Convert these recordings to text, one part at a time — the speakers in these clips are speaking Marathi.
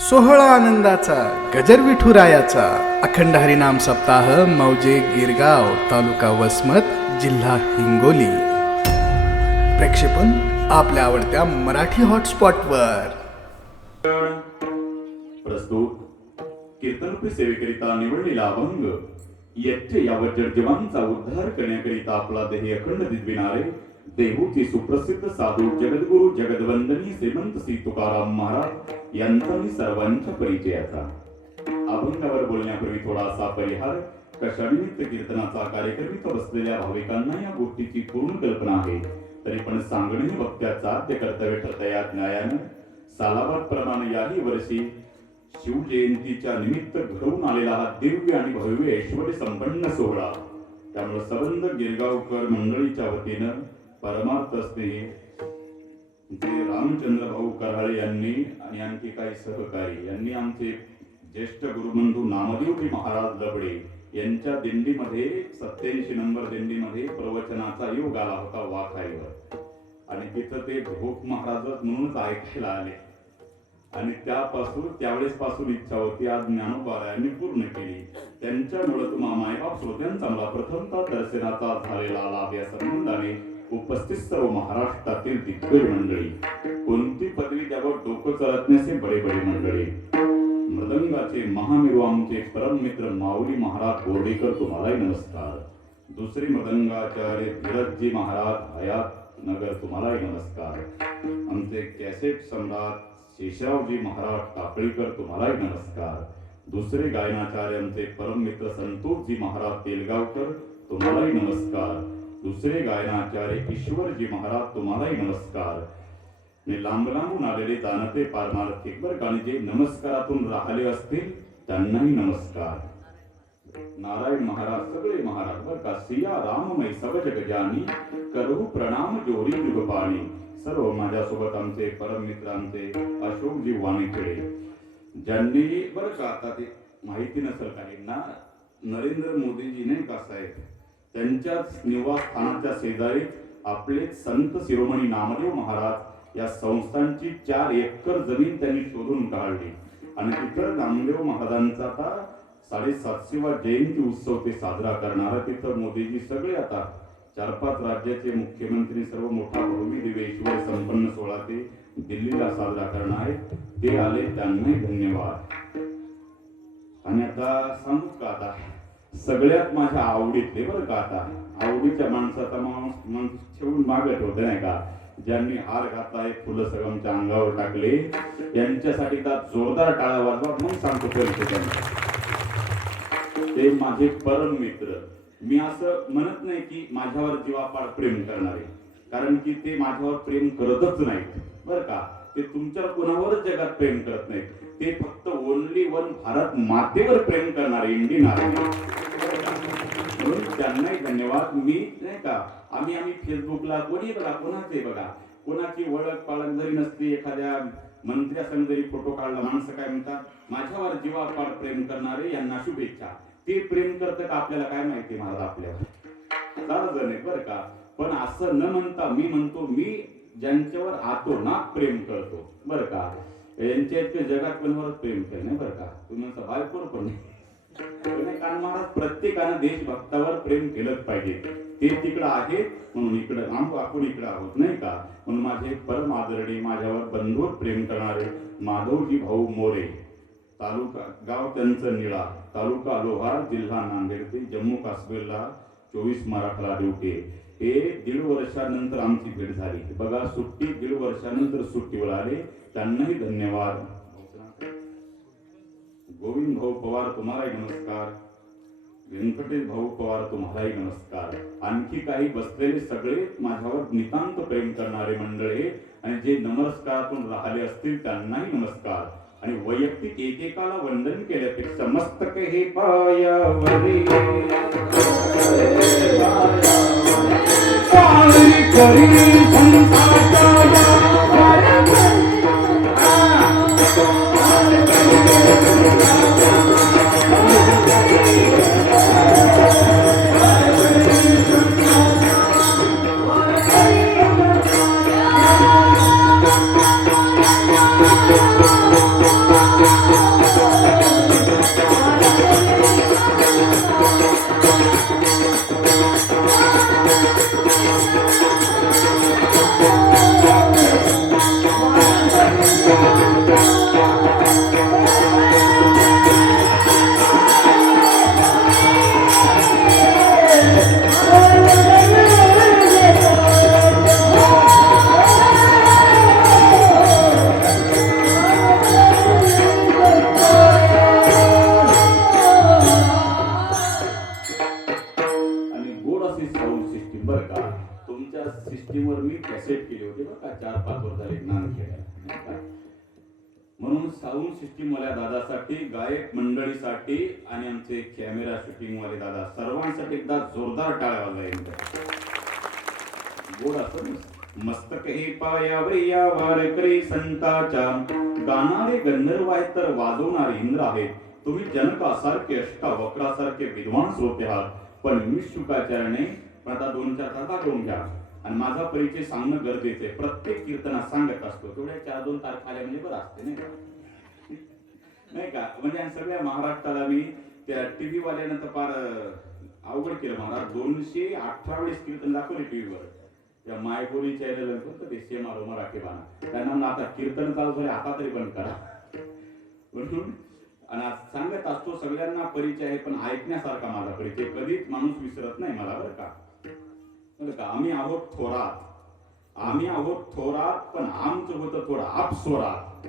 सोहळा आनंदाचा गजर विठुरायाचा अखंड हरिनाम सप्ताह मौजे गिरगाव तालुका वसमत जिल्हा हिंगोली. प्रक्षेपण आपल्या आवडत्या मराठी हॉटस्पॉटवर. प्रस्तुत कीर्तनरूपी सेवेकरिता निवडलेला अभंग यज्ञ या वज्रजीवांचा उद्धार करण्याकरिता आपला देह अखंड दिदविणारे देहूचे सुप्रसिद्ध साधू जगद्गुरु जगदवंदनी श्रीमंत श्री तुकाराम महाराज यांचा मी सर्वांच्या परिचयाचा. अभंगावर बोलण्यापूर्वी थोडासा परिहार. कशानिमित्त कीर्तनाचा कार्यक्रम इथं बसलेल्या भाविकांना या गोष्टीची पूर्ण कल्पना आहे, तरी पण सांगणे वक्त्याचा आद्य कर्तव्य ठरतया न्यायानं. सालाबाद प्रमाणे याही वर्षी शिवजयंतीच्या निमित्त घडवून आलेला हा दिव्य आणि भव्य ऐश्वर्य संपन्न सोहळा. त्यामुळे सबंध गिरगावकर मंडळीच्या वतीनं परमार्थ स्नेही जे रामचंद्र भाऊ कराळे यांनी आणि आणखी काही सहकारी यांनी आमचे ज्येष्ठ गुरुबंधू नामदेवजी महाराज लबडे यांच्या दिंडीमध्ये 87 नंबर दिंडीमध्ये प्रवचनाचा योग आला होता वाखाईवर, आणि तिथं ते भोक महाराजच म्हणूनच ऐकायला आले. आणि त्यावेळेस पासून इच्छा होती, आज ज्ञानोबारायांनी पूर्ण केली. त्यांच्यामुळे तुम्हा मायबाप श्रोत्यांचा मला प्रथमतः दर्शनाचा झालेला लाभ या संबंधाने उपस्थित सर्व महाराष्ट्रातील दिग्गज मंडळी, कोणती पदवी द्यावर डोकं चालत नसे बडे बडे मंडळी, मृदंगाचे महामेरू आमचे परममित्र माऊली महाराज बोर्डेकर तुम्हालाही नमस्कार. दुसरे मृदंगाचार्य धीरजजी महाराज हयात नगर तुम्हालाही नमस्कार. आमचे कॅसेट सम्राट शेषरावजी महाराज टाकळीकर तुम्हालाही नमस्कार. दुसरे गायनाचार्य आमचे परममित्र संतोषजी महाराज तेलगावकर तुम्हालाही नमस्कार. दुसरे गायनाचार्य ईश्वरजी महाराज तुम्हालाही नमस्कार. लांब लांबून आलेले जाणते पारमार्थिक वर्ग आणि जे नमस्कारातून राहिले असतील त्यांनाही नमस्कार. नारायण महाराज सगळे महाराज बर का. सिया राममय सब जग जानी करहु प्रणाम जोरी युगपाणी. सर्व माझ्यासोबत आमचे परम मित्र आमचे अशोकजी वाणीकडे, ज्यांनी बरं का आता ते माहिती नसेल काहींना, नरेंद्र मोदीजी नाही का साहेब, त्यांच्याच निवासस्थानाच्या शेजारी आपले संत शिरोमणी नामदेव महाराज या संस्थांची 4 एकर जमीन त्यांनी शोधून काढली, आणि तिथं नामदेव महाराजांचा आता 750वा जयंती उत्सव ते साजरा करणार. तिथं मोदीजी सगळे आता 4-5 राज्याचे मुख्यमंत्री सर्व मोठा भव्य दिव्य ऐश्वर्य संपन्न सोहळा ते दिल्लीला साजरा करणार आहेत. ते आले, त्यांनाही धन्यवाद. आणि आता सांगू का, आता सगळ्यात माझ्या आवडीतले बरं का, आता आवडीच्या माणसाचा माणूस ठेवून मागत होते नाही का, ज्यांनी हार घातलाय, फुलं सगळं आमच्या अंगावर टाकले, यांच्यासाठी का जोरदार टाळ्या वाजवा. मग सांगतो ते माझे परम मित्र. मी असं म्हणत नाही की माझ्यावर जीवापाड प्रेम करणारे, कारण की ते माझ्यावर प्रेम करतच नाहीत बरं का. ते तुमच्यावर कोणावरच जगात प्रेम करत नाहीत. ते फक्त ओनली वन भारत मातेवर प्रेम करणारे इंडियन आर्मी, म्हणून त्यांनाही धन्यवाद. मी नाही का, आम्ही फेसबुकला कोणी बघा, कोणाचे बघा, कोणाची ओळख पाळख जरी नसली, एखाद्या मंत्र्यासंग जरी फोटो काढला, माणसं काय म्हणतात, माझ्यावर जीवापाड प्रेम करणारे यांना शुभेच्छा. ते प्रेम करतं का आपल्याला काय माहिती महाराज, आपल्यावर जण आहे बरं का. पण असं न म्हणता मी म्हणतो, मी ज्यांच्यावर आतोनात प्रेम करतो बरं का, यांच्या इतके जगात कोणावरच प्रेम केलं नाही बरं का. तुम्ही बायकोर पण नाही, कारण महाराज प्रत्येकानं देशभक्तावर प्रेम केलंच पाहिजे. ते तिकडं आहे म्हणून इकडं आपण इकडं आहोत नाही का. म्हणून माझे परम आदरणीय माझ्यावर बंधूवर प्रेम करणारे माधवजी भाऊ मोरे, तालुका गाव त्यांचं निळा, तालुका लोहार, जिल्हा नांदेड, ते जम्मू काश्मीरला 24 मराठा ड्युटी. हे 1.5 वर्षानंतर आमची भेट झाली बघा. 1.5 वर्षानंतर सुट्टीवर आले, त्यांनाही धन्यवाद. गोविंद भाऊ पवार तुम्हालाही नमस्कार. व्यंकटेश भाऊ पवार तुम्हालाही नमस्कार. आणखी काही बसलेले सगळे माझ्यावर नितांत प्रेम करणारे मंडळी, आणि जे नमस्कारातून राहिले असतील त्यांनाही नमस्कार. आणि वैयक्तिक एकेकाला वंदन केल्यापेक्षा मस्तक हे पायावरी आणि गोड अशी साऊंड सिस्टीम बरं का, तुमच्या सिस्टीमवर मी कॅसेट केली होती बरं का, 4-5 वर्ष झाले ज्ञान केलं. म्हणून साऊंड सिस्टीम वाल्या दादासाठी, गायक मंडळीसाठी आणि आमचे कॅमेरा शूटिंग वाले दादा सर्वांसाठी एकदा जोरदार टाळ्या वाजवायच्या. गोड असं मस्तक हे पायावर या वारकरी संताच्या, गाणारे गंधर्व आहेत तर वाजवणारे इंद्र आहेत. तुम्ही जनकासारखे अष्टावक्रासारखे विद्वान श्रोते आहात, पण मी शुकाचार्याने पण आता 2-4 तारखा करून घ्या आणि माझा परिचय सांगणं गरजेचं आहे. प्रत्येक कीर्तनात सांगत असतो, तेवढ्या 4-2 तारखा आल्या म्हणजे बरं असते नाही का, नाही का. म्हणजे सगळ्या महाराष्ट्राला मी त्या टीव्ही वाल्यानं तर फार अवघड केलं महाराज. 218 वेळेस कीर्तन दाखवले टीव्हीवर, त्या मायबोली चॅनल होतं ते सेमारो मराठी बाणा, त्यांना आता कीर्तन चालू झाले, आता तरी बंद करा म्हणून. आणि सांगत असतो सगळ्यांना परिचय आहे, पण ऐकण्यासारखा माझा परिचय कधीच माणूस विसरत नाही मला बरं का. बरं का, आम्ही आहोत थोरात, पण आमचं होतं थोडं आपस्वरात.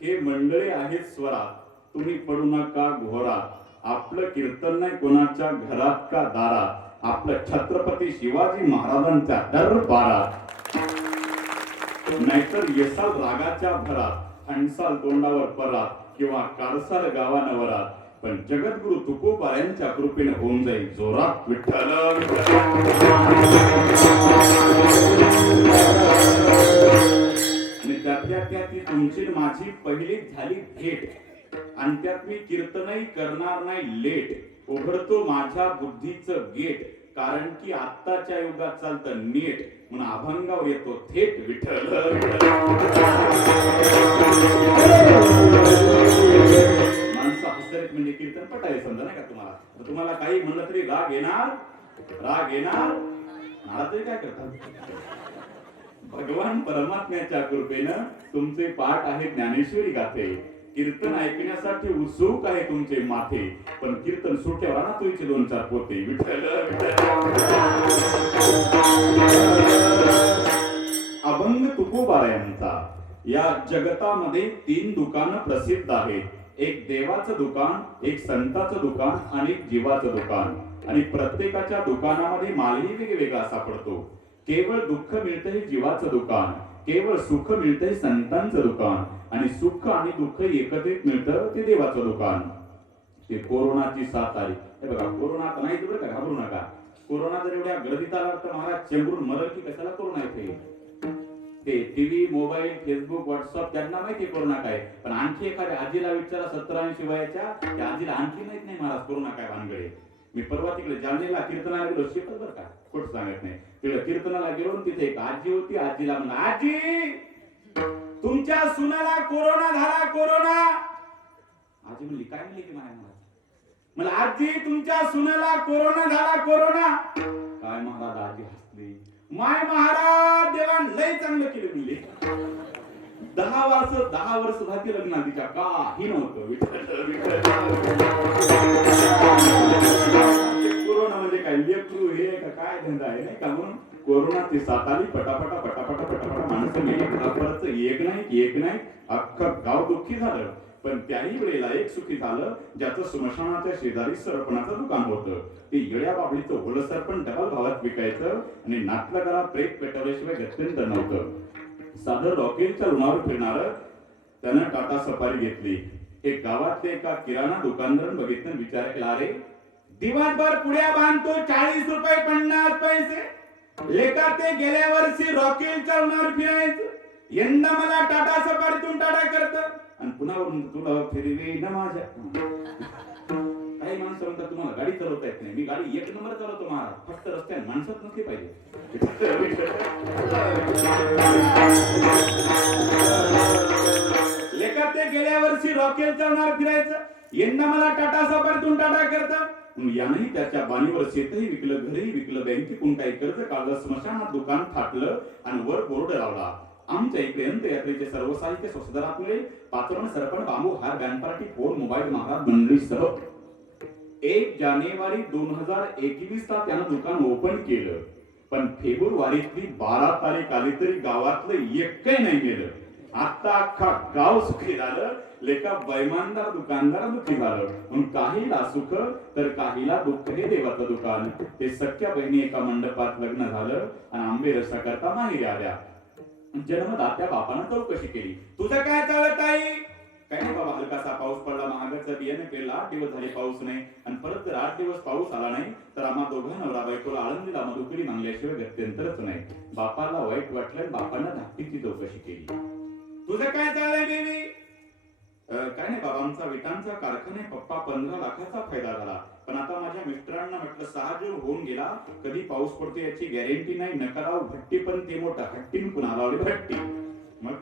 हे मंडळी आहेत स्वरात, तुम्ही पडू नका घोरात. आपलं कीर्तन नाही कोणाच्या घरात का दारात, आपलं छत्रपती शिवाजी महाराजांच्या दरबारात. नाहीतर येसाल रागाच्या भरात, हंसाल तोंडावर परात, किंवा कारसाल गावानं वरात. पण जगद्गुरु तुकोबारायांच्या कृपेने होऊन जाईल जोरात विठ्ठल. आणि त्यातल्या त्यात तुमची माझी पहिली झाली भेट, आणि त्यात मी कीर्तनही करणार नाही लेट. उघडतो माझ्या बुद्धीचं गेट, कारण की आत्ताच्या युगात चालतं नेट, म्हणून अभंगावर येतो थेट विठ्ठल. माणसं हसत म्हणजे कीर्तन पटायला समजा नाही का तुम्हाला. तुम्हाला काही म्हणलं तरी राग येणार, मला तरी काय करतात. भगवान परमात्म्याच्या कृपेनं तुमचे पाठ आहे ज्ञानेश्वरी गाथे. कीर्तन ऐकण्यासाठी उत्सुक आहे तुमचे माथे, पण कीर्तन सुट्यावर आणा तुझे 2-4 पोते विठ्ठल. अभंग तुकोबारायांचा. या जगतामध्ये 3 दुकानं प्रसिद्ध आहेत, एक देवाचं दुकान, एक संताचं दुकान आणि एक जीवाचं दुकान. आणि प्रत्येकाच्या दुकानामध्ये मालही वेगवेगळा सापडतो. केवळ दुःख मिळतं हे जीवाचं दुकान, केवळ सुख मिळतं हे संतांचं दुकान, आणि सुख आणि दुःख एकत्रित मिळतं ते देवाचं दुकान. ते कोरोनाची साथ आली, हे बघा कोरोना आता नाही बरं का, घाबरू नका. कोरोना जर एवढ्या गर्दीत आला तर महाराज चेंबरून मरल की कशाला कोरोना येते. ते टीव्ही, मोबाईल, फेसबुक, व्हॉट्सअप त्यांना माहिती कोरोना काय, पण आणखी एखाद्या आजीला विचारा 70-80 वयाच्या, त्या आजीला आणखी माहित नाही महाराज कोरोना काय भानगडे. मी परवा तिकडे जालन्याला कीर्तनाला गेलो, शिकत बरं का, खोट सांगत नाही. तिकडे कीर्तनाला गेलो, तिथे एक आजी होती. आजीला म्हणलं, आजी तुमच्या सुनाला कोरोना झाला, कोरोना. आजी म्हणली काय म्हणली की महाराज. मला आजी तुमच्या सुनाला कोरोना झाला, कोरोना. काय महाराज, आजी हसली. माय महाराज देवान लय चांगलं केलं म्हणली. 10 वर्ष झाली लग्न तिच्या, काही नव्हतं. कोरोना म्हणजे काय लेकरू हे का काय धंदा आहे नाही का. म्हणून कोरोनाची साथ आली, पटापटा पटापटा पटापटा माणसं गेली. घरापर्यंत एक नाही अख्खं गाव दुःखी झालं. पण त्याही वेळेला एक सुखी झालं, ज्याचं स्मशानाच्या शेजारी सरपणाचं दुकान होतं. ते येड्या बाबळीचं ओलं सरपण डबल भावात विकायचं, आणि नातलगाला प्रेत पेटवल्याशिवाय गत्यंतर नव्हतं. साधं रॉकेलच्या रुणावर फिरणार त्यानं टाटा सफारी घेतली. एक गावातले एका किराणा दुकानदारानं बघितलं, विचार केला, अरे दिवसभर पुड्या बांधतो, 40 रुपये 50 पैसे. लेका ते गेल्या वर्षी रॉकेलच्या रुणावर फिरायचं, यंदा मला टाटा सफारीतून टाटा करत, आणि पुन्हा तुला फिरवे ना माझ्या. काही माणसं म्हणतात तुम्हाला गाडी चालवता येत नाही. मी गाडी 1 नंबर चालवतो महाराज, फक्त रस्त्याने माणसात नसली पाहिजे. लेखा ते गेल्या वर्षी रॉकेल चालणार फिरायचं, यंदा मला टाटा सफारीतून टाटा करतात. यानंही त्याच्या बाणीवर शेतही विकलं, घरही विकलं, बँकेतून काही कर्ज काढलं, स्मशानात दुकान थाटलं, आणि वर बोर्ड लावला, आमच्या इकडे अंत्ययात्रेचे सर्व साहित्य स्वस्तदरातले पाचवण सरपण बांबू हार बँड पार्टी फोन मोबाईल महाराज मंडळीसह 1 जानेवारी 2021 ला त्यानं दुकान ओपन केलं. पण फेब्रुवारीतली 12 तारीख आली तरी गावातलं एकही नाही गेलं. आता अख्खा गाव सुखी झालं, लेका बैमानदार दुकानदार दुखी झालं. म्हणून काहीला सुख तर काहीला दुःख हे देवाचं दुकान. ते सख्या बहिणी एका मंडपात लग्न झालं आणि आंबे रसा करता माहेरी आल्या. जन्मदात्या बापानं चौकशी केली, तुझं काय चालत आई? काय नाही बाबा, हलकासा पाऊस पडला, महागाचं बियाणे पेरला, 8 दिवस झाले पाऊस नाही, आणि परत जर 8 दिवस पाऊस आला नाही तर आम्हा दोघा नवरा बायकोला आळंदीला मधुकरी मागल्याशिवाय गत्यंतरच नाही. बापाला वाईट वाटलं, बापानं धाकटीची चौकशी केली. तुझं काय चाललंय देवी? काय नाही बाबा, आमचा विटांचा कारखाना आहे पप्पा, 15 लाखाचा फायदा झाला. पण आता माझ्या मिस्टरांना म्हटलं 6 जून होऊन गेला, कधी पाऊस पडतो याची गॅरंटी नाही, नका भट्टी, पण ते मोठा हट्टीन पुन्हा लावली भट्टी. मग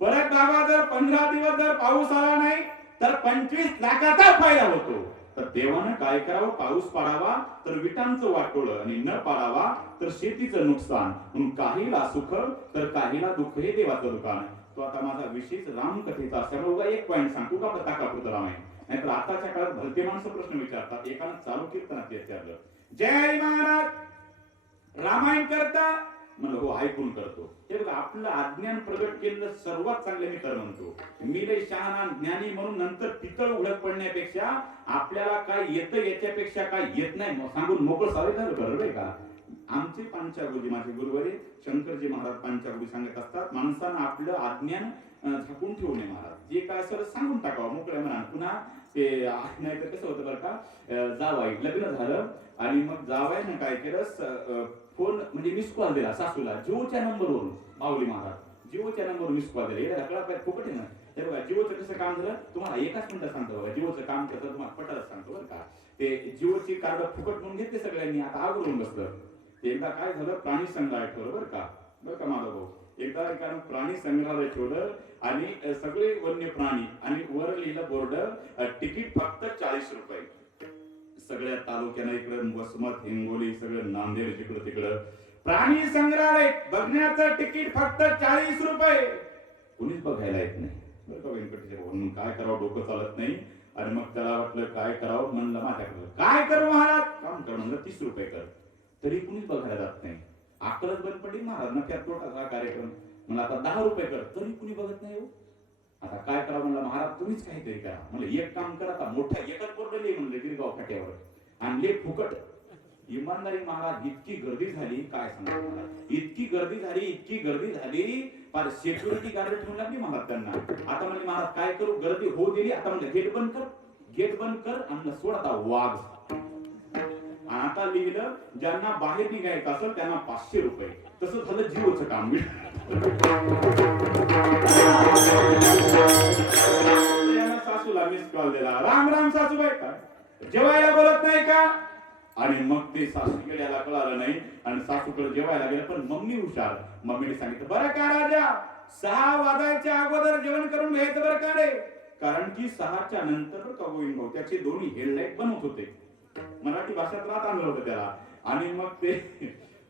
परत बाबा जर 15 दिवस जर पाऊस आला नाही तर 25 लाखाचा फायदा होतो. तर देवानं काय करावं? पाऊस पडावा तर विटांचं वाटोळं, आणि न पडावा तर शेतीचं नुकसान. म्हणून काहीला सुख तर काहीला दुःख हे देवाचं दुकान. तो आता माझा विशेष रामकथेचा असल्यामुळे एक पॉईंट सांगतो का आपलं ताकापुरतं रामायण. नाहीतर आताच्या काळात भलते माणसं प्रश्न विचारतात. एकानं चालू कीर्तनात विचारलं, जय हरी महाराज रामायण करता? म्हणलं हो, ऐकून करतो. हे बघा, आपलं अज्ञान प्रगट केलेलं सर्वात चांगलं मी तर म्हणतो. मी लय शहाणा ज्ञानी म्हणून नंतर पितळ उघडत पडण्यापेक्षा आपल्याला काय येतं याच्यापेक्षा काय येत नाही सांगून मोकळ सावे झालं बरोबर का. आमचे पंचागुरुजी, माझे गुरुवारी शंकरजी महाराज पंचागुरुजी सांगत असतात, माणसानं आपलं अज्ञान झाकून ठेवू नये महाराज. जे काय असेल सांगून टाकावं मोकळ्या म्हणा. पुन्हा ते नाही तर कसं होतं बरं का, जावाई लग्न झालं आणि मग जावाईनं काय केलं, फोन म्हणजे मिस कॉल दिला सासूला जिओच्या नंबरवरून. माऊली महाराज जिओच्या नंबरवरून मिस कॉल दिला. याला काय फुकट आहे ना. हे बघा, जिओचं कसं काम झालं तुम्हाला एकाच मिनिटात सांगतो बघा. जिओचं काम कसं तुम्हाला पटायला सांगतो बरं का. ते जिओची कार्ड फुकट म्हणून घेतले सगळ्यांनी, आता आवरून बसलं. एकदा काय झालं, प्राणी संग्रहालय ठेवलं बरं का माझा भाऊ. एकदा कारण प्राणी संग्रहालय ठेवलं आणि सगळे वन्य प्राणी, आणि वर लिहिलं बोर्ड, तिकीट फक्त 40 रुपये. सगळ्या तालुक्याला इकडं वसमत, हिंगोली, सगळं नांदेड, जिकडं तिकडं प्राणी संग्रहालय बघण्याचं तिकीट फक्त 40 रुपये. कुणीच बघायला येत नाही बरं का व्यंकटेश भाऊ. म्हणून काय करावं डोकं चालत नाही. आणि मग त्याला वाटलं काय करावं, म्हणलं माझ्याकडं काय करू महाराज, काम कर म्हणलं 30 रुपये कर. तरी कुणीच बघायला जात नाही. आकलच बंद पडली महाराज, नफ्यात तोटाचा कार्यक्रम. म्हणलं आता 10 रुपये कर, तरी कुणी बघत नाही हो. आता काय करा म्हणलं, महाराज तुम्हीच काहीतरी करा. म्हणलं एक काम करा, आता मोठा एकच बोर्ड लिहि म्हणलं गिरगाव फाट्यावर, आणले फुकट. इमानदारी महाराज, इतकी गर्दी झाली काय सांगा महाराज, इतकी गर्दी झाली पर सिक्युरिटी गार्ड ठेवून लागली महाराज त्यांना. आता म्हणजे महाराज काय करू, गर्दी होऊ दिली. आता म्हणजे गेट बंद कर आणि सोड आता वाघ. आता लिहिलं ज्यांना बाहेर निघायचं असेल त्यांना 500 रुपये. तसं झालं जिओचं काम. सासूला मिस कॉल दिला, राम राम सासूबाई, काय जेवायला बोलत नाही का? आणि मग ते सासूकडे याला कळालं नाही आणि सासूकडे जेवायला गेलं. पण मम्मी हुशार, मम्मीने सांगितलं, बरं का राजा 6 वाजायच्या अगोदर जेवण करून घ्यायचं बरं का रे. कारण की 6च्या नंतर का गोविंद भाऊ त्याचे दोन्ही हेडलाईट बनवत होते. मराठी भाषेत राहत आणलं होतं त्याला. आणि मग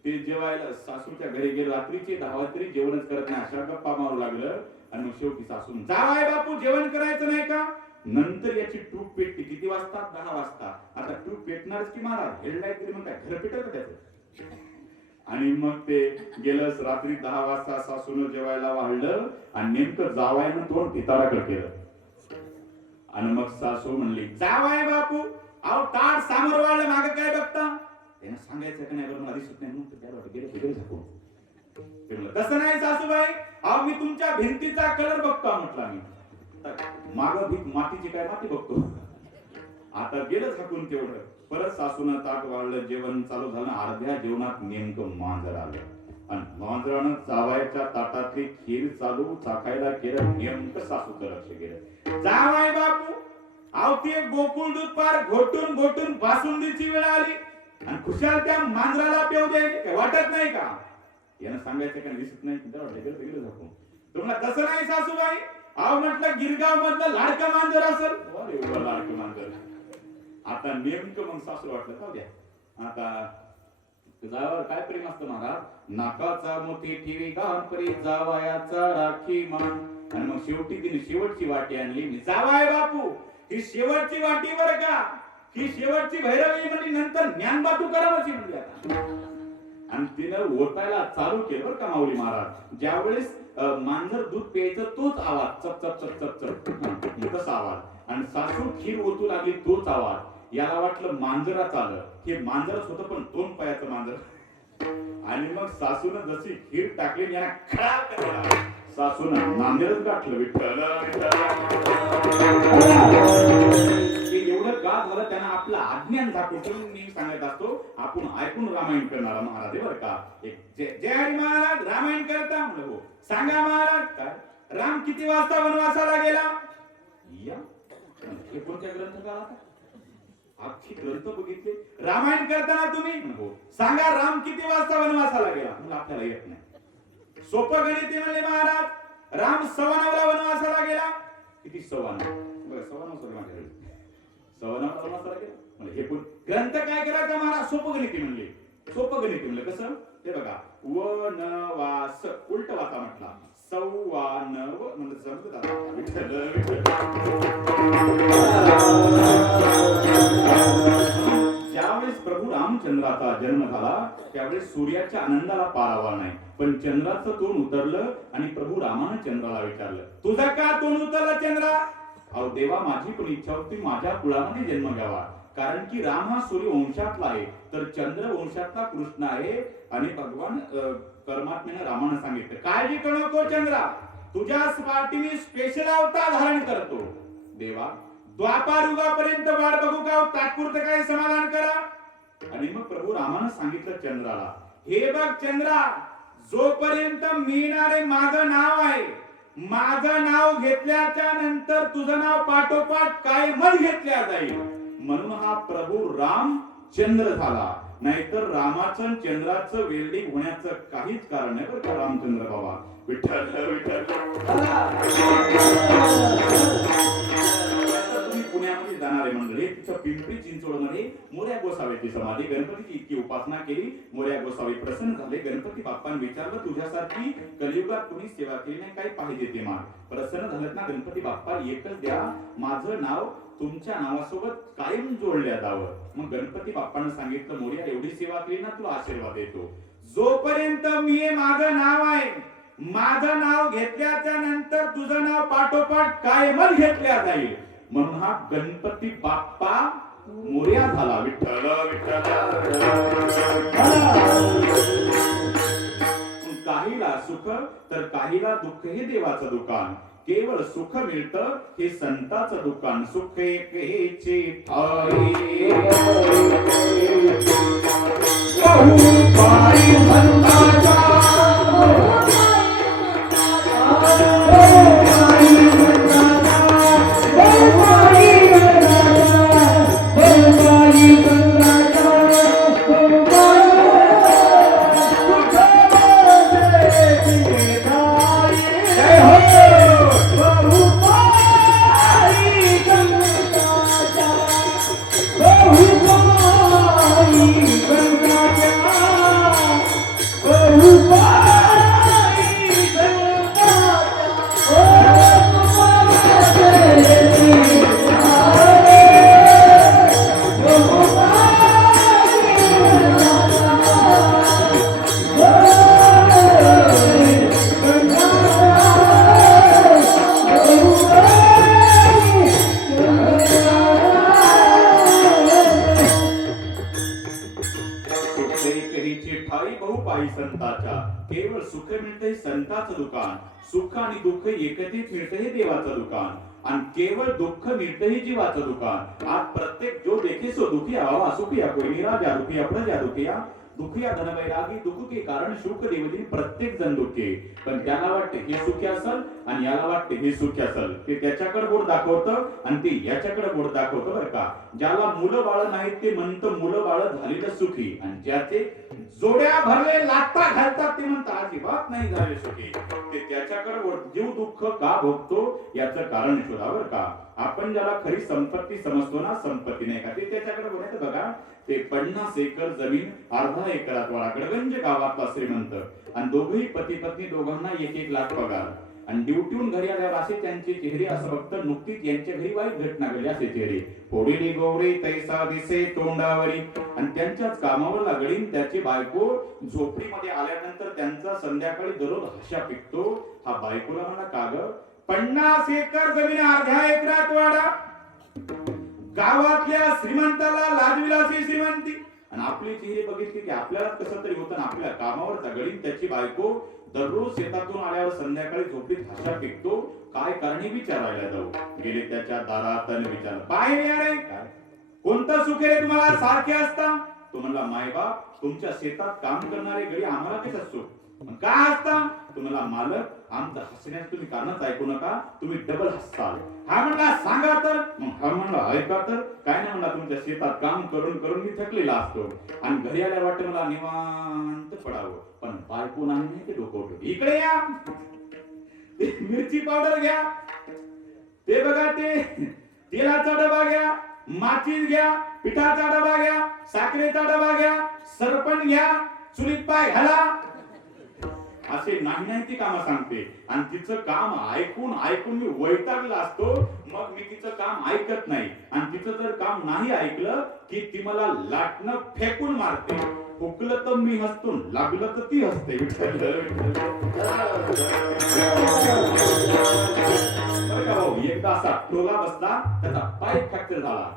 ते जेवायला सासूच्या घरी गेले. रात्रीचे 10 वाजता जेवणच करत नाही, अशा गप्पा मारू लागलं. आणि मग शेवटी सासून, जावाय बापू जेवण करायचं नाही का? नंतर याची ट्रूप पेटली. किती वाजता? 10 वाजता. आता ट्रूप पेटणारच की महाराज, हेडलाईट तरी मग काय घर पेटत त्याचं. आणि मग ते गेलंच. रात्री 10 वाजता सासून जेवायला वाढलं आणि नेमकं जावायनं तोंड भिताडाकडे केलं. आणि मग सासू म्हणली, जावाय बापू अहो ताट समोर वाढलं, मागे काय बघता? त्यानं सांगायचं का नाही बरं, मला दिसत नाही. मग त्याला वाटलं गेलं तिकडे झाकून. तसं नाही सासूबाई, अहो मी तुमच्या भिंतीचा कलर बघतो. म्हटलं आम्ही माग भीत मातीची काय माती बघतो. आता गेलं झाकून तेवढं. परत सासून ताट वाढलं, जेवण चालू झालं. अर्ध्या जेवणात नेमकं मांजर आलं आणि मांजरानं जावायच्या ताटातली खीर चालू चाखायला केलं. नेमकं सासूचं लक्ष गेलं. जावाय बापू अहो ते गोकुळ दूध पार घोटून बासुंदीची वेळ आली आणि खुशाल त्या मांजराला पेव द्यायची वाटत नाही का? यानं सांगायचं का दिसत नाही. झाकून तुम्हाला तसं नाही सासूबाई, अहो म्हटलं गिरगाव मधलं लाडकं मांजर असेल. लाडकं मांजर. आता नेमकं मग सासू वाटलं का द्या आता जावावर काय प्रेम असतं महाराज? नाकाचा मोती ठेवी गान परी जावायाचा राखी मान. आणि मग शेवटी तिने शेवटची वाटी आणली. मी जावाय बापू, ही शेवटची वाटी बरं का, ही शेवटची भैरवी म्हणजे नंतर ज्ञानबातू करावची म्हणजे आता. आणि तिनं ओटायला चालू केलं बरं का माऊली महाराज. ज्यावेळेस मांजर दूध प्यायचं तोच आवाज, चप चप चप चप चप तसा आवाज. आणि सासू खीर ओतू लागली तोच आवाज. याला वाटलं मांजराच आलं. हे मांजरच होतं पण 2 पायाचं मांजर. आणि मग सासूनं जशी खीर टाकली याला खळा करायला सासूनं नांदेडच गाठलं. विठ्ठल एवढं का झालं त्यांना आपलं अज्ञान दाखवून मी सांगत असतो. आपण ऐकून रामायण करणारा महाराज बरं का. जय हरी महाराज रामायण करता म्हणलं. हो सांगा महाराज. काय राम किती वाजता वनवासाला गेला? या हे कोणत्या ग्रंथ का अख्खी ग्रंथ बघितले रामायण करताना तुम्ही? हो सांगा राम किती वाजता वनवासाला गेला? म्हणजे आपल्याला येत नाही. सोपं गणित म्हणले महाराज. राम 9:15 वनवासाला गेला. किती 9:15? बघा 9:15 वनवासाला गेला. म्हणजे हे पण ग्रंथ काय करायचा महाराज? सोपं गणित म्हणले. सोपं गणित म्हणलं कसं ते बघा. वनवास उलट वाचा म्हटला. 9:15 म्हणजे समजत आता. ज्यावेळेस प्रभू रामचंद्राचा जन्म झाला त्यावेळेस सूर्याच्या आनंदाला पारावा नाही. पण चंद्राचं तोंड उतरलं आणि प्रभू रामानं चंद्राला विचारलं, तुझं का तोंड उतरलं चंद्रा? अहो देवा, माझी पण इच्छा होती माझ्या कुळामध्ये जन्म घ्यावा. कारण की राम हा सूर्य वंशातला आहे, तर चंद्र वंशातला कृष्ण आहे. आणि भगवान परमात्म्याने रामानं सांगितलं, काळजी करू नको चंद्रा, तुझ्यासाठी मी स्पेशल अवतार धारण करतो. देवा द्वापार युगापर्यंत वाट बघू का? तात्पुरतं काय समाधान करा. आणि मग प्रभू रामानं सांगितलं चंद्राला, हे बघ चंद्रा, जोपर्यंत मिळणारे माझं नाव आहे, माझं नाव घेतल्याच्या नंतर तुझं नाव पाठोपाठ कायमच घेतल्या जाईल. म्हणून हा प्रभू राम चंद्र झाला. नाहीतर रामाचं चंद्राचं वेल्डिंग होण्याचं काहीच कारण नाही बरं का रामचंद्र बाबा. विठ्ठल विठ्ठल. तुम्ही पुण्यामध्ये जाणारे मंडळी, तिथं पिंपरी चिंचवड मध्ये मोरया गोसावीची समाधी, गणपतीची इतकी उपासना केली. मोरया गोसावी प्रसन्न झाले. गणपती बाप्पांनी विचारलं, तुझ्यासारखी कलियुगात कुणी सेवा केली नाही, काय पाहिजे ते माग. प्रसन्न झालं ना गणपती बाप्पा, एकच द्या, माझं नाव तुमच्या नावासोबत कायम जोडल्या जावं. मग गणपती बाप्पानं सांगितलं, मोरया एवढी सेवा केली ना, तुला आशीर्वाद देतो. जोपर्यंत मी माझं नाव आहे, माझं नाव घेतल्याच्या नंतर तुझं नाव पाठोपाठ कायमच घेतल्या जाईल. म्हणून हा गणपती बाप्पा मोरया झाला. विठ्ठल विठ्ठल. काहीला सुख तर काहीला दुःख हे देवाचं दुकान. केवळ सुख मिळतं हे संताचं दुकान. सुख एकेचे ठाई बहुपाई संताचा. केवळ सुख मिळतं हे संताचं दुकान. सुख आणि दुःख एकत्रित मिळतं हे देवाचं दुकान. आणि केवळ दुःख मिळतं हे जीवाचं दुकान. आज प्रत्येक जो देखे सो दुखिया बाबा, सुखिया कोई निराजा, दुखिया प्रजा दुखिया, दुखिया धन वैरागी, दुःख के कारण शुक देवदी, प्रत्येक जण दुःखी. पण त्याला वाटते हे सुखी असेल आणि याला वाटते हे सुखी असेल, ते त्याच्याकडे बोट दाखवतं आणि ते याच्याकडे बोट दाखवतं बरं का. ज्याला मुलं बाळ नाहीत ते म्हणतं मुलं बाळ झालेलं सुखी, आणि ज्याचे जोड्या भरले लाथा घालतात ते म्हणतात अजिबात नाही झाले सुखी. ते त्याच्याकडे जीव दुःख का भोगतो याचं कारण शोधा बरं का. आपण ज्याला खरी संपत्ती समजतो ना, संपत्ती नाही का, ते त्याच्याकडे बोलायचं बघा. ते 50 एकर जमीन, अर्धा एकरात वाडा, गडगंज गावातला श्रीमंत, आणि दोघेही पती पत्नी, दोघांना 1-1 लाख पगार, आणि ड्युटीहून घरी आल्यावर असे त्यांचे चेहरे, असं फक्त नुकतीच यांच्या घरी वाईट घटना घडली असे चेहरे. फोडीली गोवरी तैसा दिसे तोंडावरी, आणि त्यांच्याच कामावर लागली त्याची बायको झोपडीमध्ये आल्यानंतर त्यांचा संध्याकाळी दररोज हशा पिकतो. हा बायकोला म्हणा का ग, 50 एकर जमीन, अर्ध्या एकरात वाडा, गावातल्या श्रीमंताला लाजविलासी श्रीमंती, आणि आपले चेहरे बघितले की आपल्याला कसं तरी होतं. आपल्या कामावर तगडीन त्याची बायको दररोज शेतातून आल्यावर संध्याकाळी झोपडीत हशा पिकतो. काय कारणे विचारायला जाऊ. गेले त्याच्या दारात आणि विचारलं, बाहेर या रे, काय कोणतं सुख रे तुम्हाला सारखे असता. तो म्हणला, मायबाप, तुमच्या शेतात काम करणारे गडी आम्हाला कसं सुख. का हसता. तुम्हाला मालक, आमचं हसण्याचं तुम्ही कारणच ऐकू नका, तुम्ही डबल हसताल. हा म्हणला, सांगा तर. मग हा म्हणला, ऐका तर. काय नाही म्हणला, तुमच्या शेतात काम करून करून मी थकलेला असतो, आणि घरी आल्या वाटतं मला निवांत पडावं, पण बायको नाही ते डोकं उठवते. इकडे या, मिरची पावडर घ्या, ते बघा, ते तेलाचा डबा घ्या, माचीस घ्या, पिठाचा डबा घ्या, साखरेचा डबा घ्या, सरपण घ्या, चुलीत पाय घाला, असे नाही ती कामं सांगते. आणि तिचं काम ऐकून ऐकून मी वैतागला असतो. मग मी तिचं काम ऐकत नाही, आणि तिचं जर काम नाही ऐकलं की ती मला लाटणं फेकून मारते. फुकलं तर मी हसतो, लागलं तर ती हसते. एकदा असा टोला बसला, त्याचा पाय फ्रॅक्चर झाला.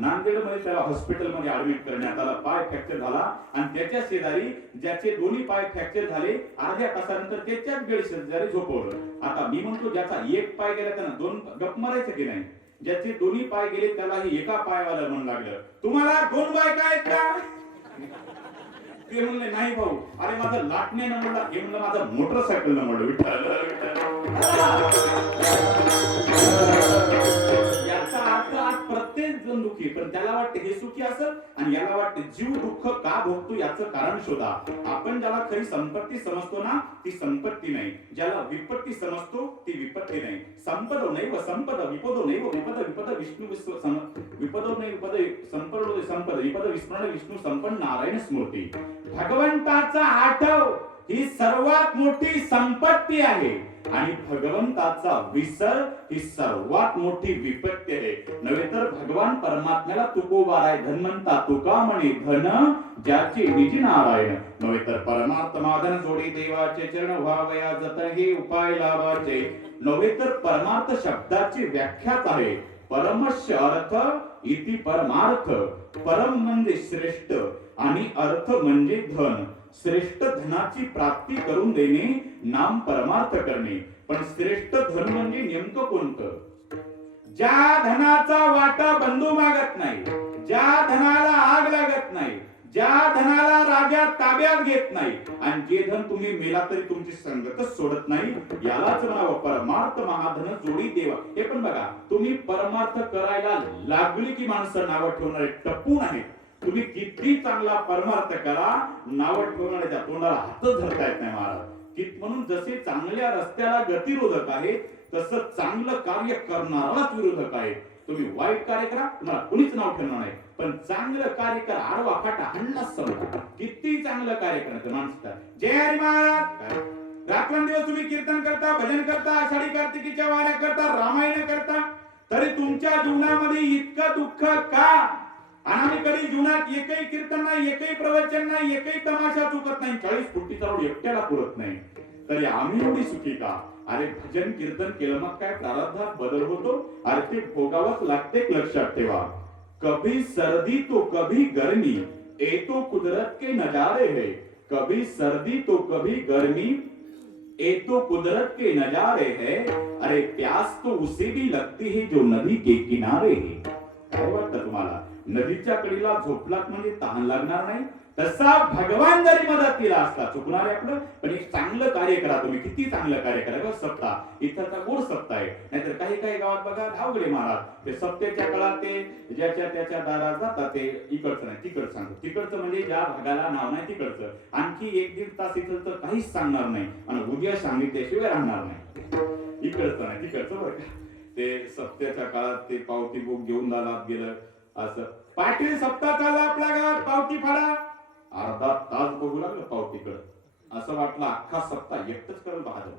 नांदेड मध्ये त्याला हॉस्पिटल मध्ये ऍडमिट करण्यात आला. पाय फ्रॅक्चर झाला, आणि त्याच्या शेजारी ज्याचे दोन्ही पाय फ्रॅक्चर झाले, अर्ध्या तासानंतर त्याच्याच बेड शेजारी झोपवलं. आता मी म्हणतो, ज्याचा एक पाय गेला त्यानं 2 गप मारायचं की नाही. ज्याचे दोन्ही पाय गेले त्यालाही एका पायावाला म्हणू लागलं, तुम्हाला 2 बायका आहेत का. ते म्हणले, नाही भाऊ. अरे माझं लाटण्यानं म्हणला, हे म्हणलं माझं मोटरसायकल न म्हणलं. विठ्ठल याचा अर्थ आज प्रत्येक जण दुखी, पण त्याला वाटते हे सुखी असेल, आणि याला वाटते जीव दुःख का भोगतो याचं कारण शोधा. आपण ज्याला खरी संपत्ती समजतो ना, ती संपत्ती नाही. ज्याला विपत्ती समजतो ती विपत्ती नाही. संपदो नैव संपद, विपदो नैव विपद, विपद विष्णू विपदो नैव विपद संपदो संपद, विपद विस्मरण विष्णू संपन्न नारायण स्मृती. भगवंताचा आठव ही सर्वात मोठी संपत्ती आहे, आणि भगवंताचा विसर ही सर्वात मोठी विपत्ती आहे. नव्हे तर भगवान परमात्म्याला तुकोबाराय धन्वंता तुका म्हणे, धन ज्याचे निजी नारायण. नव्हे तर परमात्मा धन जोडी देवाचे चरण व्हावया जत हे उपाय लावाचे. नव्हे तर परमार्थ शब्दाची व्याख्याच आहे, परमस्य अर्थ इति परमार्थ. परम म्हणजे श्रेष्ठ, आणि अर्थ म्हणजे धन. श्रेष्ठ धनाची प्राप्ती करून देणे नाम परमार्थ करणे. पण श्रेष्ठ धन म्हणजे नेमकं कोणतं. ज्या धनाचा वाटा बंधू मागत नाही, ज्या धनाला आग लागत नाही, ज्या धनाला राजा ताब्यात घेत नाही, आणि जे धन तुम्ही मेला तरी तुमची संगतच सोडत नाही, यालाच म्हणावं परमार्थ महाधन जोडी देवा. हे पण बघा, तुम्ही परमार्थ करायला लागली की माणसं नावं ठेवणारे टपून आहेत. तुम्ही किती चांगला परमार्थ करा, नावं ठेवणाऱ्याच्या तोंडाला हातच धरता येत नाही महाराज. म्हणून जसे चांगल्या रस्त्याला गतिरोधक आहेत, तसं चांगलं कार्य करणाराच विरोधक आहे. तुम्ही वाईट कार्य करा, तुम्हाला कुणीच नाव ठेवणार नाही, पण चांगलं कार्य करा, आडवा फाटा हन्नाच समजा. किती चांगलं कार्य करायचं माणसं. जय हरी महाराज. रात्रंदिवस तुम्ही कीर्तन करता, भजन करता, आषाढी कार्तिकीच्या वाऱ्या करता, रामायण करता, तरी तुमच्या जीवनामध्ये इतकं दुःख का. आणि कधी जीवनात एकही कीर्तन नाही, एकही प्रवचन नाही, एकही तमाशा चुकत नाही, 40 फुटीचा रोड एकट्याला पुरत नाही, तरी आम्ही एवढी सुखी का. अरे भजन कीर्तन केलं मग काय प्रारब्धात बदल होतो. अरे ते भोगावंच लागते. लक्षात ठेवा, कभी सर्दी तो कभी गर्मी, ये तो कुदरत के नजारे है. कभी सर्दी तो कभी गर्मी, ये तो कुदरत के नजारे है. अरे प्यास तो उसे भी लगती है जो नदी के किनारे है. काय वाटतं तुम्हाला, नदीच्या कडेला झोपलात म्हणजे तहान लागणार नाही, तसा भगवान जरी मदतीला असला, चुकणार आहे आपलं, पण एक चांगलं कार्य करा तुम्ही, किती चांगलं कार्य करा बघ. सप्ताह इथं गोड सप्ताह आहे. नाहीतर काही काही गावात बघा धावगडे महाराज ते सप्त्याच्या काळात ते ज्याच्या त्याच्या दारात जातात, ते इकडचं नाही तिकडचं सांगतो, तिकडचं म्हणजे ज्या भागाला नाव नाही तिकडचं, आणखी 1-1.5 तास इथं तर काहीच सांगणार नाही आणि उद्या सांगितल्याशिवाय राहणार नाही, इकडचं नाही तिकडचं बरं का. ते सप्त्याच्या काळात ते पावती बुक घेऊन दारात गेलं असं, पाटील सप्ताह चालला आपल्या गावात, पावती फाडा. अर्धा तास बघू लागलं पावतीकडं, असं वाटलं अख्खा सप्ताह एकटंच करत बहादर.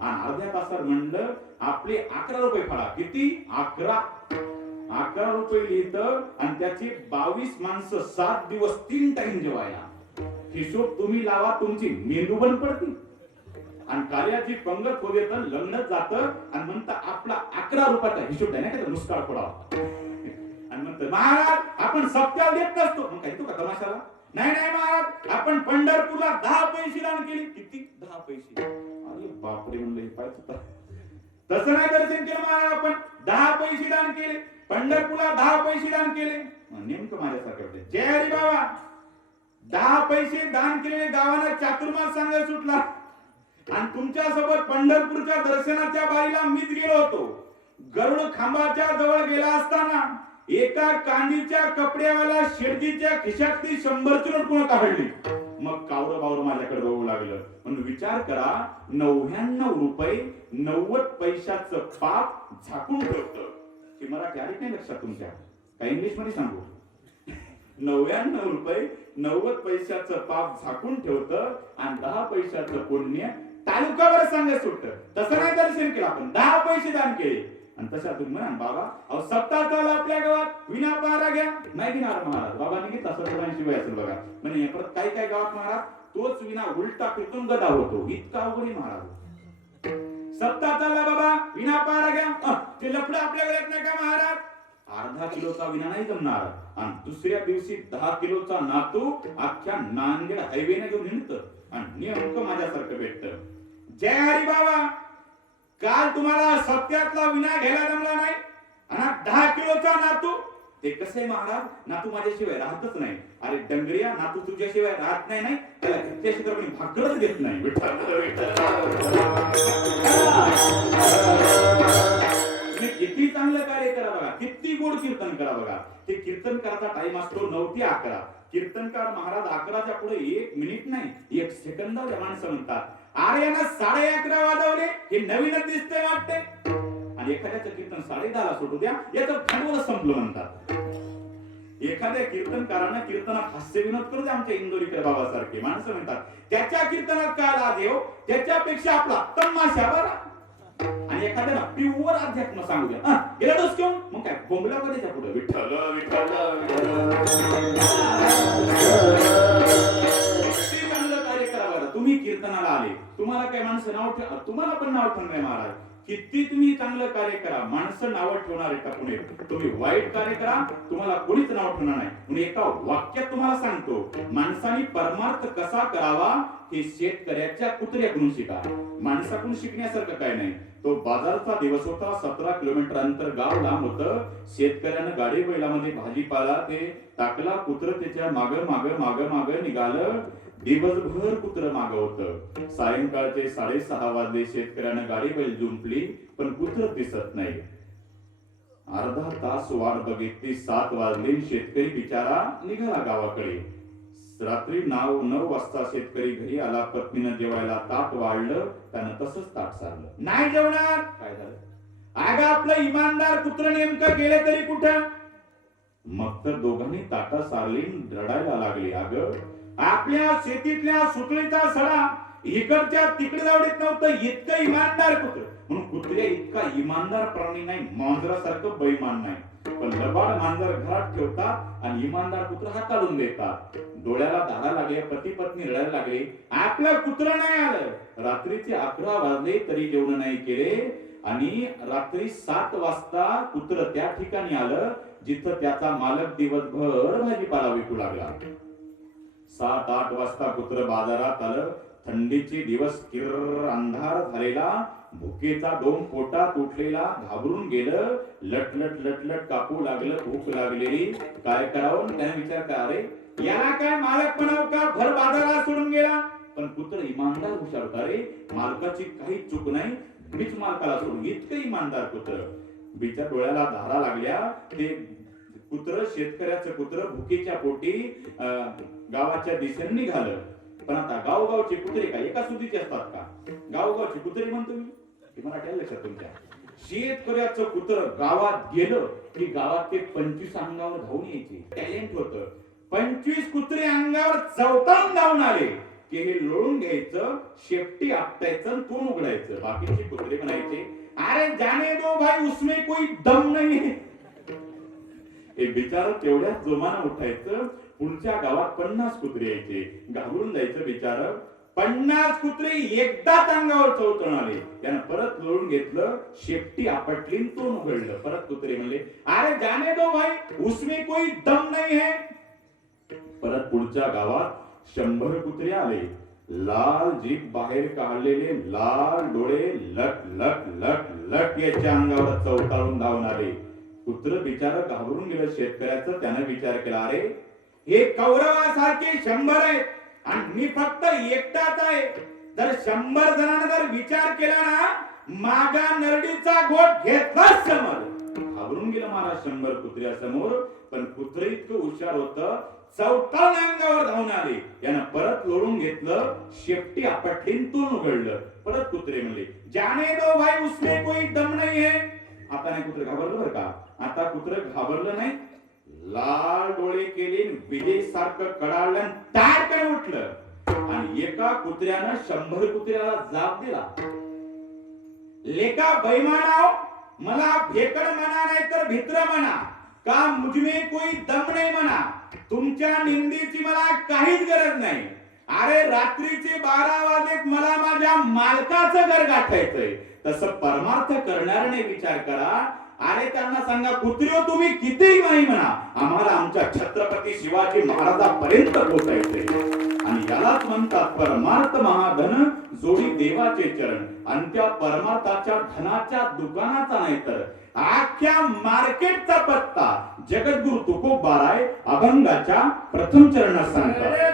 आणि अर्ध्या तासात म्हणलं आपले 11 रुपये फाडा. किती? 11 रुपये लिहितं आणि त्याची 22 माणसं 7 दिवस 3 टाइम जेवायला. हिशोब तुम्ही लावा, तुमची मेंदू बंद पडती आणि कार्याची पंगत होते तर लग्नच जातं आणि म्हणता आपला 11 रुपयाचा हिशोब द्या नाही का मुस्काळ फोडावा. आणि म्हणतो महाराज आपण सप्त्याला देत नसतो. मग काय तू का तमाशाला? नाही नाही महाराज आपण पंढरपूरला 10 पैसे दान केले. किती? 10 पैसे. अरे बापरे म्हणलं हे पाहिजे तसं नाही दर्शन केलं महाराज, आपण 10 पैसे दान केले, पंढरपूरला 10 पैसे दान केले. नेमकं माझ्यासारखं होते. जय हरी बाबा. 10 पैसे दान केलेले गावाला चातुर्मास सांगायला सुटला आणि तुमच्या सोबत पंढरपूरच्या दर्शनाच्या बारीला मीच गेलो होतो. गरुड खांबाच्या जवळ गेला असताना एका कांदीच्या कपड्यावाला शेडजीच्या खिशातली 100ची नोट कोण काढली. मग कावरं बावरं माझ्याकडे बघू लागलं. म्हणून विचार करा, 99 रुपये 90 पैशाचं पाप झाकून ठेवतं. की मराठी आली नाही लक्षात तुमच्या? काय इंग्लिश मध्ये सांगू? 99 रुपये 90 पैशाचं पाप झाकून ठेवतं आणि 10 पैशाचं पुण्य तालुकावर सांगत सुटतं. तसं नाही दर्शन केलं आपण, 10 पैसे दान केले. आणि तशा तुम्ही म्हणा बाबा अहो सप्ताह चालला आपल्या गावात, विना पारा घ्या. नाही घेणार महाराज. बाबांनी घेतला 70-80 वय असेल बघा. म्हणजे परत काही काही गावात महाराज तोच विना उलटा फिरतून गदा होतो. इतका अवघड महाराज. सप्ताह चालला बाबा, विना पारा घ्या. ते लफडं आपल्या गळ्यात नाही का महाराज? अर्धा किलोचा विना नाही जमणार. आणि दुसऱ्या दिवशी 10 किलोचा नातू अख्ख्या नांदेड हायवेने घेऊन हिंडतं आणि नेमकं माझ्यासारखं भेटतं. जय हरी बाबा. काल तुम्हाला सत्यातला विना घ्यायला जमला नाही आणि 10 किलोचा नातू. ते कसे महाराज? नातू माझ्याशिवाय राहतच नाही. अरे डंगरिया, नातू तुझ्याशिवाय राहत नाही. त्याला घेतल्याशिवाय तर कोणी भाकरच देत नाही. किती चांगलं कार्य करा बघा, किती गोड कीर्तन करा बघा. ते कीर्तन करायचा टाइम असतो 9 ते 11. कीर्तनकार महाराज 11च्या पुढे 1 मिनिट नाही 1 सेकंदाच्या माणसं म्हणतात आर्यानं 11:30 वाजवले, हे नवीनच दिसतंय वाटते. आणि एखाद्याचं कीर्तन 10:30ला सुटू द्या, याचं भांडवल संपलं म्हणतात. एखाद्या कीर्तनकारानं कीर्तनात हास्य विनोद करू द्या. आमच्या इंदोरीकर बाबासारखे माणसं म्हणतात त्याच्या कीर्तनात काय लाज येऊ, त्याच्यापेक्षा आपला तमाशा बरा. आणि एखाद्याला प्युअर अध्यात्म सांगू द्या, गेला डोस घेऊन मग काय बोंबला कधीच्या पुढे विठ्ठल विठ्ठल. चांगलं कार्य करा बरं. तुम्ही कीर्तनाला आले, तुम्हाला काय माणसं नाव ठेव, तुम्हाला पण नाव ठेवणार महाराज. किती तुम्ही चांगलं कार्य करा, माणसं नाव ठेवणार आहे का पुढे? तुम्ही वाईट कार्य करा, तुम्हाला कोणीच नाव ठेवणार नाही. म्हणून एका वाक्यात तुम्हाला सांगतो, माणसाने परमार्थ कसा करावा हे शेतकऱ्याच्या कुत्र्याकडून शिका. माणसाकडून शिकण्यासारखं काय नाही. तो बाजारचा दिवस होता, 17 किलोमीटर अंतर गाव लांब होतं. शेतकऱ्यानं गाडी बैलामध्ये भाजीपाला ते टाकला, कुत्र त्याच्या माग माग माग माग निघालं. दिवसभर कुत्र माग होतं. सायंकाळचे 6:30 वाजले. शेतकऱ्यानं गाडी बैल जुंपली पण कुत्र दिसत नाही. अर्धा तास वाट बघितली. 7 वाजले. शेतकरी बिचारा निघाला गावाकडे. रात्री 9 वाजता शेतकरी घरी आला. पत्नीनं जेवायला ताट वाढलं, त्यानं तसंच ताट सारलं. नाही जेवणार. काय झालं? अगं आपलं इमानदार कुत्र नेमकं गेले तरी कुठं? मग तर दोघांनी ताटा सारली, रडायला लागली. अगं आपल्या शेतीतल्या सुटलीचा सडा इकडच्या तिकडे जाऊ देत नव्हतं, इतकं इमानदार कुत्र. म्हणून कुत्र्या इतका इमानदार प्राणी नाही, मांजरासारखं बेईमान नाही. पण लबाड मांजर घरात ठेवतात आणि इमानदार कुत्र हाताळून देतात. डोळ्याला धारा लागल्या, पती पत्नी रडायला लागले. आपलं कुत्र नाही आलं. रात्रीचे 11 वाजले तरी जेवण नाही केले. आणि रात्री 7 वाजता कुत्र त्या ठिकाणी आलं जिथं त्याचा मालक दिवसभर भाजीपाला विकू लागला. 7-8 वाजता कुत्र बाजारात आलं. थंडीचे दिवस, किर्र अंधार झालेला, भुकेचा डोंग पोटात उठलेला, घाबरून गेलं. लटलट लटलट कापू लागलं, भूक लागलेली. काय करावं त्याने विचार करा. अरे याला काय मालक म्हणाव का भर बाजारात सोडून गेला. पण कुत्र इमानदार हुशार होता रे. मालकाची काही चूक नाही, मीच मालकाला सोडून इतकं इमानदार कुत्र. बिच्या डोळ्याला धारा लागल्या. ते कुत्र, शेतकऱ्याचं कुत्र भुकेच्या पोटी गावाच्या दिशेने निघालं. पण आता गावगावचे कुत्रे काय एका सुधीचे असतात का? गावगावचे कुत्रे म्हणतो मी, ते मला लक्षात तुमच्या. शेतकऱ्याचं कुत्र गावात गेलं की गावात ते 25 अंगावर धावून यायचे. टॅलेंट होतं. 25 कुत्रे अंगावर चौतान धावून आले की हे लोळून घ्यायचं, शेपटी आपटायचं, तोंड उघडायचं. बाकीचे कुत्रे म्हणायचे, अरे जाने दो भाई, उसमें कोई दम नहीं है. एक बिचारा तेवढ्याच जोमानं उठायचं. पुढच्या गावात 50 कुत्रे यायचे. घाबरून जायचं बिचार. 50 कुत्रे एकदाच अंगावर चौतण आले. त्यानं परत लोळून घेतलं, शेपटी आपटली, तोंड उघडलं. परत कुत्रे म्हणले, अरे जाने दो भाई, उसमें कोई दम नहीं है. परत पुढच्या गावात 100 कुत्रे आले. लाल जीभ बाहेर काढलेले, लाल डोळे, लट लट लट लट याच्या अंगावर चौताळून धावून आले. कुत्र बिचार घाबरून गेलं शेतकऱ्याचं. त्यानं विचार केला, अरे हे कौरवासारखे 100 आहेत आणि मी फक्त एकटाच आहे. जर 100 जणांना जर विचार केला ना, माझ्या नरडीचा घोट घेतलाच समोर. घाबरून गेलं महाराज 100 कुत्र्यासमोर. पण कुत्र इतकं हुशार होतं, चौतान अंगावर धावून आले. यानं परत लोळून घेतलं, शेपटी आपटली, तोंड उघडलं. परत कुत्रे म्हणले, जाने दो भाई, उसमें कोई दम नहीं है. आता नाही कुत्र घाबरलं बरं का. आता कुत्र घाबरलं नाही. लाल डोळे केले, विजय सारखं कडाळलं, ताडकन उठलं आणि एका कुत्र्यानं 100 कुत्र्याला जाब दिला. लेका बैमानाव, मला भेकड म्हणा नाही तर भित्र म्हणा, का मुझमे कोई दम नाही म्हणा. तुमच्या निंदेची मला काहीच गरज नाही. अरे रात्रीचे 12 वाजेत मला माझ्या मालकाचं घर गाठायचंय. तसं परमार्थ करणाऱ्याने विचार करा. अरे त्यांना सांगा, कुत्र्यो तुम्ही कितीही नाही म्हणा, आम्हाला आमच्या छत्रपती शिवाजी महाराजांपर्यंत पोहोचायचंय. आणि यालाच म्हणतात परमार्थ महाधन, जोडी देवाचे चरण. आणि त्या परमार्थाच्या धनाच्या दुकानाचा नाही तर आख्या मार्केटचा पत्ता जगद्गुरु तुकोबाराय अभंगाच्या प्रथम चरणात सांगतात.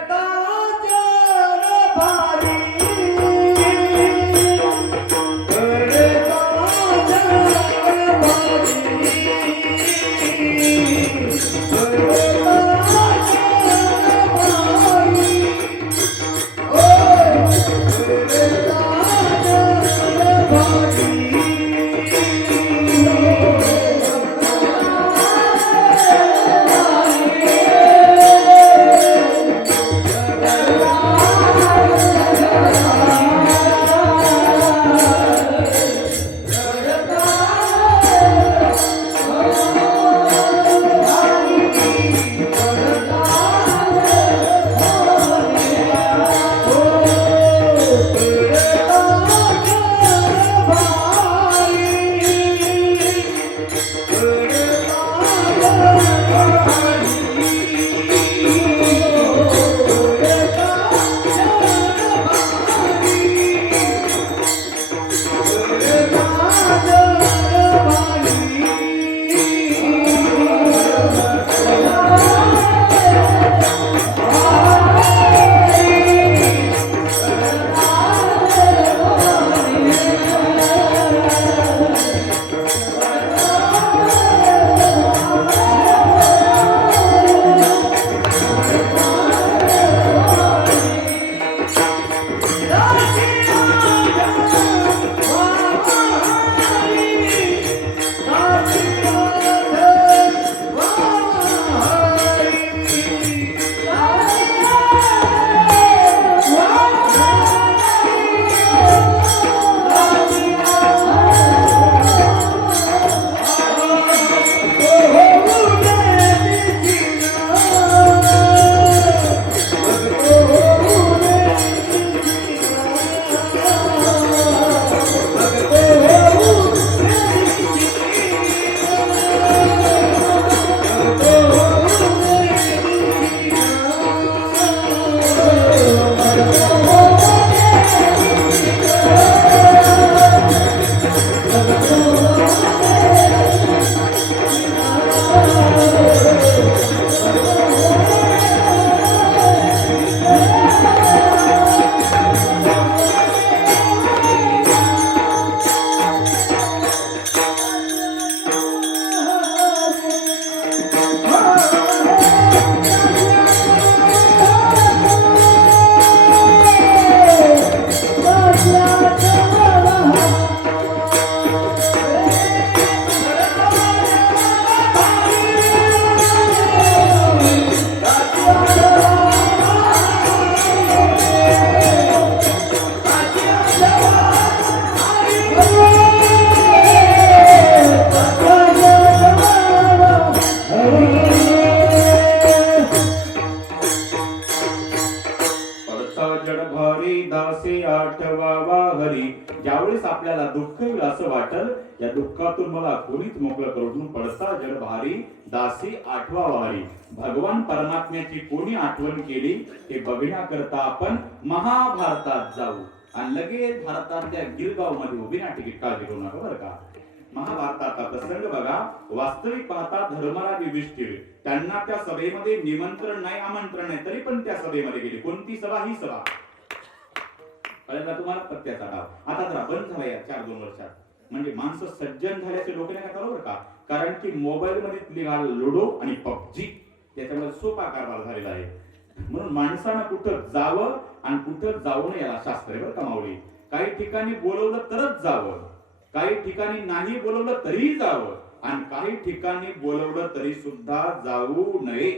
आपल्याला दुःख येईल असं वाटल, या दुःखातून मला कोणीच मोकळं करून पडता जड भारी दासी आठवा वारी. भगवान परमात्म्याची कोणी आठवण केली हे बघण्याकरता आपण महाभारतात जाऊ. आणि लगेच भारतातल्या गिरगाव मध्ये उभी ना तिकीट, काळजी करू नका बरं का. महाभारताचा प्रसंग बघा. वास्तविक पाहता धर्मराज युधिष्ठिर, त्यांना त्या सभेमध्ये निमंत्रण नाही, आमंत्रण नाही, तरी पण त्या सभेमध्ये गेले. कोणती सभा? ही सभा. कळलं तुम्हाला? पत्त्याचा डाव. आता जरा बंद झाला या 4-2 वर्षात. म्हणजे माणसं सज्जन झाल्याचे लोक नाही का बरोबर का? कारण की मोबाईल मध्ये निघाला लुडो आणि पबजी, त्याच्यामध्ये सोपा कारभार झालेला आहे. म्हणून माणसानं कुठं जावं आणि कुठं जाऊ नये याला शास्त्र आहे बरं का माऊली. काही ठिकाणी बोलवलं तरच जावं, काही ठिकाणी नाही बोलवलं तरी जावं, आणि काही ठिकाणी बोलवलं तरी सुद्धा जाऊ नये.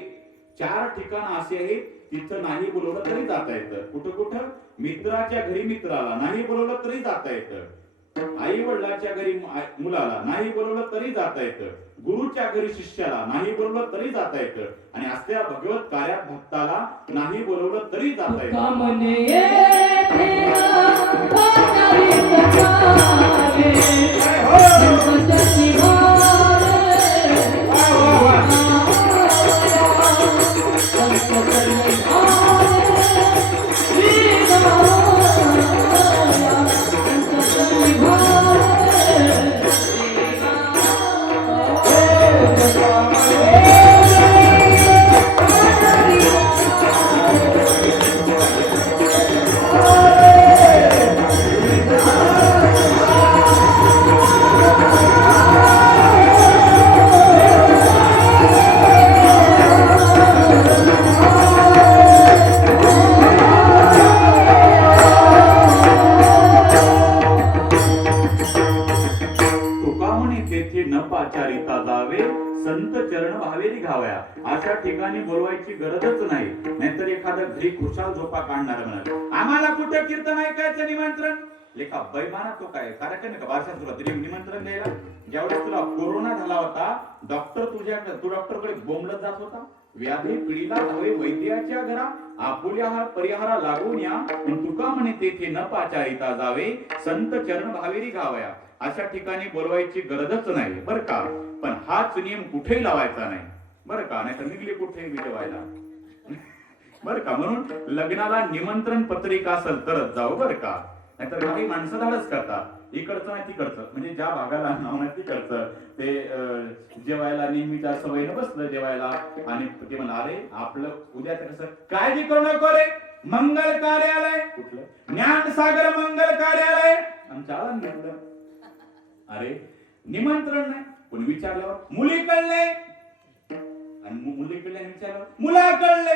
4 ठिकाण असे आहेत तिथं नाही बोलवलं तरी जाता येतं. कुठं कुठं? मित्राच्या घरी मित्राला नाही बोलवलं तरी जाता येतं, आई वडिलांच्या घरी मुलाला नाही बोलवलं तरी जाता येतं, गुरुच्या घरी शिष्याला नाही बोलवलं तरी जाता येतं, आणि असल्या भगवत कार्यात भक्ताला नाही बोलवलं तरी जाता येतं. अशा ठिकाणी बोलवायची गरजच नाही, नाहीतर एखादा घरी खुशाल झोपा काढणार म्हणत आम्हाला कुठे कीर्तन ऐकायचं निमंत्रण. लेखा बैमाना तो काय कार्यक्रम आहे का बारशात तुला तरी निमंत्रण द्यायला? ज्यावेळेस तुला कोरोना झाला होता, डॉक्टर तू डॉक्टरकडे बोंबलत जात होता. व्याधी पिढीला हवे वैद्याच्या घरा, आपुल्या हा परिहारा लागून या. तुका म्हणे तेथे न पाचारिता जावे, संत चरण भावेरी घावया. अशा ठिकाणी बोलवायची गरजच नाही बरं का. पण हाच नियम कुठेही लावायचा नाही बरं का, नाही तर निघले कुठे विजवायला बरं का. म्हणून लग्नाला निमंत्रण पत्रिका असेल तरच जाऊ बरं का, नाहीतर काही माणसं धाडच करतात इकडचं नाही तिकडचं. म्हणजे ज्या भागाला नाव नाही तिकडचं ते जेवायला नेहमीच्या सवयीनं बसलं जेवायला, आणि ते म्हणा अरे आपलं उद्याचं कसं, काळजी करू नको रे, मंगल कार्यालय कुठलं, ज्ञानसागर मंगल कार्यालय आमच्या घेतलं. अरे निमंत्रण नाही, पण विचारल्यावर मुलीकडले, आणि मुलीकडले विचारल्यावर मुलाकडले.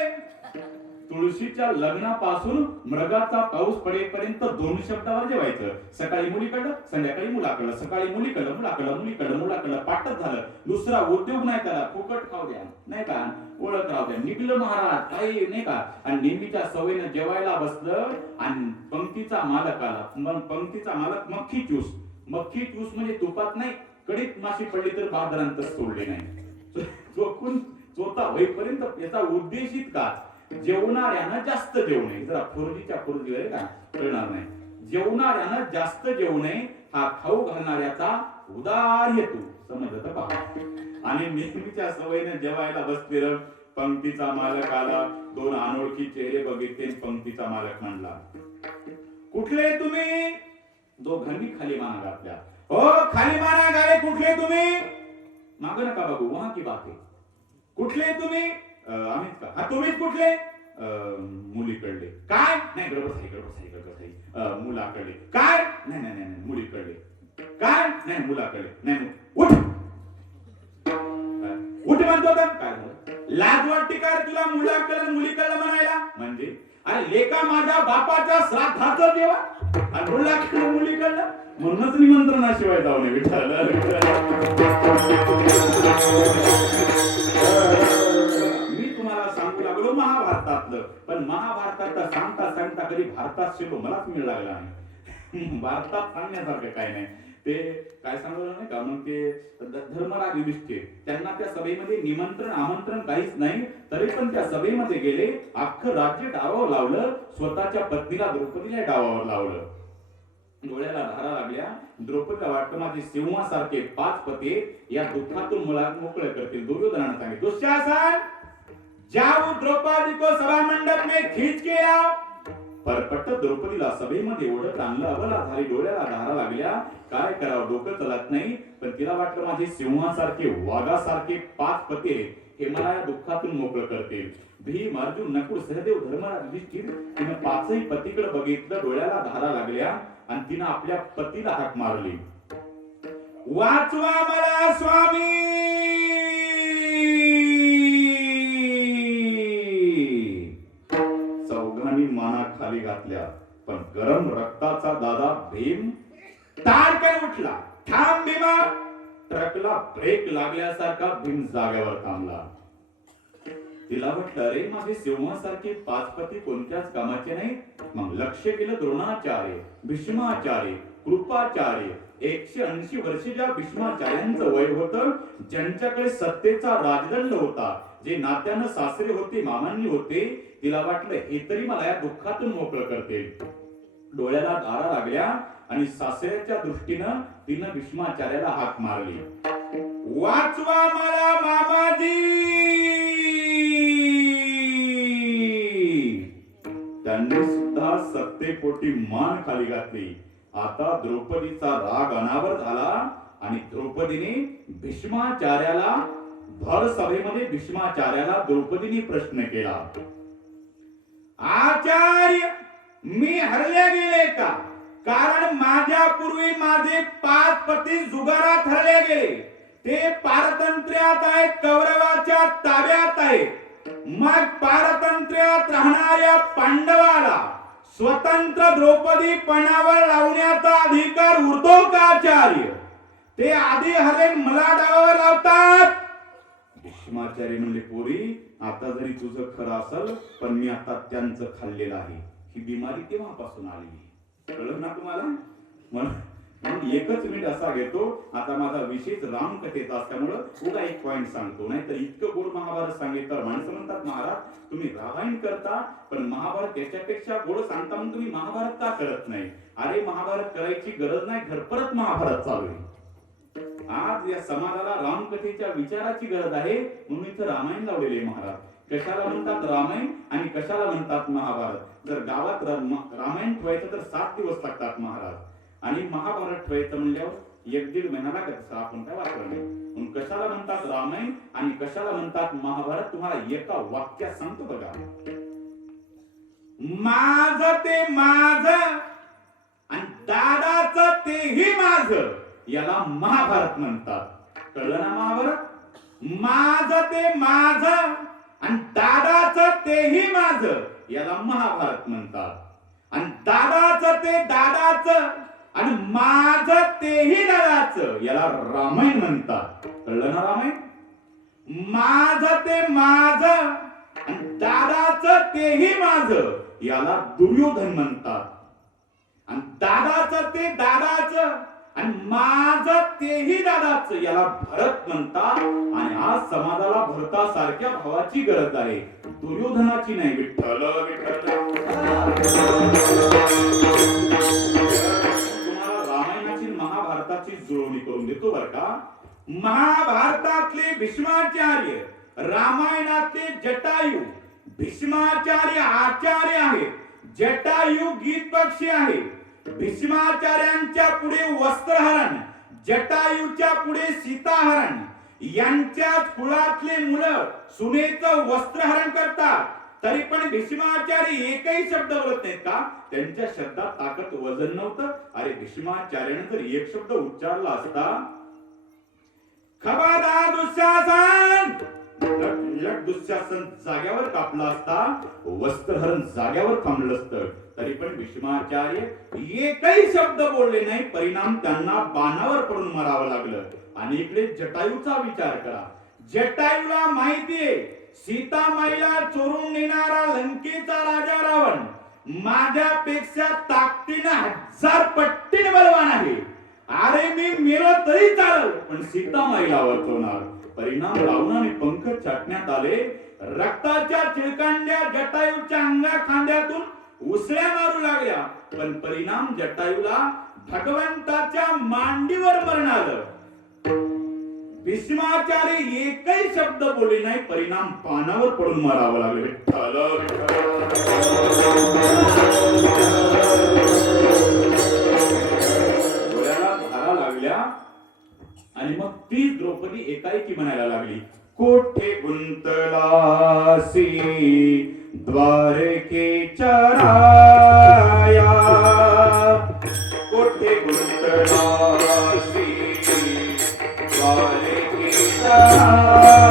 तुळशीच्या लग्नापासून मृगाचा पाऊस पडेपर्यंत 2 शब्दावर जेवायचं. सकाळी मुलीकडलं, संध्याकाळी मुलाकडलं, सकाळी मुलीकडलं, मुलाकडलं, मुलीकडलं, मुलाकडलं. पाठच झालं. दुसरा उद्योग नाही त्याला, फुकट खाऊ द्या नाही का, ओळख राहू द्या. निघलं महाराज काही नाही का. आणि नेहमीच्या सवयीनं जेवायला बसलं, आणि पंक्तीचा मालक आला. मग पंक्तीचा मालक मक्खी चूस. मक्खी चूस म्हणजे तुपात नाही, कडीत माशी पडली तर बाजारांत सोडली नाही. चोखून चोता होईपर्यंत याचा उद्देश इतकाच, जेवणाऱ्यानं जास्त जेवू नये. जरा फोरजीच्या फोरजी आहे का कळणार नाही. जेवणाऱ्यानं जास्त जेवू नये हा खाऊ घालणाऱ्याचा उदार हेतू समजत पहा. आणि नेहमीच्या सवयीने जेवायला बसलेलं पंक्तीचा मालक आला. 2 अनोळखी चेहरे बघितले. पंक्तीचा मालक म्हणला, कुठले तुम्ही? दोघांनी खाली माना घातल्या. हो खाली माना घाले. कुठले तुम्ही? माग नका बघू, वहा की बात आहे. कुठले तुम्ही? आम्हीच का? हा तुम्हीच कुठले? मुलीकडले. काय? नाही गडबड मुलाकडले. काय? नाही नाही नाही मुलीकडले. काय? नाही मुलाकडले. नाही उठ उठ म्हणतो का? काय झालं? लाज वाटते का तुला मुलाकडलं मुलीकडलं म्हणायला? म्हणजे अरे लेका माझ्या बापाच्या श्राद्धाचं जेवा, आणि मुलाकडलं मुलीकडलं. म्हणूनच निमंत्रणाशिवाय जाऊ नये. विठ्ठल महाभारतातलं, पण महाभारतातलं सांगता सांगता कधी भारतात शिकलो मलाच मिळ लागला नाही. भारतात सांगण्यासारखं काय नाही. ते काय सांगलं नाही का, मग ते धर्मराज युधिष्ठिर, त्यांना त्या सभेमध्ये निमंत्रण आमंत्रण काहीच नाही, तरी पण त्या सभेमध्ये गेले. अख्खं राज्य डावावर लावलं, स्वतःच्या पत्नीला द्रौपदीला डावावर लावलं. डोळ्याला धारा लागल्या. द्रौपदीला वाटतं माझे सिंहासारखे 5 पती या दुःखातून मला मोकळं करतील. दुर्योधनाने सांगितले, दुःशासन जाऊ द्रौपदी को सभा मंडप में खींच के आओ. परपट्ट द्रौपदीला सभेमध्ये ओढत आणलं. अबला झाली, डोळ्याला धारा लागल्या. काय करावं डोकं चलत नाही. पण तिला वाटलं माझे सिंहासारखे वाघासारखे 5 पती हे मला या दुःखातून मोकळं करतील. भीम, अर्जुन, नकुल, सहदेव, धर्मराज, युधिष्ठिर तिनं 5ही पतीकडे बघितलं. डोळ्याला धारा लागल्या आणि तिनं आपल्या पतीला हाक मारली, वाचवा मला स्वामी. चौघांनी माना खाली घातल्या. पण गरम रक्ताचा दादा भीम ताडकन उठला. थांब भीमा. ट्रकला ब्रेक लागल्यासारखा भीम जागेवर थांबला. तिला वाटलं, अरे माझे सिंहासारखे 5 पती कोणत्याच कामाचे नाही. मग लक्ष केलं, द्रोणाचार्य, भीष्माचार्य, कृपाचार्य, 180 वर्षाच्या भीष्माचार्यांचं वय होतं. ज्यांच्याकडे सत्तेचा राजदंड होता, जे नात्यानं सासरे होते, मामांनी होते. तिला वाटलं हे तरी मला या दुःखातून मोकळं करते. डोळ्याला धारा लागल्या आणि सासऱ्याच्या दृष्टीनं तिनं भीष्माचार्याला हाक मारली, वाचवा मला मामाजी. त्यांनी सुद्धा सत्तेपोटी मान खाली घातली. आता द्रौपदीचा राग अनावर झाला आणि द्रौपदीने भीष्माचार्याला भर सभेमध्ये भीष्माचार्याला द्रौपदीने प्रश्न केला, आचार्य मी हरले गेले का? कारण माझ्या पूर्वी माझे 5 पती जुगारात हरले गेले. ते पारतंत्र्यात आहेत, कौरवाच्या ताब्यात आहेत. मग पारतंत्र्यात राहणाऱ्या पांडवाला स्वतंत्र द्रौपदी पणावर लावण्याचा अधिकार उरतो का आचार्य? ते आधी हरे मला डावावर लावतात. भीष्माचार्य म्हणले, पोरी आता जरी तुझं खरं असेल, पण मी आता त्यांचं खाल्लेलं आहे. ही बिमारी केव्हापासून आली कळलं ना तुम्हाला? म्हणून एकच मिनिट असा घेतो. आता माझा विशेष रामकथेचा असल्यामुळं उगा एक पॉइंट सांगतो. नाही तर इतकं गोड महाभारत सांगितलं. माणसं म्हणतात महाराज तुम्ही रामायण करता पण महाभारत त्याच्यापेक्षा गोड सांगता, म्हणून तुम्ही महाभारत का करत नाही? अरे महाभारत करायची गरज नाही, घर परत महाभारत चालू आहे. आज या समाजाला रामकथेच्या विचाराची गरज आहे, म्हणून इथं रामायण लावलेले महाराज. कशाला म्हणतात रामायण आणि कशाला म्हणतात महाभारत? जर गावात रामायण ठेवायचं तर 7 दिवस लागतात महाराज, आणि महाभारत ठेवायचं म्हणल्यावर 1-1.5 महिना लागत. आपण काय वाचलं नाही. म्हणून कशाला म्हणतात रामायण आणि कशाला म्हणतात महाभारत, तुम्हाला एका वाक्यात सांगतो बघा. माझं ते माझं आणि दादाचं तेही माझं, याला महाभारत म्हणतात. कळलं ना महाभारत? माझं ते माझं आणि दादाचं तेही माझं, याला महाभारत म्हणतात. आणि दादाचं ते दादाचं आणि माझं तेही दादाचं, याला रामायण म्हणतात. कळलं ना रामायण? माझं ते माझं आणि दादाचं तेही माझं, याला दुर्योधन म्हणतात. आणि दादाचं ते दादाचं आणि माझं तेही दादाचं, याला भरत म्हणतात. आणि आज समाजाला भरतासारख्या भावाची गरज आहे, दुर्योधनाची नाही. विठ्ठल विठ्ठल. तुम्हाला रामायणाची महाभारताची जुळवणी करून देतो बर का. महाभारतातले भीष्माचार्य, रामायणातले जटायू. भीष्माचार्य आचार्य आहेत, जटायू गीत पक्षी आहे. भीष्माचार्यांच्या पुढे वस्त्रहरण, जटायूच्या पुढे सीताहरण. यांच्याच कुळातले मुलं सुनेचं वस्त्रहरण करतात, तरी पण भीष्माचार्य एकही शब्द बोलत नाहीत का? त्यांच्या शब्दात ताकद वजन नव्हतं. अरे भीष्माचार्याने जर एक शब्द उच्चारला असता, खबरदार दुःशासन, दुःशासन जाग्यावर कापला असता, वस्त्रहरण जाग्यावर थांबलं असतं. तरी पण भीष्माचार्य एकही शब्द बोलले नाही. परिणाम त्यांना बाणावर पडून मरावं लागलं. आणि इकडे जटायूचा विचार करा. जटायूला माहितीये सीतामाईला चोरून नेणारा लंकेचा राजा रावण माझ्यापेक्षा ताकदीने 1000 पट्टीने बलवान आहे. अरे मी मेलो तरी चालेल, पण सीतामाईला वाचवणार. परिणाम रावणाने पंख छाटण्यात आले. रक्ताच्या चिळकांड्या जटायूच्या अंगा खांद्यातून उसळ्या मारू लागल्या. पण परिणाम जटायूला भगवंताच्या मांडीवर मरण आलं. भीष्माचार्य एकही शब्द बोलले नाही, परिणाम पानावर पडून मरावं लागलं. विठ्ठल डोळ्याला धारा लागल्या आणि मग ती द्रौपदी एकाएकी म्हणायला लागली, कोठे गुंतलासी द्वारकेच्या राया, कोठे गुंतलासी द्वारकेच्या राया,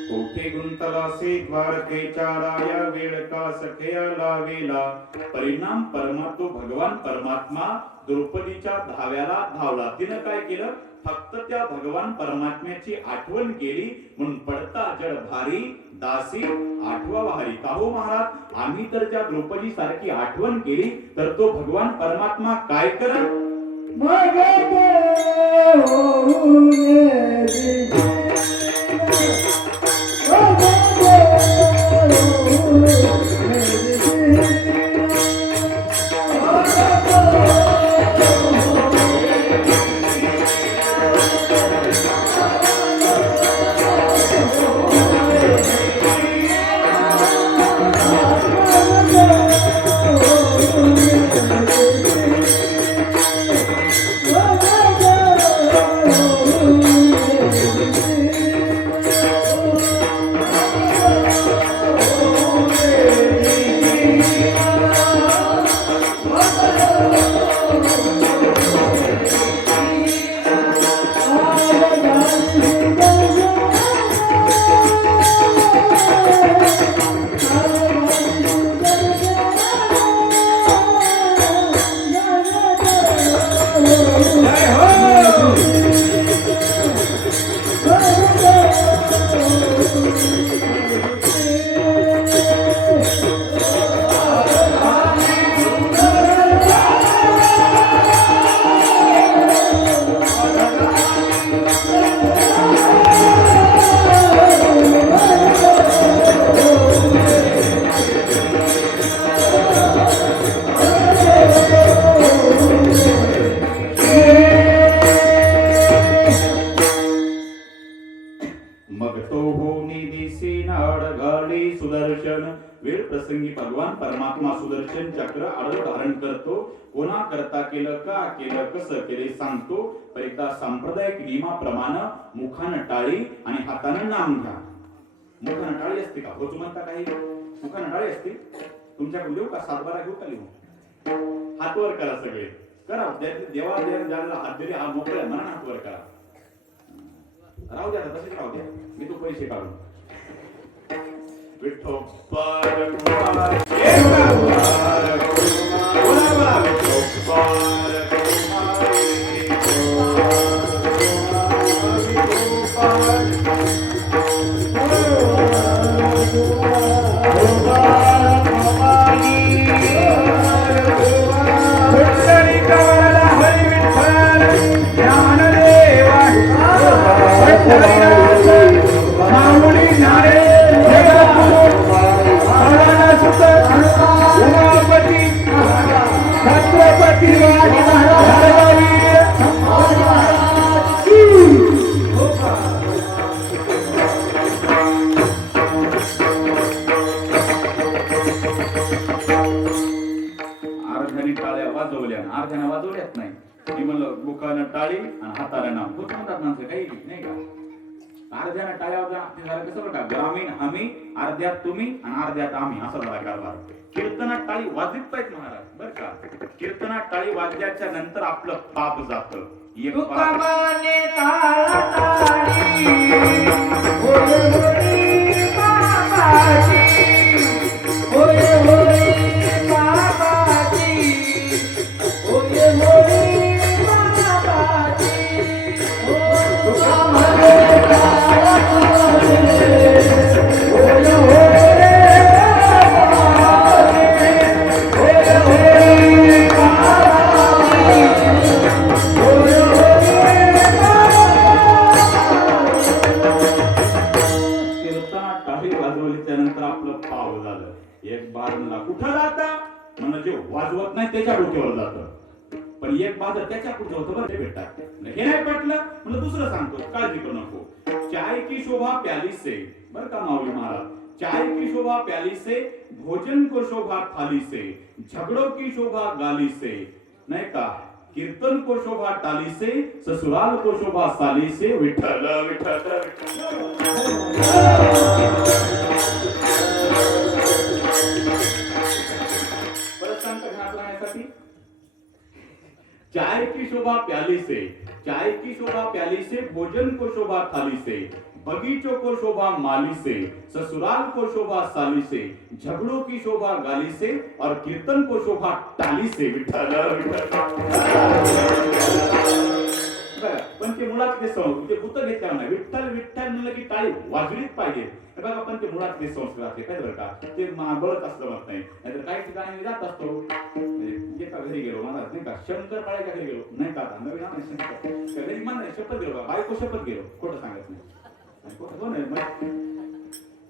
कोठे गुंतलासी द्वारकेच्या परिणाम परमात्मा भगवान परमात्मा द्रौपदीच्या धाव्याला धावला. तिनं काय केलं, फक्त त्या भगवान परमात्म्याची आठवण केली म्हणून पडता जड भारी दासी आठवा वाहरी. का हो महाराज, आम्ही तर त्या द्रौपदी सारखी आठवण केली तर तो भगवान परमात्मा काय करत? वेळ प्रसंगी भगवान परमात्मा सुदर्शन चक्र आडव धारण करतो. कोणा करता केलं, का केलं, कसं केले सांगतो. पण एकदा सांप्रदायिक नियमाप्रमाणे मुखानं टाळी आणि हातानं नाम घ्या. मुखानं टाळी असते का? होच म्हणता काही मुखानं टाळी असते. तुमच्याकडे देऊ का? 7 12 घेऊ का? लिहू. हात वर करा सगळे. करा. देवा ज्याला हात दिले हा मोकळ्या मनानं हात वर करा. राहू द्या तसेच राहू द्या, मी तो पैसे काढून विठोबार कुमार विठोबार कुमार अर्ध्याने टाळ्या वाजवल्या अर्ध्याने वाजवल्याच नाही. मी म्हणलं बुकानं टाळी आणि हाताने नाव होत म्हणतात माणसं काही नाही का. अर्ध्याने टाळ्या वाजवल्या झालं कसं बरं का, ग्रामीण आम्ही अर्ध्यात तुम्ही आणि अर्ध्यात आम्ही असा झाला कारभार. कीर्तनात टाळी वाजवीत पाहिजे महाराज बरं का. कीर्तनात टाळी वाजल्याच्या नंतर आपलं पाप जातं. एक पाप एक बाजूला कुठं जाता म्हणजे वाजवत नाही त्याच्या डोक्यावर जात. पण एक बाजू त्याच्या पुढचं होतं बरं भेटतात. हे नाही पटलं म्हणलं दुसरं सांगतो, काळजी करू नको. चाय की शोभा प्याली से बरं का माऊली महाराज, चाय की शोभा प्याली से, भोजन को शोभा थाली से, झगड़ों की शोभा गाली से, नहीं का कीर्तन को शोभा टाली से, ससुराल को शोभा साली से. विठ्ठल विठ्ठल परत सांगतो घरात राहण्यासाठी. चाय की शोभा प्याली से, चाय की शोभा प्याली से, भोजन को शोभा थाली से, बगीचों को शोभा माली से, ससुराल को शोभा साली से, झगड़ों की शोभा गाली से और कीर्तन को शोभा टाली से. विठ्ठल पण ते मुळात ते पुस्तक घेतल्यावर नाही. विठ्ठल विठ्ठल म्हणलं की टाळी वाजलीच पाहिजे. बघा पण ते मुळात ते संस्कृत काय बरं का, ते बळत असलं म्हणत नाही. नाहीतर काही ठिकाणी मी जात असतो, एका घरी गेलो महाराज नाही का, शंकर पाळ्याच्या घरी गेलो नाही का, नवीन आहे शंकर घरी मान शपथ गेलो, बायको शपथ गेलो, खोटं सांगत नाही.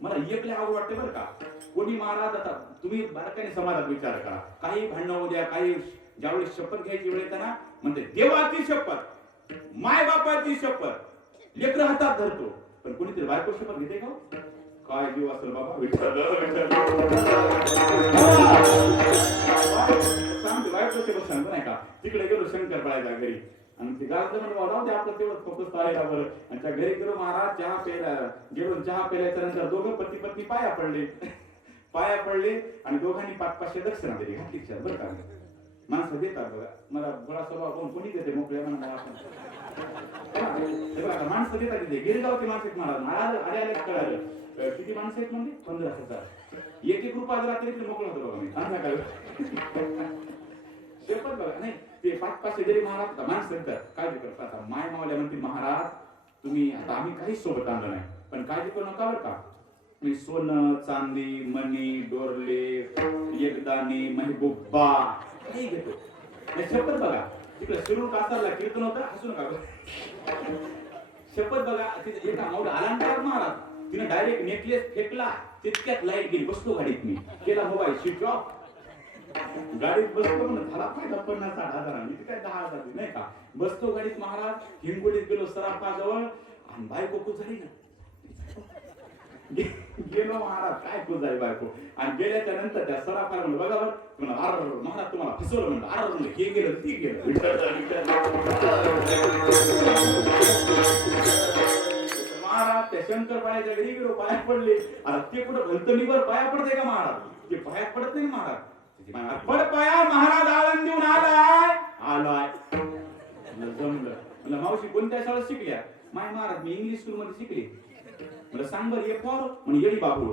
मला एकले आवड वाटते बरं का. कोणी महाराज आता तुम्ही बारकाने समाजात विचार करा, काही भांडणं होऊ द्या, काही ज्यावेळी शपथ घ्यायची वेळ येते ना, म्हणते देवाची शपथ, माय बापाची शपथ, लेकरं हातात धरतो. पण कोणीतरी बायको शपथ घेते का, काय जीव असेल बाबा. विठ्ठल सांगतो बायको शपथ सांगतो नाही का. तिकडे गेलो शंकर पाळ्याच्या घरी आणि ते गावाचं म्हणलं राहू दे आपलं तेवढं फोकस पाहायला बरं. आणि त्या घरी गेलो महाराज, चहा प्यायला जेवण, चहा प्यायल्याच्या नंतर दोघं पती पत्नी पाया पडले आणि दोघांनी 500 दक्षिणा दिली घातली बरं का. माणसं देतात बघा, मला बळा स्वभाव कोणी देते मोकळ्या मनाला माणसं देतात तिथे. गिरगावची माणसं महाराज आले कळालं किती माणसं आहेत म्हणजे 15,000. एक रुपया जरा तरी मोकळं होतं बघा मी शपथ बघा. नाही ते 500 जरी महाराज माणसं देतात, काळजी करतात. आता माय मावल्या म्हणते महाराज तुम्ही आता आम्ही काहीच सोबत आणलं नाही, पण काळजी करू नका बरं का. मी सोनं चांदी मणी डोरले एकदाणी महबूबा काही घेतो. शपथ बघा तिकडे शिरूर कासारला कीर्तन होतं, हसू नका. शपथ बघा तिथे एका मावला अलंकार महाराज, तिने डायरेक्ट नेकलेस फेकला, तितक्यात लाईट गेली. बसतो गाडीत, मी केला मोबाईल स्विच ऑफ, गाडीत बसतो म्हणून झाला फायदा 50-60 काय 10,000 नाही का. बसतो गाडीत महाराज, हिंगोलीत गेलो सराफाजवळ आणि बायको कुजारी ना. गेलो महाराज काय कुजारी बायको. आणि गेल्याच्या नंतर त्या सराफाला म्हणलं बघा बरं तुम्हाला अर महाराज तुम्हाला फसवलं म्हणलं. अर म्हणलं हे गेलं ती गेलं. महाराज त्या शंकर पाळ्याच्या घरी गेलो, पाया पडले. आता ते कुठं भलतणीवर पाया पडते का महाराज, ते पाया पडत नाही महाराज. पड पाया महाराज आळंद देऊन आलाय जमलं. म्हणलं मावशी कोणत्या शाळेत शिकल्या, माय महाराज मी इंग्लिश स्कूल मध्ये शिकले. मला सांग बरं एक फॉर म्हणे येडी बाबू.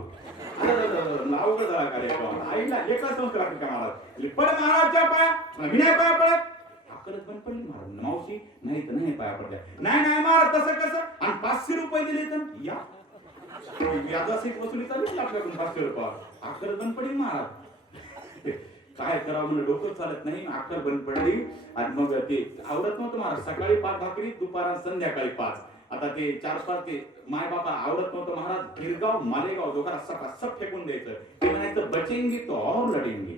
अवघड झाला का रे आईला एका संस्कार का महाराज पण महाराजच्या पाया मी नाही पाया पडत. अक्कलच बंद पडली महाराज. मावशी नाही तर नाही पाया पडल्या. नाही नाही महाराज तसं कसं आणि 500 रुपये दिले तर या व्याजासहित वसुली चालू आपल्याकडून 500 रुपये. अक्कल बंद पडली महाराज. काय करावं म्हणून डोकं चालत नाही. अक्कल बंद पडली आणि मग ते आवडत नव्हतं महाराज. सकाळी 5 भाकरी दुपारा संध्याकाळी 5. आता ते 4-5 ते माय बाबा आवडत नव्हतं महाराज. गिरगाव मालेगाव दोघांना सपासप फेकून द्यायचं. ते म्हणायचं बचेंगे तो और लढेंगे.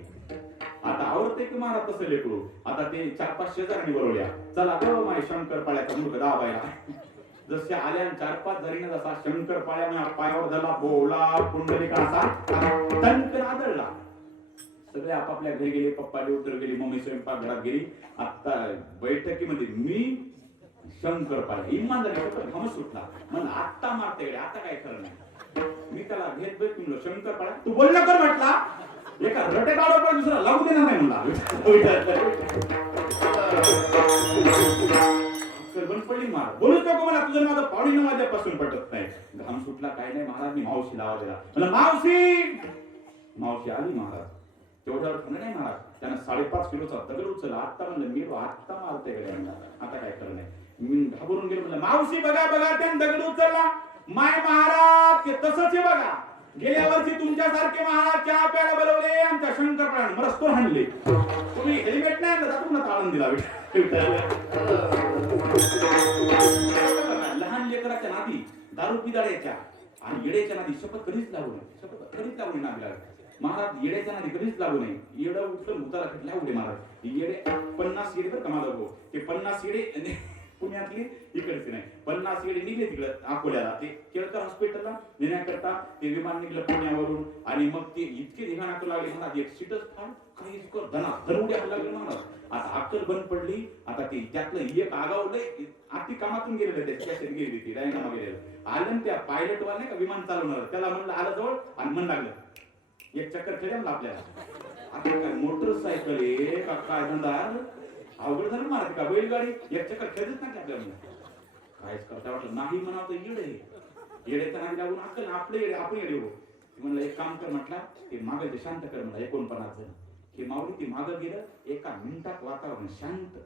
आता आवडते की महाराज तसं लेकरू. आता ते 4-5 शेजारणी बरोल्या चला गो माय शंकर पाळ्याचा मुलगा दाबायला. जसे आल्या 4-5 जरीने जसा शंकर पाळ्या पायावर झाला बोला कुंडलिका असा टंकर आदळला. सगळे आपापल्या घरी गेले. पप्पा ड्युटीवर गेली. मम्मी स्वयंपाक घरात गेली. आता बैठकीमध्ये मी शंकर पाळ्या इमानदारी हमस सुटला. म्हणून आत्ता मारते आता काय खरं नाही. मी त्याला घेत भेट म्हणलो शंकर पाळ्या तू बोल न कर म्हटला. एका रटे काढो पण दुसरा लागू देणार नाही म्हणला. बंद पडली महाराज. बोलूच नको मला तुझं माझं पाणी न माझ्यापासून पटत नाही. घाम सुटला काय नाही महाराज. मी मावशी लावा दिला. मला मावशी मावशी आली महाराज. तेवढ्यावर खरं नाही महाराज. त्यानं 5.5 किलोचा दगड उचलला. आता म्हणलं मी आत्ता मारते गड्या. आता काय खरं नाही. मी घाबरून गेलो. म्हणलं मावशी बघा बघा त्यानं दगड उचलला. माय महाराज ते तसंच आहे बघा. गेल्या वर्षी तुमच्यासारखे महाराज चहा प्यायला बोलवले आमच्या शंकरपाळ्यानं रस्त्यावर हाणले. तुम्ही हेल्मेट नाही आणलं जातो ना ताळून दिला. लहान लेकराच्या नादी दारू पिदाड्याच्या आणि येड्याच्या नादी शपथ कधीच लागू नये. शपथ कधीच लागू नये. महाराज येड्याच्या नादी कधीच लागू नये. येडं उचलून उतारा खटला उडे महाराज. येडे 50 येडे बरं कमाल हो. ते 50 येडे पुण्यातली इकडचे नाही. 50 येडे निघले तिकडे अकोल्याला. ते केळकर हॉस्पिटलला नेण्याकरता ते विमान निघलं पुण्यावरून. आणि मग ते इतके धिंगाणा करू लागले महाराज. एक सीटच फाड काही धना धरवड्या लागले महाराज. आता अक्कल बंद पडली. आता ते त्यातलं एक आगावलंय आती कामातून गेलेलं त्याची कॅसेट गेली ती रायनामा गेलेलं. आलं त्या पायलट वाला नाही का विमान चालवणार त्याला म्हणलं आलं जवळ आणि मन लागलं एक चक्कर खेळ्या म्हणलं आपल्याला. आता काय मोटरसायकल आहे का काय धंदा अवघड झालं महाराज. का बैलगाडी एक चक्कर खेळतच नाही आपल्याला. कायच करता वाटलं नाही म्हणावं तर येडे येड्याच्या नादी लागून अक्कल आपले येडे आपण येडे हो. म्हणलं एक काम कर म्हटलं ते मागे शांत कर म्हणलं 49 जण. हे माऊली ते मागं गेलं. एका मिनिटात वातावरण शांत.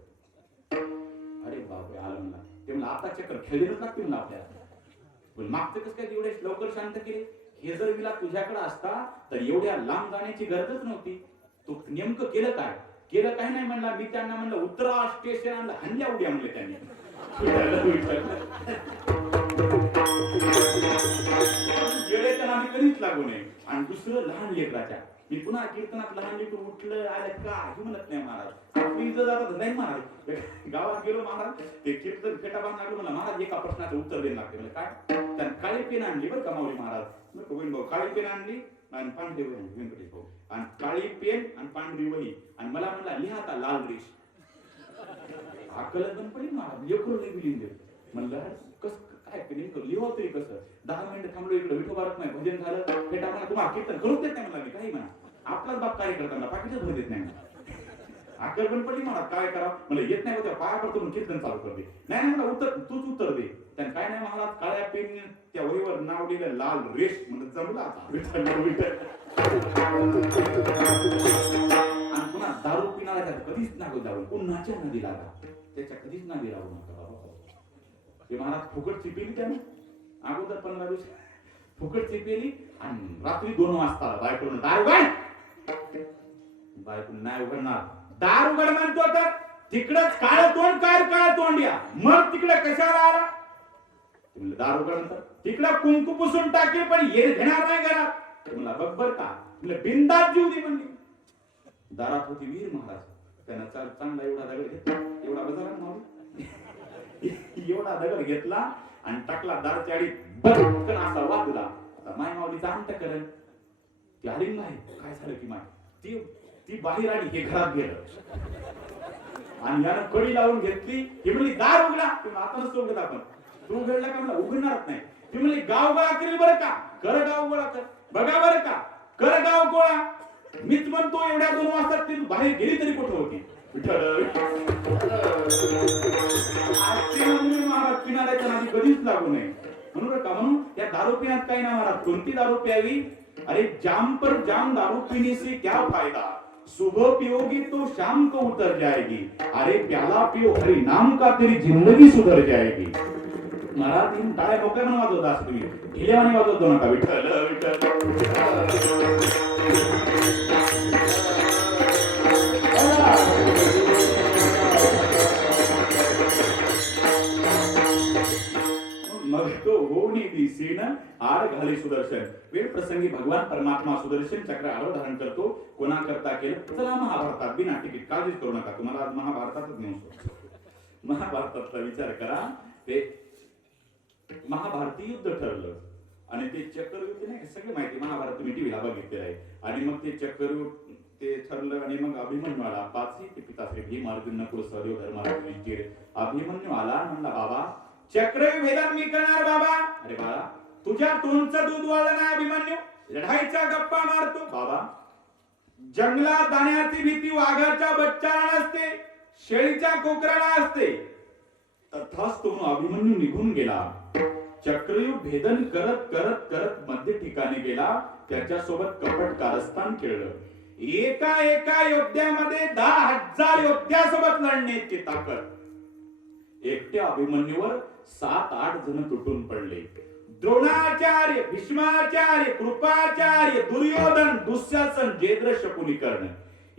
अरे बापरे आलं म्हणला. ते म्हणलं आता चक्कर खेळलेच लागते म्हणलं आपल्याला. मागचं कसं काय एवढे लवकर शांत केले. हे जर विला तुझ्याकडे असता तर एवढ्या लांब जाण्याची गरजच नव्हती. तू नेमकं केलं काय. केलं काय नाही म्हणला. मी त्यांना म्हणलं उत्तरा स्टेशन आणलं हल्ल्या उड्या म्हणले त्यांनी. गेल्याच्या नादी कधीच लागू नये. आणि दुसरं लहान लेकराच्या मी पुन्हा कीर्तनात लहान लेकर उठलं आलं काही म्हणत नाही महाराज. मी जर जातात नाही महाराज. गावात गेलो महाराज ते कीर्तन फेटा बांध लागलो. मला महाराज एका प्रश्नाचं उत्तर द्यायला लागते. म्हणजे काय त्यानं काळी पेन आणली बरं कमावली महाराज. गोविंद भाऊ काळी पेन आणली आणि पांढरी वही व्यंकटेश भाऊ आणि काळी पेन आणि पांढरी वही आणि मला म्हणला लिहा आता लाल रेष. अक्कल पण पडली महाराज. लेकरू नाही लिहून दे म्हणलं कस काय नेमकं लिहावं तरी कसं. 10 मिनिटं थांबलो इकडे विठोबारत नाही भजन झालं. फेटा म्हणा तुम्हाला कीर्तन करूच देत नाही म्हणला. मी काही म्हणा आपलाच बाप कार्य करताना पाकिटच भर देत नाही. अक्कल पण पडली मला काय करावं. मला येत नाही होत्या पाया पडतो कीर्तन चालू करते. नाही मला उत्तर तूच उत्तर दे. त्यानं काय नाही महाराज काळ्या पेन त्या वहीवर नाव लिहिलं लाल रेष म्हणत जमला आता. आणि पुन्हा दारू पिणारा कधीच नागो जाऊन कुणाच्या नदी लागा त्याच्या कधीच नादी राहू नका बाबा. ते महाराज फुकट चिपेली त्यानं अगोदर 15 दिवस फुकट चिपेली आणि रात्री 2 वाजता बायकोनं दार उघड. बायको नाही उघडणार. दार उघड म्हणतो तर तिकडच काळ तोंड काय काळ तोंड या मग तिकडे कशाला आला. म्हणलं दार उघड नंतर तिकडं कुंकू पुसून टाकेल पण ये घेणार नाही घरात. म्हणला बघ का म्हणलं बिंदात जीव दे म्हणली. दारात होती वीर महाराज. त्यानं चांगला एवढा दगड घेतला एवढा बजारा मावली एवढा दगड घेतला आणि टाकला दारच्या आडी बटकन असा वाजला. आता माय माऊलीचा अंत करेल. ती आली नाही काय झालं की माय ती बाहेर आली हे घरात गेलं आणि यानं कडी लावून घेतली. ही म्हणली दार उघडा. आता नसतो उघडत आपण. तू उघडला का मला उघडणारच नाही. ती म्हणली गाव गोळा करेल बरं का. कर गाव गोळा कर बघा बरं का. कर गाव गोळा. मीच म्हणतो एवढ्या 2 वाजता ती बाहेर गेली तरी कुठं होती. विठ्ठल आजचे म्हणून महाराज पिणाऱ्याच्या नादी कधीच लागू नये. म्हणून का म्हणून या दारू पिण्यात काही ना महाराज. कोणती दारू प्यावी? अरे जाम पर जाम दारू पीने से क्या फायदा, सुबह पियोगी तो शाम को उतर जाएगी. अरे प्याला पियो हरि नाम का तेरी जिंदगी सुधर जाएगी. महाराज इन टाळ्या मोकळ्या म्हणून वाजवत असतो तुम्ही, ढिल्यावाने वाजवतो नका. विठ्ठल मग तो होनी दिसीन आड घाली सुदर्शन. वेळ प्रसंगी भगवान परमात्मा सुदर्शन चक्र आडव धारण करतो. कोणा करता केलं? चला महाभारतात बिना तिकीट, काळजीच करू नका. तुम्हाला आज महाभारतातच नेऊ शकतो. महाभारतातला विचार करा. ते महाभारती युद्ध ठरलं आणि ते चक्रयुद्ध नाही सगळी माहिती महाभारत तुम्ही टीव्हीला बघितलेलं आहे. आणि मग ते चक्रयुद्ध ते ठरलं आणि मग अभिमन्यू आला. पाचही ते पिताश्री भीम अर्जुन नकुल सहदेव धर्मराज युधिष्ठिर. अभिमन्यू आला म्हणला बाबा चक्रव्यूह भेदन मी करणार बाबा. अरे बाळा तुझ्या तोंडचं दूध वाढलं ना अभिमन्यू, लढाईच्या गप्पा मारतो. बाबा जंगलात जाण्याची भीती वाघाच्या बच्चाला नसते, शेळीच्या कोकराला असते. तथाच तो अभिमन्यू निघून गेला. चक्रव्यूह भेदन करत करत करत मध्य ठिकाणी गेला. त्याच्यासोबत कपट कारस्थान खेळलं. एका एका योद्ध्यामध्ये 10,000 योद्ध्यासोबत लढण्याची ताकद. एकट्या अभिमन्यूवर 7-8 जण तुटून पडले. द्रोणाचार्य, भीष्माचार्य, कृपाचार्य, दुर्योधन, दुःशासन, जयद्रथ, शकुनी, कर्ण.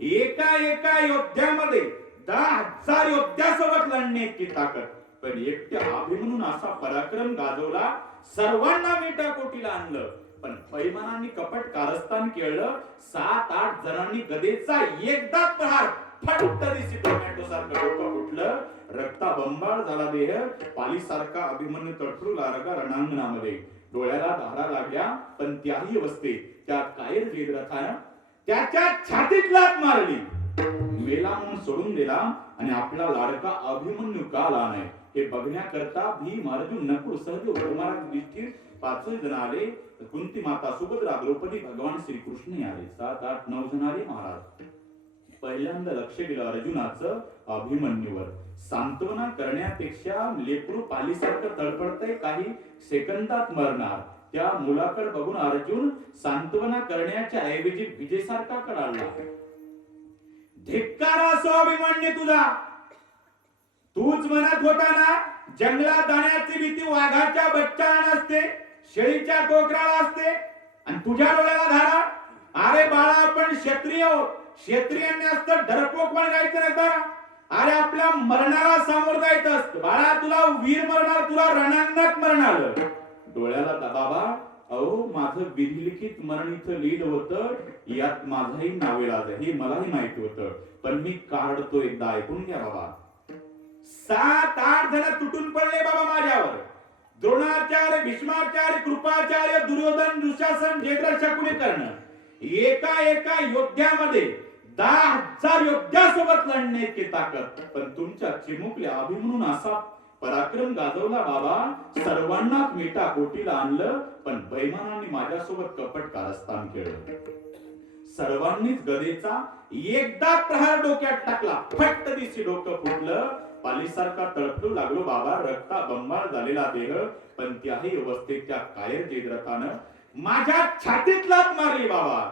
एका एका योद्ध्यामध्ये 10,000 योद्ध्यासोबत लढण्याची ताकद. पण एकट्या अभिमन्यून असा पराक्रम गाजवला, सर्वांना मेटाकोटीला आणलं. पण पैमानांनी कपट कारस्थान केलं. 7-8 जणांनी गदेचा एकदा प्रहार फटत दिसी टोमॅटो सारखं डोकं उठलं. रक्ताबंबाळ झाला देह. पालीसारखा अभिमन्यू तडफडू लागला रणांगणामध्ये. डोळ्याला धारा लागल्या. पण त्याही अवस्थेत त्या कायर जयद्रथानं त्याच्या छातीत लाथ मारली. मेला म्हणून सोडून दिला आणि आपला लाडका अभिमन्यू का आला नाही हे बघण्याकरता भीम अर्जुन नकुल सहदेव धर्मराज युधिष्ठिर 5 जण आले. कुंती माता सुभद्रा द्रौपदी भगवान श्रीकृष्ण आले. 7-8-9 जण आले महाराज. पहिल्यांदा लक्ष दिलं अर्जुनाचं अभिमन्यूवर. सांत्वना करण्यापेक्षा लेकरू पालीसारखं तळपडतंय, काही सेकंदात मरणार. त्या मुलाकडे बघून अर्जुन सांत्वना करण्याच्या ऐवजी विजेसारखा कडाला. धिक्कार असो अभिमन्यू तुझा. तूच म्हणत होता ना जंगलात जाण्याची भीती वाघाच्या बच्चाला नसते, शेळीच्या कोकराला असते आणि तुझ्या डोळ्याला धारा. अरे बाळा आपण क्षत्रिय आहोत. क्षत्रियांनी असतं डरपोक पण जायचं नसतं. अरे आपल्या मरणाला सामोर जायचं असतं. बाळा तुला वीर मरणार, तुला रणांगणात मरणार. डोळ्याला बाबा अहो माझं विधिलिखित मरण इथं लिहिलं होतं. यात माझाही नावेलाज आहे हे मलाही माहिती होतं. पण मी काढतो एकदा ऐकून घ्या बाबा. 7-8 जण तुटून पडले बाबा माझ्यावर. द्रोणाचार्य, भीष्माचार्य, कृपाचार्य, दुर्योधन, दुःशासन, जयद्रथ, शकुनी, कर्ण. एका एका योद्ध्यामध्ये 10,000 योद्ध्यासोबत लढण्याची ताकद. पण तुमच्या चिमुकल्या अभिमन्यून असा पराक्रम गाजवला बाबा. सर्वांनाच मेटा कोटीला आणलं. पण बैमानाने माझ्यासोबत कपट कारस्थान केलं. सर्वांनीच गदेचा एकदा प्रहार डोक्यात टाकला. फट्ट दिसी डोकं फुटलं. पालीसारखा तळफडू लागलो बाबा. रक्ता बंबाळ झालेला देह. पण त्याही अवस्थेत त्या कायर जयद्रथानं माझ्या छातीत लाथ मारली बाबा.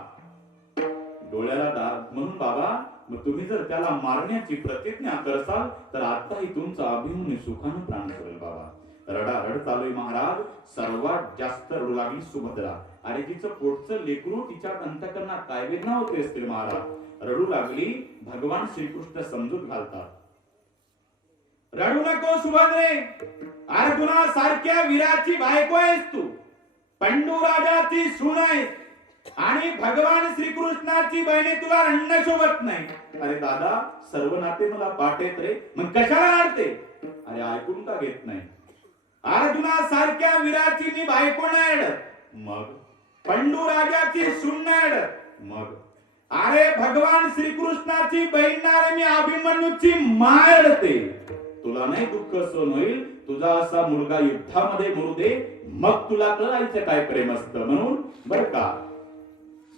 डोळ्याला दाग म्हणून बाबा मग तुम्ही जर त्याला मारण्याची प्रतिज्ञा करसाल तर आताही तुमचा अभिमन्यू सुखानं प्राण सोडेल बाबा. रडारड चालू महाराज. सर्वात जास्त रडू लागली सुभद्रा. अरे तिचं पोटचं लेकरू तिच्या अंतःकरणात काय वेदना होते असतील महाराज. रडू लागली. भगवान श्रीकृष्ण समजूत घालतात. रडू नको सुभद्रे. अर्जुना सारख्या वीराची बायको आहेस तू. पंडू राजाची सून आहेस आणि भगवान श्रीकृष्णाची बहिणी तुला रडणं शोभत नाही. अरे दादा सर्व नाते मला पाठ येत रे. मग कशाला रडते? अरे ऐकून का घेत नाही? अर्जुना सारख्या वीराची मी बायको नाही रडत. मग पंडू राजाची सून नाही रडत. मग अरे भगवान श्रीकृष्णाची बहीण नाही मी अभिमन्यूची माय रडते. तुला नाही दुःख सहन होईल. तुझा असा मुलगा युद्धामध्ये मरू दे. मग तुला कळायचं काय प्रेम असतं म्हणून. बर का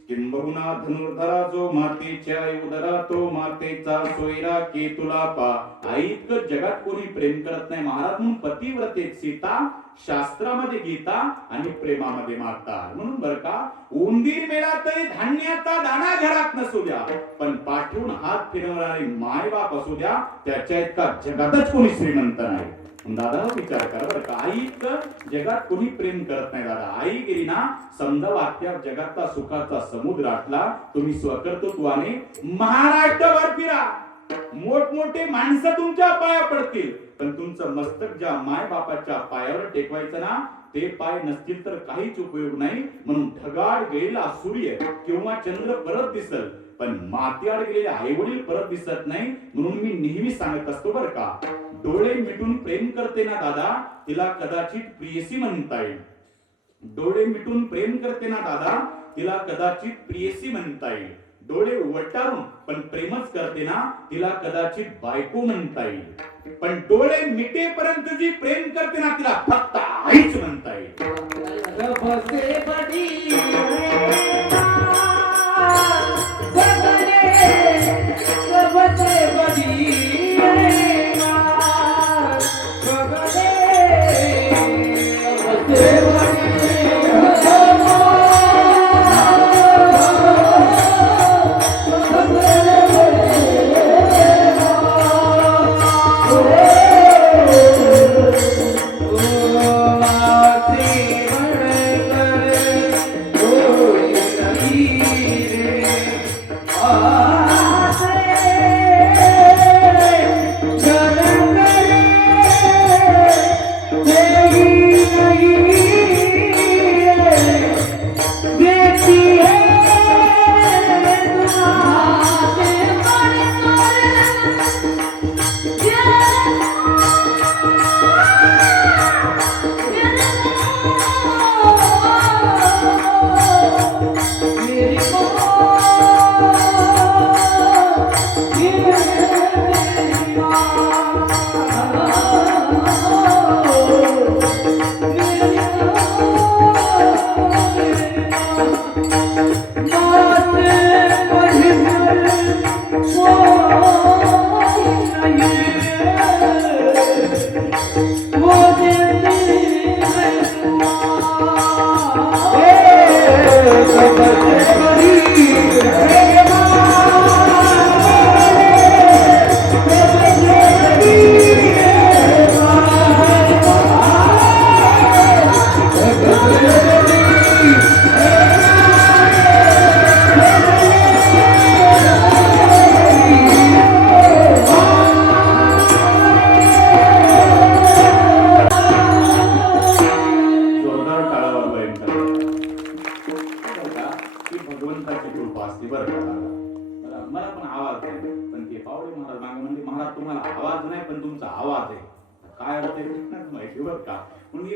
किंबहुना धनुर्धरा जो मातेच्या उदरा तो मातेचा सोयरा केतुला पा. आई इतकं जगात कोणी प्रेम करत नाही महाराज. म्हणून पतिव्रतेत सीता, शास्त्रामध्ये गीता आणि प्रेमामध्ये माता. म्हणून बर का, उंदीर मेला तरी धान्याचा दाणा घरात नसू द्या, पण पाठवून हात फिरवणारी माय बाप असू द्या, त्याच्या इतका जगातच कोणी श्रीमंत नाही. दादा विचार करा बरं का, आई इतकं जगात कोणी प्रेम करत नाही दादा. आई गेली ना, समजा वाक्या जगाचा सुखाचा समुद्र आटला. तुम्ही स्वकर्तृत्वाने महाराष्ट्रभर फिरा, मोठमोठे माणसं तुमच्या पाया पडतील, पण तुमचं मस्तक ज्या माय बापाच्या पायावर टेकवायचं ना, ते पाय नसतील तर काहीच उपयोग नाही. म्हणून ढगाळ गेलेला सूर्य किंवा चंद्र परत दिसल, पण मातीआड गेलेले आई वडील परत दिसत नाही. म्हणून मी नेहमी सांगत असतो बर का, डोळे मिटून प्रेम करते ना दादा, तिला कदाचित प्रियसी म्हणता येईल. डोळे मिटून प्रेम करते ना दादा, तिला कदाचित प्रियसी म्हणता येईल. डोळे वटारून पण प्रेमच करते ना, तिला कदाचित बायको म्हणता येईल. पण डोळे मिटेपर्यंत जी प्रेम करते ना, तिला फक्त आईच म्हणता येईल.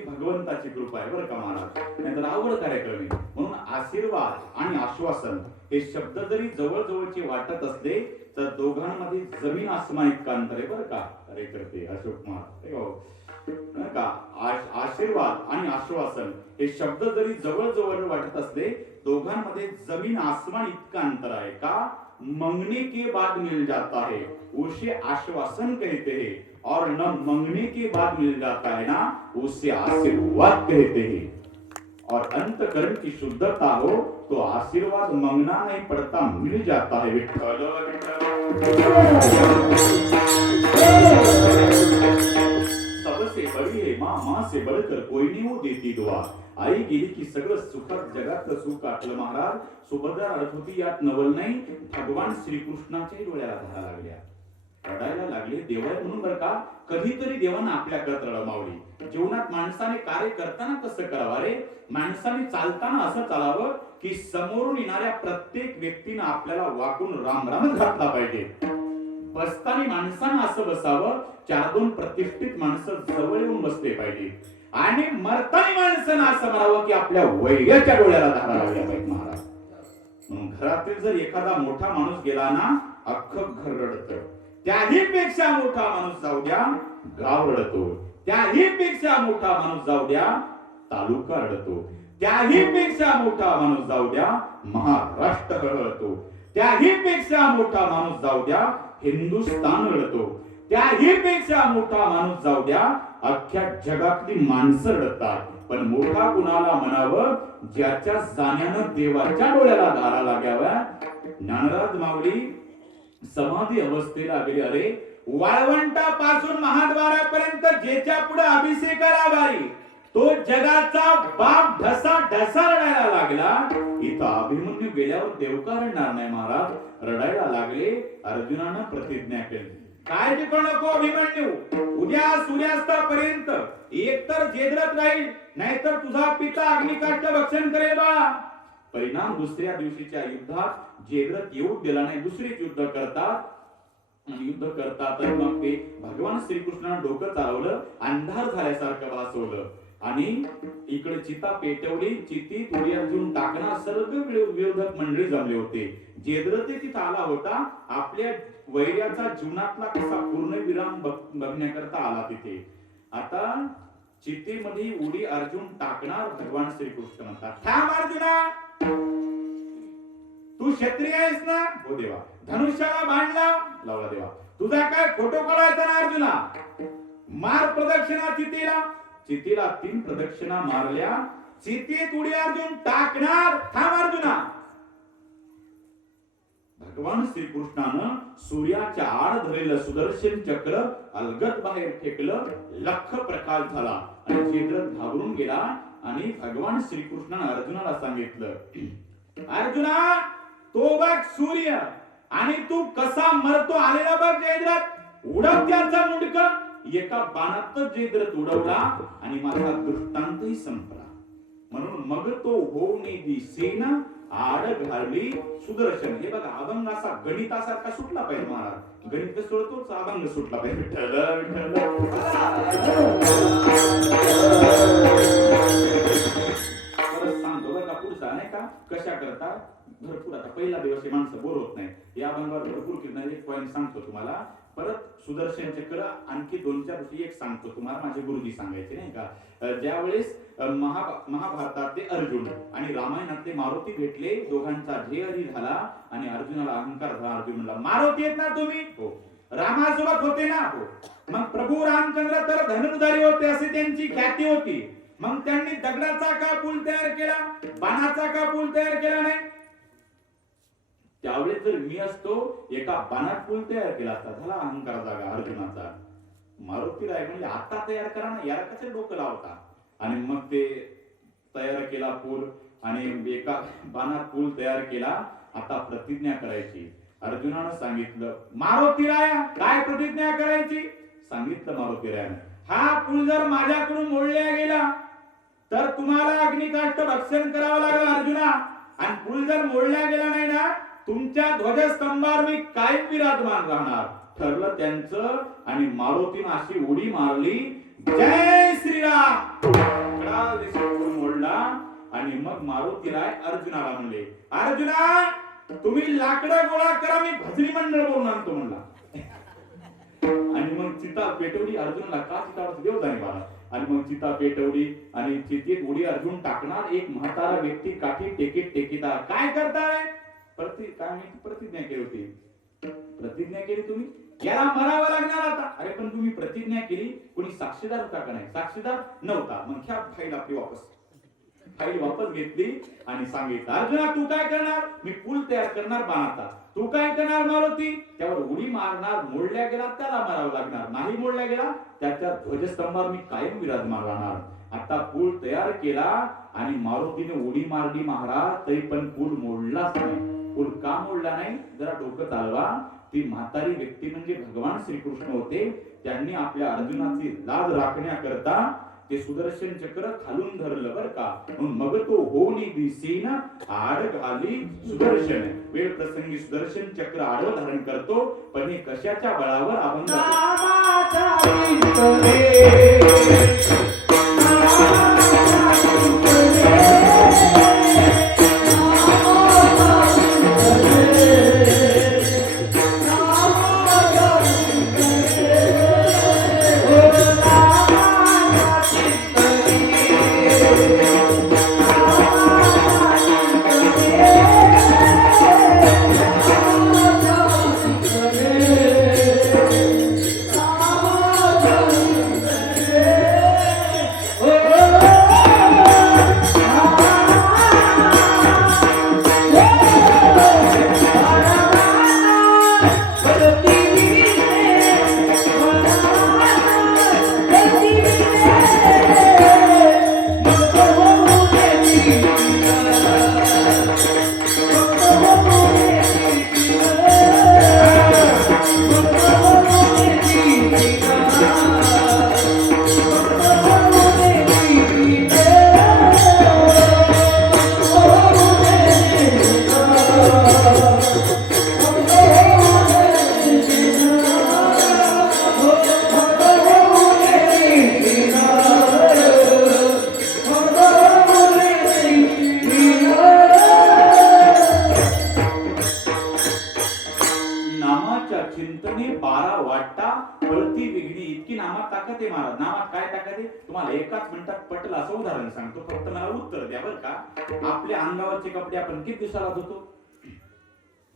भगवंताची कृपा आहे बरं का महाराज, नाहीतर आवड कार्यक्रम आहे. म्हणून आशीर्वाद आणि आश्वासन हे शब्द जरी जवळ जवळचे वाटत असले, तर दोघांमध्ये जमीन आसमान इतका अंतर आहे बरं का. अरे करते अशोक महाराज का, आशीर्वाद आणि आश्वासन हे शब्द जरी जवळ जवळ वाटत असले, दोघांमध्ये जमीन आसमान इतका अंतर आहे का. मंगने के बाद मिल जाता है उसे आश्वासन कहते हैं, और न मंगने के बाद मिल जाता है ना, उसे आशीर्वाद कहते हैं. और अंतकरण की शुद्धता हो तो आशीर्वाद मंगना नहीं पड़ता, मिल जाता है. विठ्ठल सबसे बड़ी है माँ, माँ से बढ़कर कोई नहीं वो देती दुआ. आई गेली की सगळं सुखात जगात सुख आटलं महाराज. सुभद्रा रडत होती यात नवल नाही. भगवान श्रीकृष्णाच्या डोळ्याला धारा लागल्या, रडायला लागले. देवाय म्हणून बर का, कधीतरी देवानं आपल्या करत रडमावली. जीवनात माणसाने कार्य करताना कसं करावं रे, माणसाने चालताना असं चालावं की समोरून येणाऱ्या प्रत्येक व्यक्तीनं आपल्याला वाकून राम रामच घातला पाहिजे. बसताना माणसानं असं बसावं, 4-2 प्रतिष्ठित माणसं जवळ येऊन बसले पाहिजे. आणि मरताना माणसानं असं म्हणावं की आपल्या वैर्याच्या डोळ्याला धारा लागल्या पाहिजे महाराज. म्हणून घरातील जर एखादा मोठा माणूस गेला ना, अख्खं घर रडतं. त्याही पेक्षा मोठा माणूस जाऊ द्या, गाव रडतो. त्याही पेक्षा मोठा माणूस जाऊ द्या, तालुका रडतो. त्याही पेक्षा मोठा माणूस जाऊ द्या महाराष्ट्र रडतो, त्याही पेक्षा मोठा माणूस जाऊ द्या हिंदुस्थान रडतो, त्याही पेक्षा मोठा माणूस जाऊ द्या अख्ख्या जगातली माणसं रडतात. पण मोठा कुणाला म्हणावं ज्याच्या जाण्यानं देवाच्या डोळ्याला धारा लागाव्या. ज्ञानराज माऊली समाधी अवस्थेला गेले. अरे वाळवंटापासून महाद्वारापर्यंत ज्याच्या पुढे अभिषेकाला बारी तो जगाचा बाप ढसा ढसा रडायला लागला. इथं अभिमन्यू गेल्यावर देवका रडणार नाही महाराज, रडायला लागले. अर्जुनानं प्रतिज्ञा केली, काय करू नको अभिमन्यू, उद्या सूर्यास्तापर्यंत एकतर जेदरत राहील नाहीतर तुझा पिता अग्निकाष्ठ भक्षण करेल बा. परिणाम दुसऱ्या दिवशीच्या युद्धात जेदरत येऊ दिला नाही. दुसरेच युद्ध करतात आणि युद्ध करतात मग ते भगवान श्रीकृष्णानं डोकं चालवलं, अंधार झाल्यासारखं भासवलं आणि इकडे चिता पेटवली. चितीत उडी अर्जुन टाकणार सर्व विरोधक मंडळी जमले होते. जेद्रथ तिथं आला होता, आपल्या वैर्याचा जीवनातला कसा पूर्ण विराम बघण्याकरता आला तिथे. आता चितेमध्ये उडी अर्जुन टाकणार, भगवान श्रीकृष्ण म्हणतात, थांब अर्जुना, तू क्षत्रिय आहेस ना? हो देवा. धनुष्याला बांधला लावला देवा. तुझा काय फोटो काढायचा ना अर्जुना? मार प्रदक्षिणा चितेला. चितेला 3 प्रदक्षिणा मारल्या. चितेत उडी अर्जुन टाकणार, थांब अर्जुना. भगवान श्रीकृष्णानं सूर्याच्या आड धरलेलं सुदर्शन चक्र अलगद बाहेर फेकलं. लख प्रकाश झाला आणि जेद्रथ घाबरून गेला. आणि भगवान श्रीकृष्णानं अर्जुनाला सांगितलं, अर्जुना तो बघ सूर्य आणि तू कसा मरतो आलेला बघ जेद्रथ, उडव त्याचा मुंडकं. एका बाणातच जेद्रथ उडवला आणि माझा दृष्टांतही संपला. म्हणून मग तो होऊन दिसेना आड घालली सुदर्शन. हे बघा अभंग असा गणितासारखा सुटला पाहिजे महाराज. गणित कसं सोडतोच अभंग सुटला पाहिजे. परत सांगतो बघा पुढचा नाही का कशा करता भरपूर. आता पहिला दिवस हे माणसं बोर होत नाही. या अभंगावर भरपूर कीर्तन. एक पॉईंट सांगतो तुम्हाला. परत सुदर्शन चक्र आणखी 2-4 गोष्टी एक सांगतो तुम्हाला. माझे गुरुजी सांगायचे नाही का. ज्यावेळेस महाभारतातले अर्जुन आणि रामायणातले मारुती भेटले, दोघांचा ढेहरी झाला आणि अर्जुनाला अहंकार झाला. अर्जुन म्हणला, मारुती येत ना तुम्ही? हो. रामासोबत होते ना? हो. मग प्रभू रामचंद्र तर धनुर्धारी होते अशी त्यांची ख्याती होती. मग त्यांनी दगडाचा का पूल तयार केला, बाणाचा का पूल तयार केला नाही? त्यावेळेस जर मी असतो एका बाणात पूल तयार केला असता. झाला अहंकार जागा अर्जुनाचा. मारुती राय म्हणजे आता तयार करा ना, याला कसं डोकं लावता. आणि मग ते तयार केला पूल आणि एका बाणात पूल तयार केला. आता प्रतिज्ञा करायची. अर्जुनानं सांगितलं, मारुती राय काय प्रतिज्ञा करायची? सांगितलं मारुती रायानं, हा पूल जर माझ्याकडून मोडला गेला तर तुम्हाला अग्निकाष्ठ भक्षण करावं लागेल अर्जुना. आणि पूल जर मोडला गेला नाही ना, तुमच्या ध्वजस्तंभावर मी कायम विराजमान राहणार. ठरलं त्यांचं. आणि मारुतीनं अशी उडी मारली, जय श्रीराम मोडला. आणि मग मारुती राय अर्जुनाला म्हणले, अर्जुना तुम्ही लाकडं गोळा करा, मी भजनी मंडळ बोलून आणतो म्हणला. आणि मग चिता पेटवली. अर्जुनाला का चितावर देव जाणे बाळा. आणि मग चिता पेटवली आणि चितेत उडी अर्जुन टाकणार. एक म्हातारा व्यक्ती काठी टेकीत टेकीता, काय करताय? प्रतिज्ञा केली होती. प्रतिज्ञा केली तुम्ही, याला मरावं लागणार आता. अरे पण तुम्ही प्रतिज्ञा केली, कोणी साक्षीदार होता का नाही? साक्षीदार नव्हता. मग ह्या फाईल आपली फाईल वापस घेतली आणि सांगितलं, अर्जुना तू काय करणार? मी पूल तयार करणार बाणाचा. तू काय करणार मारुती? त्यावर उडी मारणार. मोडल्या गेला त्याला मारावं लागणार, नाही मोडल्या गेला त्याच्या ध्वजस्तंभावर मी कायम विराजमान राहणार. आता पूल तयार केला आणि मारुतीने उडी मारली महाराज, तरी पण पूल मोडलाच नाही. पूल का मोडला नाही? जरा डोकं चालवा. ती म्हातारी व्यक्ती म्हणजे भगवान श्रीकृष्ण होते. त्यांनी आपल्या अर्जुनाची लाज राखण्याकरता ते सुदर्शन चक्र खालून धरलं बर का. मग तो होऊन दिसेन आड घाली सुदर्शन. वेळ प्रसंगी सुदर्शन चक्र आडव धारण करतो. पण हे कशाच्या बळावर? अभंग नामाच्या चिंतने 12 वाटा प्रति विघ्नी. इतकी नामात ताकद आहे महाराज. नामात काय ताकद आहे तुम्हाला एकाच मिनिटात पटलं असं उदाहरण सांगतो. फक्त मला उत्तर द्या बरं का. आपल्या अंगावरचे कपडे आपण किती दिवसाला धुतो?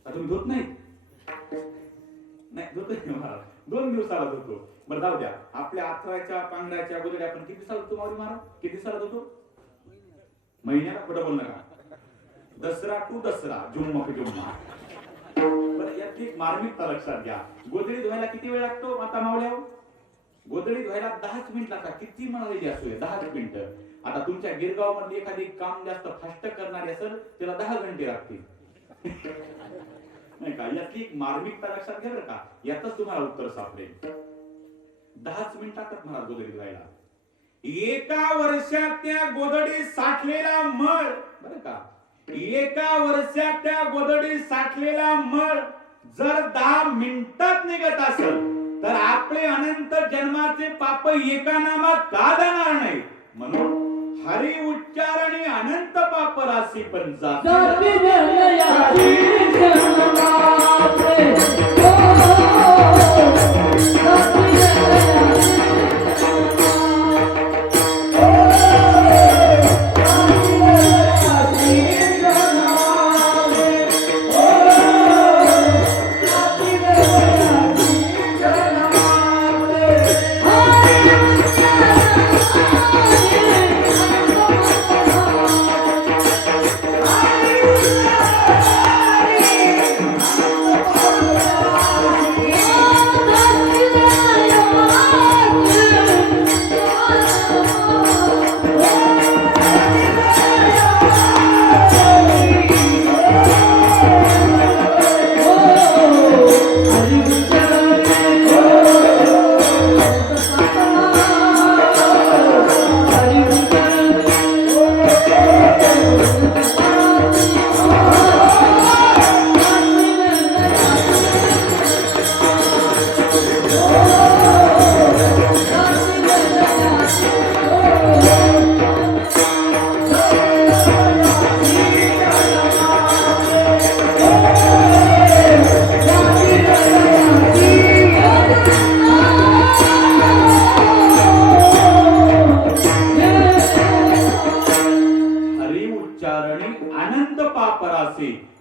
तुम्ही धुत नाही? नाही धुत नाही महाराज. 2 दिवसाला धुतो. बरं जाऊ द्या. आपल्या आथराच्या पांघराच्या गोदड्या आपण किती दिवसाला धुतो माऊली महाराज? किती दिवसाला धुतो? महिन्याला? कुठं बोल नका. दसरा टू दसरा, जुम्मा टू जुम्मा. बरं यातली एक मार्मिकता लक्षात घ्या. गोदडी धुवायला किती वेळ लागतो माता मावल्यावर? गोदडी धुवायला 10 मिनिट लागतात. किती म्हणालेली असू 10 मिनिटं. आता तुमच्या गिरगाव मध्ये एखादी काम जास्त फास्ट करणारी असेल त्याला 10 घंटे लागतील. नाही का. यातली एक मार्मिकता लक्षात घ्या बरं का. यातच तुम्हाला उत्तर सापडेल. 10 मिनिटात मला गोदडी धुवायला. एका वर्षात त्या गोदडी साठलेला मळ बरं का. एका वर्षात त्या गोदडी साठलेला मळ जर 10 मिनिटात निघत असेल तर आपले अनंत जन्माचे पाप एका नामात का जाणार नाही? म्हणून हरी उच्चारणी अनंत पाप राशी पण जाते.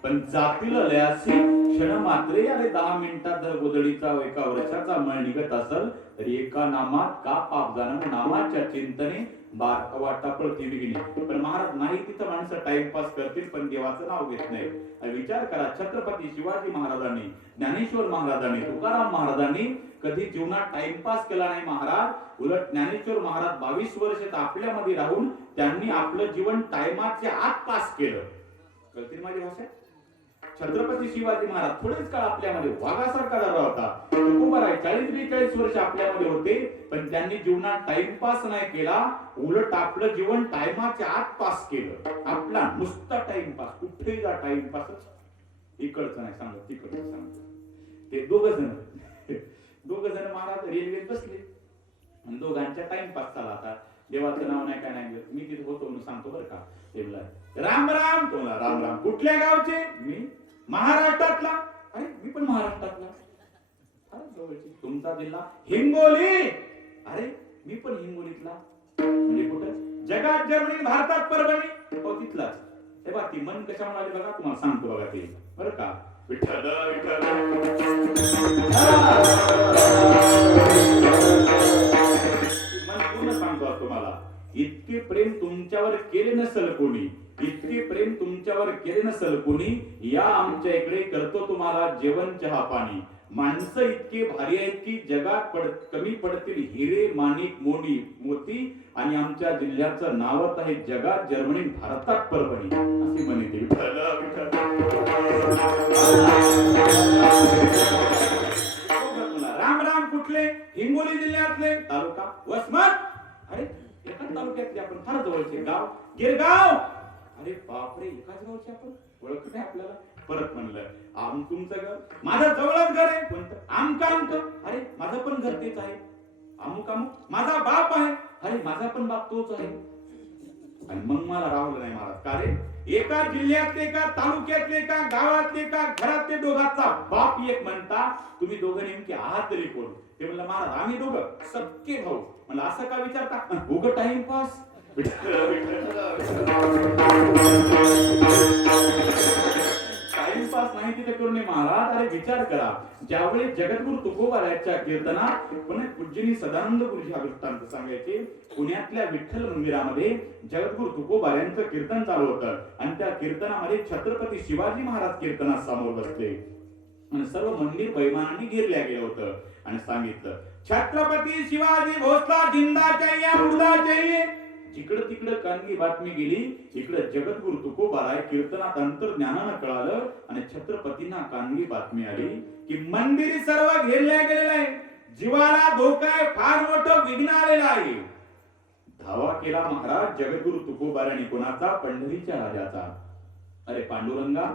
पण जातील लयासी क्षण मात्रे. अरे 10 मिनिटात जर गोदडीचा एका वर्षाचा मळ निघत असेल तर एका नामात का पाप जाणं? नामाच्या चिंतने 12 वाटा प्रति विघ्नी. पण महाराज नाही तिथं माणसं टाइमपास करतील पण देवाचं नाव घेत नाही. विचार करा. छत्रपती शिवाजी महाराजांनी, ज्ञानेश्वर महाराजांनी, तुकाराम महाराजांनी कधी जीवनात टाइमपास केला नाही महाराज. उलट ज्ञानेश्वर महाराज 22 वर्ष आपल्यामध्ये राहून त्यांनी आपलं जीवन टाइमाच्या आत पास केलं. कळतील माझी भाषा? छत्रपती शिवाजी महाराज थोडेच काळ आपल्यामध्ये वाघासारखा झाला होता. तुकोबा 40-42 वर्ष आपल्यामध्ये होते पण त्यांनी जीवनात टाइमपास नाही केला. उलट आपलं जीवन टाइमाच्या आत पास केलं. आपला नुसता टाइमपास. कुठेही जा टाइमपासच. इकडचं नाही सांगत तिकडचं सांगत. ते दोघ जण महाराज रेल्वेत बसले आणि दोघांच्या टाइमपास चालला. आता देवाचं नाव नाही काय नाही. मी तिथे होतो म्हणून सांगतो बरं का. राम राम. तुम्हाला राम राम. कुठल्या गावचे? मी महाराष्ट्रातला. अरे मी पण महाराष्ट्रातला. तुमचा जिल्हा? हिंगोली. अरे मी पण हिंगोलीतला. म्हणजे कुठं? जगात जर्मनी, भारतात परभणी. हो तिथलाच. हे बघा ती मन कशा म्हणाली बघा. तुम्हाला सांगतो बघा ते बरं का. विठ्ठल विठ्ठल मन पूर्ण सांगतो तुम्हाला. इतके प्रेम तुमच्यावर केले नसेल कोणी, इतके प्रेम तुमच्यावर केले नसेल कोणी. या आमच्या इकडे करतो तुम्हाला जेवण चहा पाणी. माणसं इतके भारी आहेत की जगात कमी पडतील हिरे माणिक मोती. आणि आमच्या जिल्ह्याचं नावच आहे जगात जर्मनी, भारतात परभणी. असे म्हणते. राम राम. कुठले? हिंगोली जिल्ह्यातले. तालुका वसमत. अरे एकाच तालुक्यातले आपण. फार जवळचे गाव गिरगाव. अरे बापरे एकाच गावचे आपण. ओळख नाही आपल्याला. परत म्हणलं तुमचं घर? माझं जवळच घर आहे. कोणतं? आमक. अरे माझं पण घर तेच आहे. अमुक. माझा बाप आहे. अरे माझा पण बाप तोच आहे. आणि मग मला राहुल नाही महाराज. का रे? एका जिल्ह्यातले का तालुक्यातले का गावातले का घरातले दोघांचा बाप एक म्हणता, तुम्ही दोघं नेमके आहात तरी कोण? ते म्हणलं महाराज आम्ही दोघं सक्के भाऊ. म्हणलं असं का विचारता? उगं टाइमपास. टाइमपास नाही तिथे करून महाराज. अरे विचार करा, ज्यावेळी जगद्गुरु तुकोबारायाच्या कीर्तनात पुणे पूज्यनी सदानंद गुरुजी हा वृत्तांत सांगायचे. पुण्यातल्या विठ्ठल मंदिरामध्ये जगद्गुरु तुकोबारायांचं कीर्तन चालू होतं आणि त्या कीर्तनामध्ये छत्रपती शिवाजी महाराज कीर्तनात समोर बसले आणि सर्व मंदिर बैमानाने घेरल्या गेलं होतं आणि सांगितलं, छत्रपती शिवाजी भोसला जिंदा चाहिए मुर्दा चाहिए. जिकडं तिकडं कानगी बातमी गेली. इकडं जगद्गुरु तुकोबाराय कीर्तनात अंतर्ज्ञानानं कळालं आणि छत्रपतींना कानगी बातमी आली की मंदिर सर्व घेरल्या गेलेलं आहे, जीवाला धोका आहे, फार मोठं विघ्न आलेलं आहे. धावा केला महाराज जगद्गुरु तुकोबारायांनी. कोणाचा? पंढरीच्या राजाचा. अरे पांडुरंगा,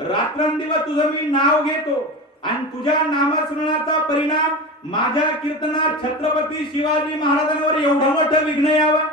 रात्रंदिवस तुझं मी नाव घेतो आणि तुझ्या नामस्मरणाचा परिणाम माझ्या कीर्तनात छत्रपती शिवाजी महाराजांवर एवढं मोठं विघ्न यावं.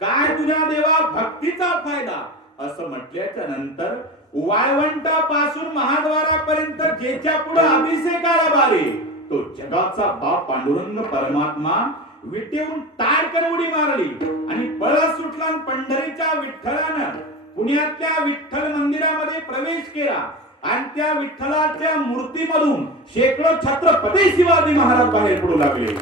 काय तुझ्या देवा भक्तीचा फायदा? असं म्हटल्याच्या नंतर वाळवंटापासून महाद्वारापर्यंत जेच्या पुढे अभिषेकाला बारे तो जगाचा बाप पांडुरंग परमात्मा विटेहून ताडकन उडी मारली आणि पळस सुटला आणि पंढरीच्या विठ्ठलानं पुण्यातल्या विठ्ठल मंदिरामध्ये प्रवेश केला आणि त्या विठ्ठलाच्या मूर्तीमधून शेकडो छत्रपती शिवाजी महाराज बाहेर पडू लागले.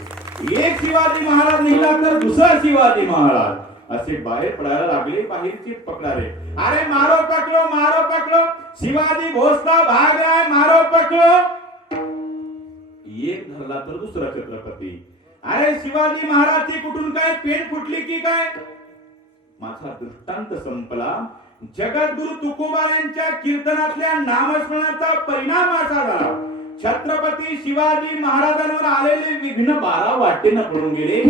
एक शिवाजी महाराज निघाला तर दुसरा शिवाजी महाराज असे बाहेर पडायला लागले. बाहेरचे पकडाले. अरे मारो पकड़ो शिवाजी भोसला भाग रहा है, मारो पकड़ो. एक धरला तर दुसरा छत्रपती. अरे शिवाजी महाराजची कुठून काय पेन फुटली की काय? माझा दृष्टांत संपला. जगद्गुरु तुकोबारायांच्या कीर्तनातल्या नामस्मरणाचा परिणाम असा झाला, छत्रपती शिवाजी महाराजांवर आलेले विघ्न 12 वाटेनं पडून गेले.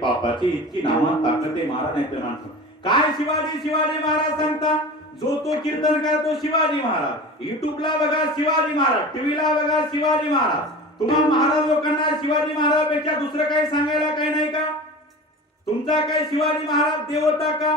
पापाची इतकी नामात ताकद आहे महाराज. नाही तर माणसं काय शिवाजी महाराज सांगता. जो तो कीर्तन करतो शिवाजी महाराज, युट्यूबला बघा शिवाजी महाराज, टीव्हीला बघा शिवाजी महाराज. तुम्हा महाराज लोकांना शिवाजी महाराजांपेक्षा दुसरं काही सांगायला काही नाही का? तुमचा काय शिवाजी महाराज देव होता का?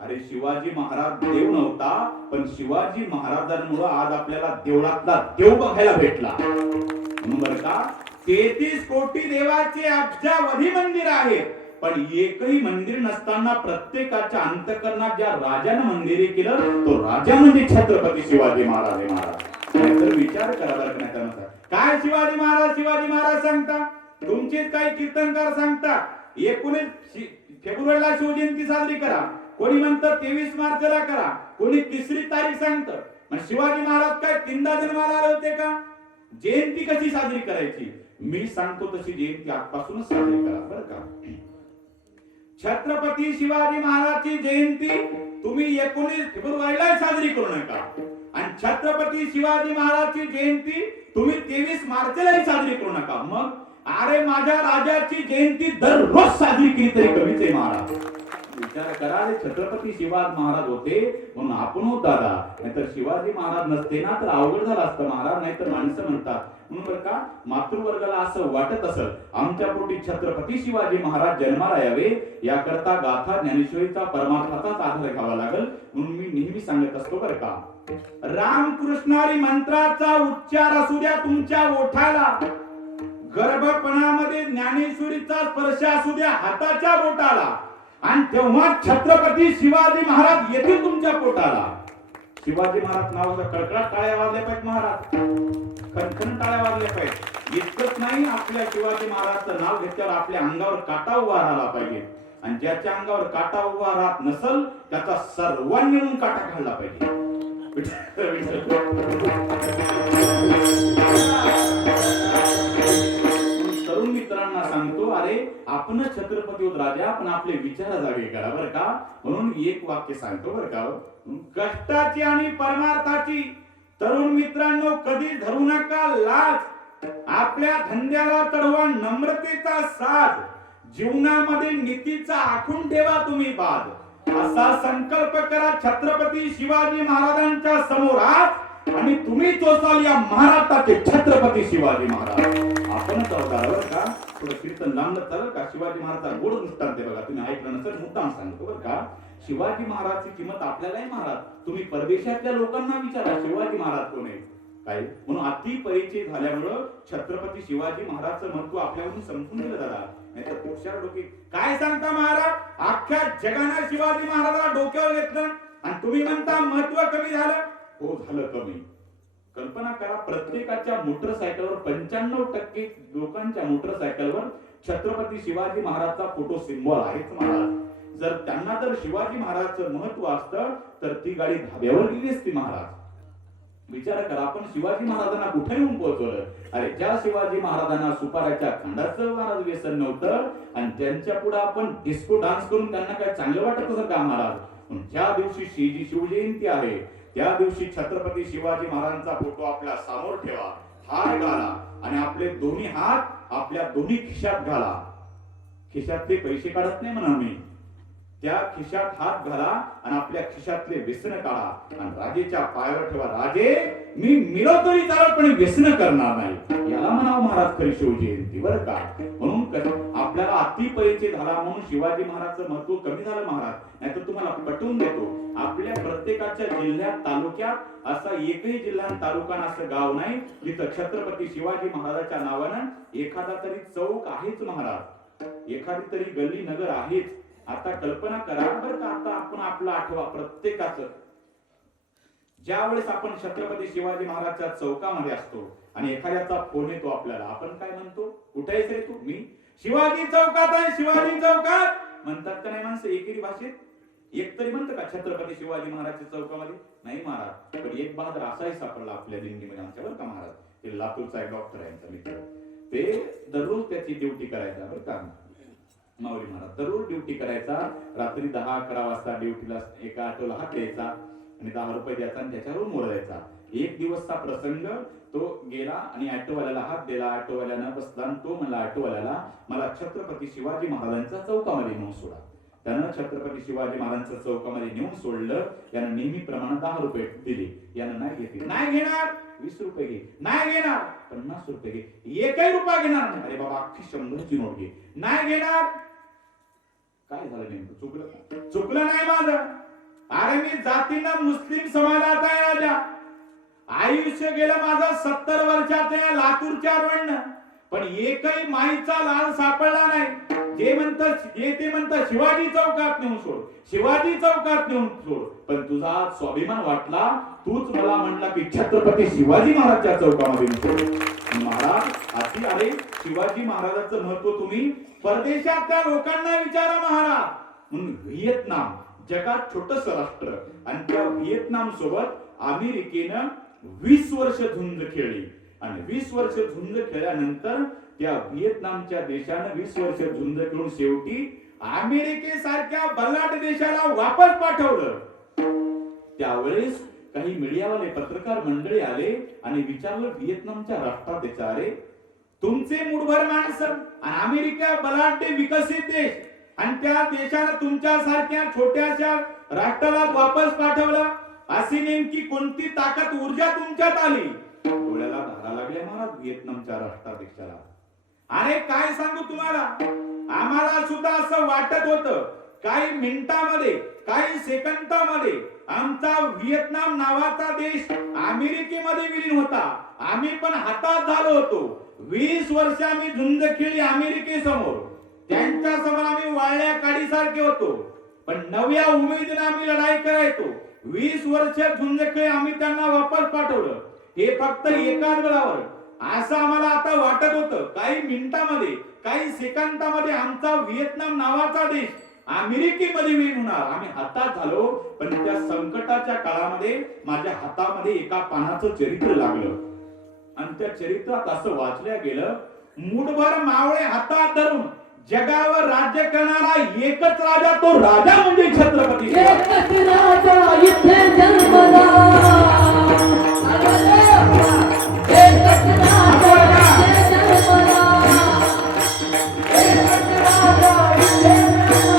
अरे शिवाजी महाराज देव नव्हता, पण शिवाजी महाराजांमुळे आज आपल्याला देवळातला देव बघायला भेटला. म्हणून बरं का 33 कोटी देवाचे अब्जावधी मंदिर आहेत, पण एकही मंदिर नसताना प्रत्येकाच्या अंतःकरणात ज्या राजानं मंदिरे केलं तो राजा म्हणजे छत्रपती शिवाजी महाराज आहे महाराज. नाहीतर विचार करा बरं नाही तर काय शिवाजी महाराज सांगता. तुमचेच काही कीर्तनकार सांगतात 19 फेब्रुवारीला शिवजयंती साजरी करा, कोणी म्हणतं 23 मार्चला करा, कोणी 3 तारीख सांगतं. मग शिवाजी महाराज काय 3दा जन्माला आले होते का? जयंती कशी साजरी करायची? मी सांगतो तशी जयंती आजपासूनच साजरी करा बरं का. छत्रपती शिवाजी महाराजची जयंती तुम्ही 19 फेब्रुवारीला साजरी करू नका आणि छत्रपती शिवाजी महाराजची जयंती तुम्ही 23 मार्चला साजरी करू नका. मग अरे माझ्या राजाची जयंती दररोज साजरी केली तरी कमीच आहे महाराज. विचार करा, छत्रपती शिवाजी महाराज होते म्हणून आपण होत दादा, नाहीतर शिवाजी महाराज नसते ना तर अवघड झालं असतं महाराज. नाहीतर माणसं म्हणतात म्हणून बरं का मातृवर्गाला असं वाटत असेल आमच्या पोटी छत्रपती शिवाजी महाराज जन्माला यावे, याकरता गाथा ज्ञानेश्वरीचा परमार्थाचाच आधार घ्यावा लागेल. म्हणून मी नेहमी सांगत असतो बरं का रामकृष्णारी मंत्राचा उच्चार असू द्या तुमच्या ओठाला, गर्भपणामध्ये ज्ञानेश्वरीचा स्पर्श असू द्या हाताच्या बोटाला, आणि तेव्हा छत्रपती शिवाजी महाराज येतील तुमच्या पोटाला. शिवाजी महाराज नावाचा कडकडाट टाळ्या वाजल्या पाहिजेत महाराज, खणखण टाळ्या वाजल्या पाहिजेत. इतकंच नाही, आपल्या शिवाजी महाराजचं नाव घेतल्यावर आपल्या अंगावर काटा उभा राहिला पाहिजे, आणि ज्याच्या अंगावर काटा उभा राहत नसल त्याचा सर्वांनी मिळून काटा घालला पाहिजे. तरुण मित्रांना सांगतो, अरे आपण छत्रपती होत राजा, पण आपले विचार जागे करा बरं का. म्हणून एक वाक्य सांगतो बरं का, कष्टाची आणि परमार्थाची तरुण मित्रांनो कधी धरू नका लाज, आपल्या धंद्याला चढवा नम्रतेचा साज, जीवनामध्ये नीतीचा आखून ठेवा तुम्ही बाज, असा संकल्प करा छत्रपती शिवाजी महाराजांच्या समोर आज, आणि तुम्ही तोसाल या महाराष्ट्राचे छत्रपती शिवाजी महाराज. आपणच अवतार बरं का. थोडं कीर्तन लांबलं तर का, शिवाजी महाराजचा गोड दृष्टांत बघा, तुम्ही ऐकलं नसेल मुद्दाम सांगतो बरं का. शिवाजी महाराजची किंमत आपल्यालाही महाराज, तुम्ही परदेशातल्या लोकांना विचारा शिवाजी महाराज कोण आहे काय. म्हणून अति परिचय झाल्यामुळं छत्रपती शिवाजी महाराजचं महत्व आपल्याकडून संपून गेलं दादा. नाही तर हुशार डोके काय सांगता महाराज, अख्ख्या जगाने शिवाजी महाराजाला डोक्यावर घेतलं आणि तुम्ही म्हणता महत्व कमी झालं. हो झालं कमी. कल्पना करा, प्रत्येकाच्या मोटरसायकलवर 95% लोकांच्या मोटरसायकलवर छत्रपती शिवाजी महाराजचा फोटो सिम्बॉल आहेच महाराज. जर त्यांना जर शिवाजी महाराजचं महत्व असतं तर ती गाडी धाब्यावर गेली असती महाराज. विचार करा, आपण शिवाजी महाराजांना कुठे येऊन पोहोचवलं. अरे ज्या शिवाजी महाराजांना सुपाऱ्याच्या खंडाचं महाराज व्यसन नव्हतं, आणि त्यांच्या पुढे आपण डिस्को डान्स करून त्यांना काय चांगलं वाटत असं का महाराज. ज्या दिवशी शिवजयंती आहे त्या दिवशी छत्रपती शिवाजी महाराजांचा फोटो आपल्या समोर ठेवा, हार घाला, आणि आपले दोन्ही हात आपल्या दोन्ही खिशात घाला. खिशातले पैसे काढत नाही म्हणा मी, त्या खिशात हात घाला आणि आपल्या खिशातले व्यसन काढा, आणि राजेच्या पायावर ठेवा, राजे मी मिळव तरी चालत पण व्यसन करणार नाही. याला म्हणावं महाराज खरी शिवजयंती बरं का. म्हणून आपल्याला अति परिचय झाला म्हणून शिवाजी महाराजचं महत्व कमी झालं महाराज. नाही तर तुम्हाला पटवून देतो, आपल्या प्रत्येकाच्या जिल्ह्यात तालुक्यात असा एकही जिल्हा तालुका असं गाव नाही जिथं छत्रपती शिवाजी महाराजांच्या नावानं एखादा तरी चौक आहेच महाराज, एखादी तरी गल्ली नगर आहेच. आता कल्पना करा बरं का, आता आपण आपलं आठवा प्रत्येकाचं. ज्या वेळेस आपण छत्रपती शिवाजी महाराजच्या चौकामध्ये असतो आणि एखाद्याचा फोन येतो आपल्याला, आपण काय म्हणतो, कुठे आहेस रे तू. मी शिवाजी चौकात आहे, शिवाजी चौकात म्हणतात का नाही माणसं एकेरी भाषेत. एक तरी म्हणतं का छत्रपती शिवाजी महाराजच्या चौकामध्ये. नाही महाराज, पण एक बहादर असाही सापडला आपल्या दिंडीमध्ये आमच्या बरं का महाराज. ते लातूरचा एक डॉक्टर आहे आमचा मित्र, ते दररोज त्याची ड्युटी करायचा बरं का. माऊली महाराज दररोज ड्युटी करायचा, रात्री 10-11 वाजता ड्युटीला एका ऑटोला हात द्यायचा आणि 10 रुपये द्यायचा आणि त्याच्या रूमवर जायचा. एक दिवसचा प्रसंग, तो गेला आणि ऑटोवाल्याला हात दिला, ऑटोवाल्यानं बसला आणि तो म्हणला ऑटोवाल्याला, मला छत्रपती शिवाजी महाराजांच्या चौकामध्ये नेऊन सोडा. त्यानं छत्रपती शिवाजी महाराजांच्या चौकामध्ये नेऊन सोडलं. यानं नेहमीप्रमाणे 10 रुपये दिले. यानं नाही घेतले. नाही घेणार, 20 रुपये घे. नाही घेणार, 50 रुपये घे. एकही रुपया घेणार नाही. अरे बाबा अख्खी 100ची नोट घे. नाही घेणार. काय झालं नेमकं, चुकलं? चुकलं नाही माझं. अरे मी जातीनं मुस्लिम समाजात आहे राजा. आयुष्य गेलं माझं 70 वर्षाचं या लातूरच्या वर्ण, पण एकही माईचा लाल सापडला नाही. जे म्हणतात ते म्हणतात शिवाजी चौकात नेऊन सोड, शिवाजी चौकात नेऊन सोड. पण तुझा स्वाभिमान वाटला, तूच मला म्हणला की छत्रपती शिवाजी महाराजच्या चौकामध्ये सोड. महाराज अति अरे शिवाजी महाराजांचं महत्व तुम्ही परदेशातल्या लोकांना विचारा महाराज. म्हणून व्हिएतनाम जगात छोटस राष्ट्र, आणि त्या व्हिएतनाम सोबत अमेरिकेनं 20 वर्ष झुंज खेळली, आणि 20 वर्ष झुंज खेळल्यानंतर त्या व्हिएतनामच्या देशानं 20 वर्ष झुंज खेळून शेवटी अमेरिकेसारख्या बलाढ्य देशाला वापस पाठवलं. त्यावेळेस काही मीडियावाले पत्रकार मंडळी आले आणि विचारलं व्हिएतनामच्या राष्ट्राध्यक्षा, अरे तुमचे मुठभर माणसं आणि अमेरिका बलाढ्य विकसित देश, आणि त्या देशानं तुमच्या सारख्या छोट्याशा राष्ट्राला वापस पाठवलं, अशी नेमकी कोणती ताकद ऊर्जा तुमच्यात आली. डोळ्याला धारा लागल्या महाराज व्हिएतनामच्या राष्ट्राध्यक्षाला. अरे काय सांगू तुम्हाला, आम्हाला सुद्धा असं वाटत होतं काही मिनिटांमध्ये काही सेकंदामध्ये आमचा व्हिएतनाम नावाचा देश अमेरिकेमध्ये विलीन होता. आम्ही पण हातात झालो होतो. 20 वर्ष आम्ही झुंज खेळली अमेरिकेसमोर. त्यांच्या समोर आम्ही वाळल्या काडीसारखे होतो. पण नव्या उमेदीने आम्ही लढाई करायचो. 20 वर्ष झुंज खेळी आम्ही त्यांना वापस पाठवलं. हे फक्त एकाच बळावर. असं आम्हाला आता वाटत होतं काही मिनिटांमध्ये, काही सेकंदामध्ये आमचा व्हिएतनाम नावाचा देश अमेरिकेमध्ये विलीन होणार. आम्ही हातात झालो. पण त्या संकटाच्या काळामध्ये माझ्या हातामध्ये एका पानाचं चरित्र लागलं आणि त्या चरित्रात असं वाचल्या गेलं, मुठभर मावळे हातात धरून जगावर राज्य करणारा एकच राजा, तो राजा म्हणजे छत्रपती एकच राजा इथे जन्मला. एकच राजा इथे जन्मला. एकच राजा इथे जन्मला.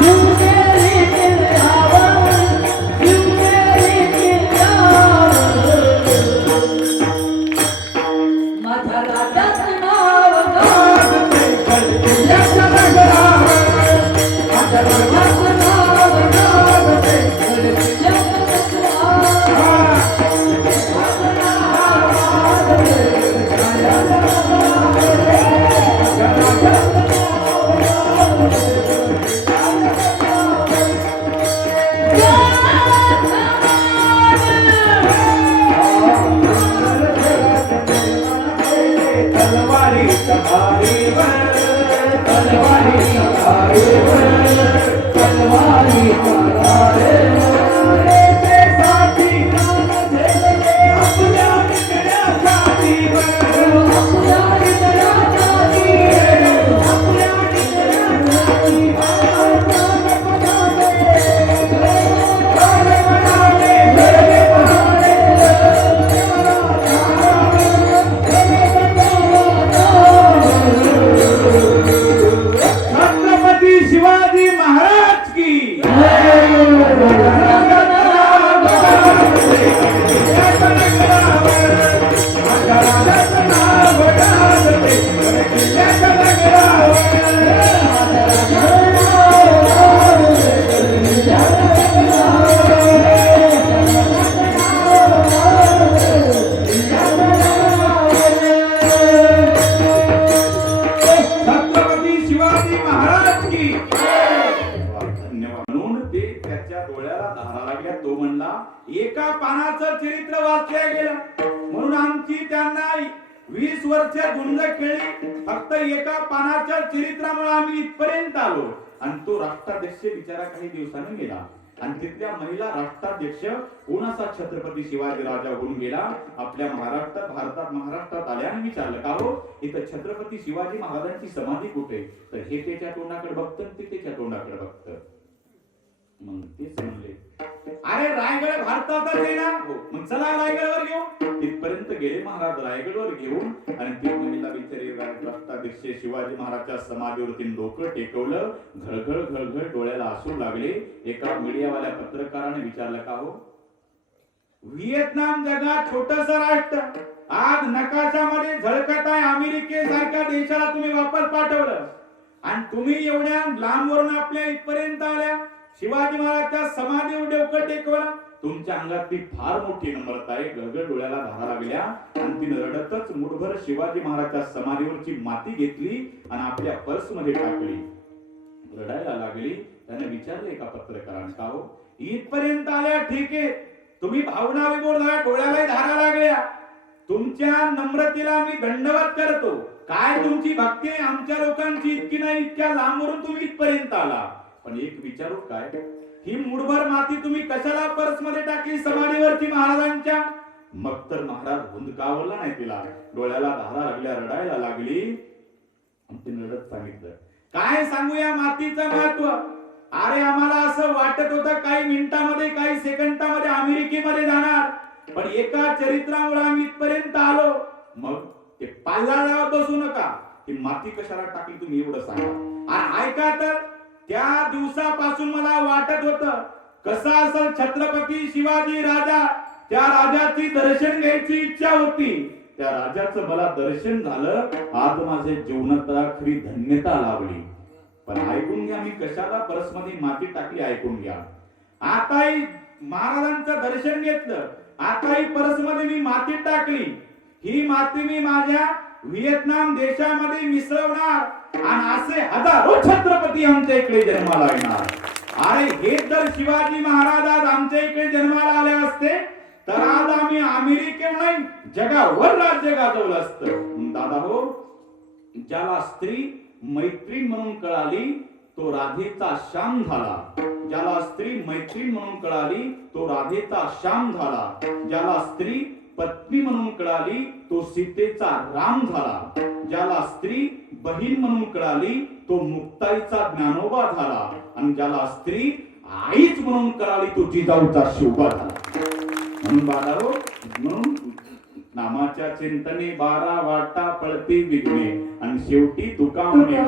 शिवनेरी किल्ल्यावर, शिवनेरी किल्ल्यावर माझ्या राजाचं नाव गाजते. किल्ल्याच्या डोंगरावर माझ्या राजाचं नाव गाजते. किल्ल्याच्या डोंगरावर माझं नाव गाजते. राजाचं नाव तलवारी सवारीवर, तलवारी सवारीवर, तलवारी सवारीवर देशासाठी प्राण झेलले आपल्या निकड्यासाठीवर. आपल्या निकड्यासाठी, आपल्या निकड्यासाठी छत्रपती शिवाजी महाराज की छत्रपती शिवाजी महाराज की. धन्यवाद. म्हणून ते त्याच्या डोळ्याला धारा लागल्या. तो म्हणला एका पानाचं चरित्र वाचल्या गेलं. म्हणून आमची त्यांना 20 वर्ष गुंज खेळली. फक्त एका पानाच्या चरित्रामुळे आम्ही इथपर्यंत आलो. आणि तो राष्ट्राध्यक्ष बिचारा काही दिवसांनी गेला. आणि तिथल्या महिला राष्ट्राध्यक्ष कोणाचा छत्रपती शिवाजी राजा होऊन गेला. आपल्या महाराष्ट्रात आल्या आणि विचारलं का हो इथं छत्रपती शिवाजी महाराजांची समाधी कुठे. तर हे त्याच्या तोंडाकडे बघतं, ते त्याच्या तोंडाकडे बघतं. मग तेच म्हणले अरे रायगड भारतातच आहे ना. हो मग चला रायगडवर घेऊ. तिथपर्यंत गेले महाराज रायगडवर घेऊन. आणि ती महिला बिचारी राष्ट्राध्यक्ष शिवाजी महाराजच्या समाधीवरती डोकं टेकवलं. घळघळ घळघळ डोळ्याला आसू लागले. एका मीडियावाल्या पत्रकाराने विचारलं का हो व्हिएतनाम जगात छोटस राष्ट्र आज नकाशामध्ये झळकत आहे. अमेरिकेसारख्या देशाला तुम्ही वापस पाठवलं आणि तुम्ही एवढ्या लांबवरून आपल्या इथपर्यंत आल्या. शिवाजी महाराजच्या समाधीवर डोकं टेकवलं. तुमच्या अंगातली फार मोठी नम्रता आहे. गळगळ डोळ्याला धारा लागल्या आणि तिने रडतच मुठभर शिवाजी महाराजच्या समाधीवरची माती घेतली आणि आपल्या पर्स मध्ये टाकली. रडायला लागली. त्याने विचारले एका पत्रकाराने का हो इथपर्यंत आल्या ठीक आहे. तुम्ही भावना विभोर झाला, डोळ्याला धारा लागल्या. तुमच्या नम्रतेला मी दंडवत करतो. काय तुमची भक्ती आमच्या लोकांची इतकी नाही. इतक्या लांबवरून तुम्ही इथपर्यंत आला. पण एक विचारू काय ही मुठभर माती तुम्ही कशाला पर्स मध्ये टाकली समाधीवरची महाराजांच्या. मग तर महाराज हुंदकावला नाही. तिला डोळ्याला धारा लागल्या, रडायला लागली. तिने रडत सांगितलं काय सांगू या मातीचं महत्व. अरे आम्हाला असं वाटत होतं काही मिनिटांमध्ये काही सेकंदामध्ये अमेरिकेमध्ये जाणार. पण एका चरित्रामुळे आम्ही इथपर्यंत आलो. मग ते पाल्ला लावत बसू नका. ही माती कशाला टाकली तुम्ही एवढं सांगा. आणि ऐका तर त्या दिवसापासून मला वाटत होतं कसं असेल छत्रपती शिवाजी राजा. त्या राजाची दर्शन घ्यायची इच्छा होती. त्या राजाचं मला दर्शन झालं. आज माझ्या जीवनात खरी धन्यता लाभली. पण ऐकून घ्या मी कशाला पर्समध्ये माती टाकली ऐकून घ्या. आता महाराजांचं दर्शन घेतलं. आता ही परसमध्ये मी माती टाकली. ही माती मी माझ्या व्हिएतनाम देशामध्ये मिसळवणार आणि असे हजारो छत्रपती आमच्या इकडे जन्माला येणार. अरे हे जर शिवाजी महाराज आज आमच्या इकडे जन्माला आले असते तर आज आम्ही अमेरिकेत नाही जगावर राज्य गाजवलं असतं. दादा हो, ज्याला स्त्री मैत्रीण म्हणून कळाली तो राधेचा श्याम झाला. ज्याला स्त्री मैत्रीण म्हणून कळाली तो राधेचा श्याम झाला. ज्याला स्त्री पत्नी म्हणून कळाली तो सीतेचा राम झाला. ज्याला स्त्री बहीण म्हणून कळाली तो मुक्ताईचा ज्ञानोबा झाला. आणि ज्याला स्त्री आईच म्हणून कळाली तो जिजाऊचा शिवबा झाला. म्हणून बाळाओ, म्हणून नामाच्या चिंतने 12 वाटा पळते विघ्ने आणि शेवटी तुका म्हणे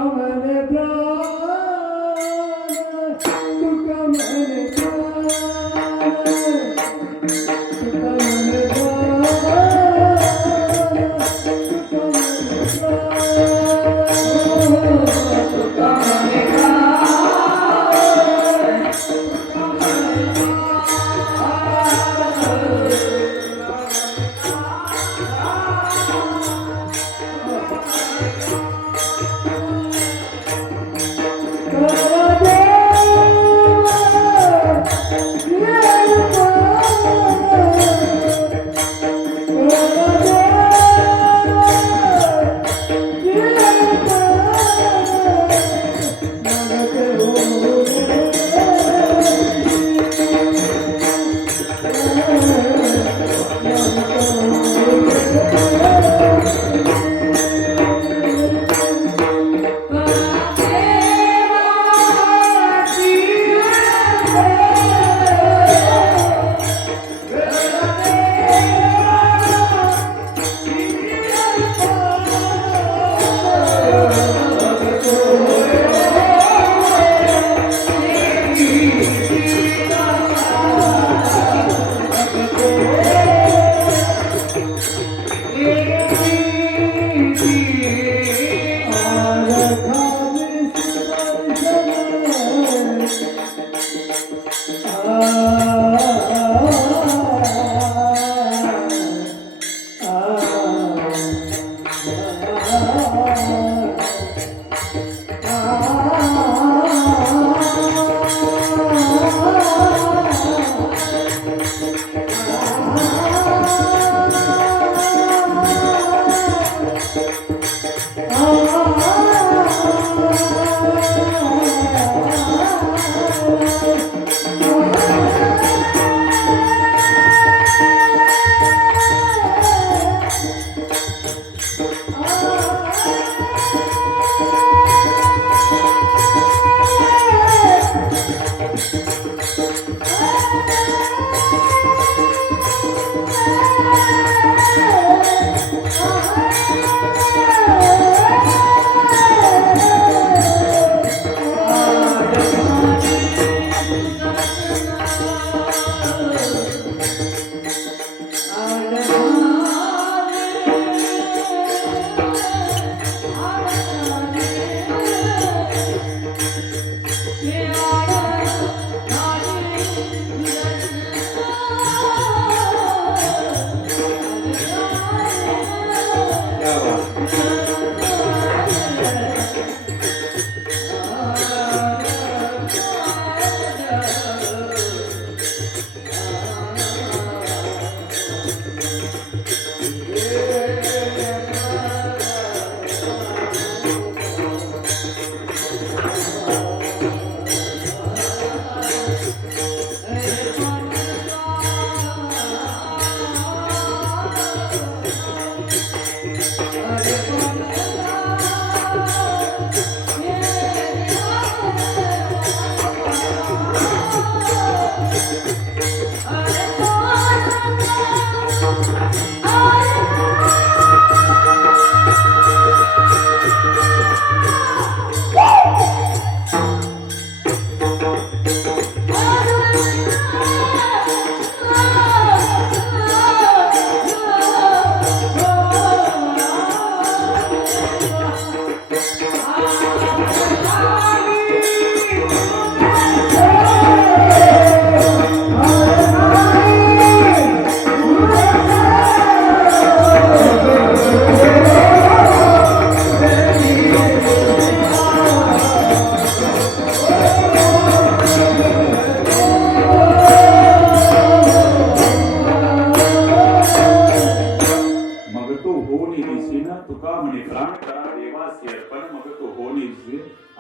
ना तुका म्हणे प्राण करा देवासी अर्पण मग तो होणे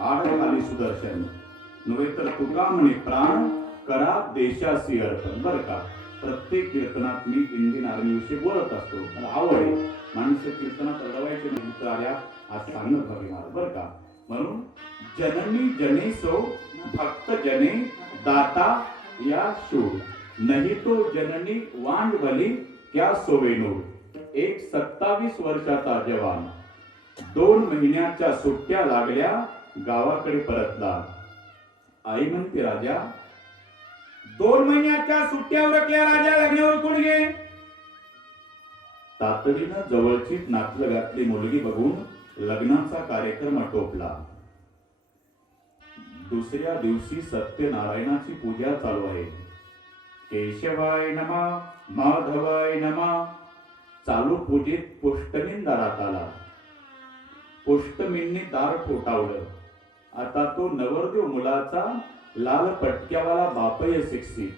आड खाली सुदर्शन नव्हे तर तुका म्हणे प्राण करा देशासी अर्पण. बरं का, प्रत्येक कीर्तनात मी इंडियन आर्मी विषयी बोलत असतो. मला आवड आहे माणसं कीर्तनात रडवायचे मित्र आल्या आज सांगत भावी महाराज. बरं का, म्हणून जननी जने सो भक्त जने दाता या शोध नाही तो जननी वांड भली क्या सोवेनो. एक 27 वर्षाचा जवान 2 महिन्याच्या सुट्ट्या लागल्या गावाकडे परतला. आई म्हणते राजा 2 महिन्याच्या सुट्ट्या उरकल्या राजा लग्नावर कोण गे. तातडीनं जवळचीच नातलं घातली मुलगी बघून लग्नाचा कार्यक्रम आटोपला. दुसऱ्या दिवशी सत्यनारायणाची पूजा चालू आहे. केशवाय नमः माधवाय नमः. चालू पूजेत पोष्टमीन दारात आला. पोष्टमीनने दार ठोठावलं. आता तो नवरदेव मुलाचा लाल पटक्यावाला बापय शिक्षित,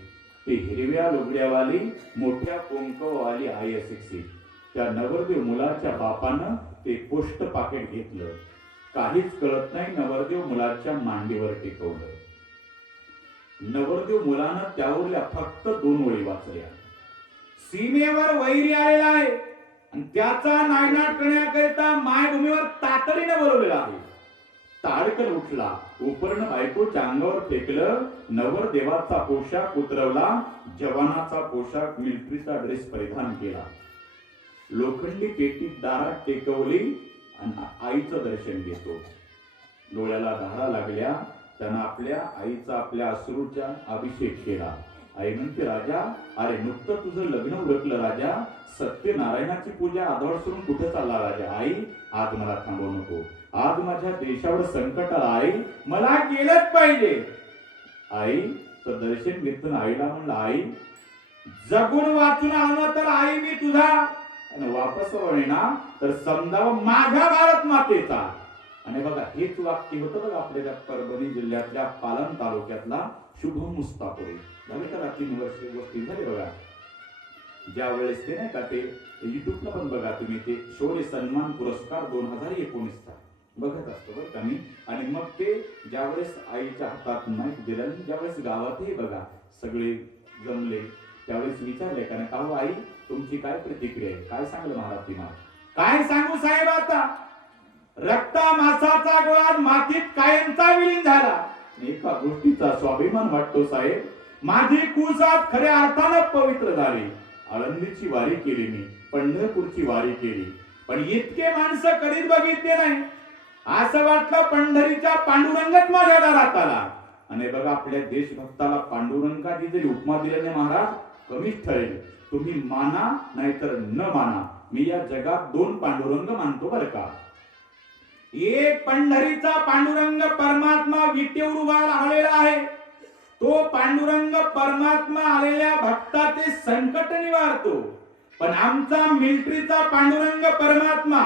ती हिरव्या लुगड्यावाली मोठ्या कुंकवाली आई शिक्षित. त्या नवरदेव मुलाच्या बापानं ते पोस्ट पाकिट घेतलं. काहीच कळत नाही नवरदेव मुलाच्या मांडीवर टेकवलं. नवरदेव मुलानं त्यावरल्या फक्त 2 ओळी वाचल्या. सीमेवर वैरी आलेला आहे आणि त्याचा नायनाट करण्याकरिता मायभूमीवर तातडीने बोलवलेला आहे. ताडकन उठला, उपरण बायकोच्या अंगावर फेकलं. नवरदेवाचा पोशाख उतरवला, जवानाचा पोशाख मिलिटरीचा ड्रेस परिधान केला. लोखंडी पेटी दारात टेकवली आणि आईचं दर्शन घेतो. डोळ्याला धारा लागल्या. त्यानं आपल्या आईचा आपल्या अश्रूचा अभिषेक केला. आई म्हणते राजा अरे नुकतं तुझं लग्न उरकलं राजा. सत्यनारायणाची पूजा आधवड सोडून कुठे चालला राजा. आई आज मला थांबवू नको. आज माझ्या देशावर संकट आलं आई, मला गेलंच पाहिजे. आईचं दर्शन घेतलं. आईला म्हणलं आई जगून वाचून आलो तर आई मी तुझा आणि वापस ना तर समजावं माझ्या भारत मातेचा. आणि बघा हेच वाक्य होतं बघा आपल्या त्या परभणी जिल्ह्यातल्या पालम तालुक्यातला शुभम मुस्तापुरे. झाले का 3 वर्ष गोष्टी झाली बघा. ज्या वेळेस ते नाही का ते युट्यूबला पण बघा तुम्ही ते शौर्य सन्मान पुरस्कार 2019चा बघत असतो बरं का मी. आणि मग ते ज्यावेळेस आईच्या हातात माईक दिलं, ज्यावेळेस गावातही बघा सगळे जमले त्यावेळेस विचारले का नाही आई तुमची काय प्रतिक्रिया आहे, काय सांगलं महाराज ती महाराज. काय सांगू साहेब आता रक्ता मासाचा गोळा मातीत कायमचा विलीन झाला. एका गोष्टीचा स्वाभिमान वाटतो साहेब, माझी कुसात खऱ्या अर्थानं पवित्र झाली. आळंदीची वारी केली मी, पंढरपूरची वारी केली, पण इतके माणसं कधीच बघितले नाही. असं वाटलं पंढरीच्या पांडुरंगच माझ्या दारात आला. आणि बघा आपल्या देशभक्ताला पांडुरंगाची जरी उपमा दिल्याने महाराज कमीच ठरेल. तुम्ही माना नाहीतर न माना, मी या जगात 2 पांडुरंग मानतो बरं का. एक पंढरीचा पांडुरंग परमात्मा विटेवर उभा राहिलेला आहे. तो पांडुरंग परमात्मा आलेल्या भक्ताचे संकट निवारतो. पण आमचा मिलिटरीचा पांडुरंग परमात्मा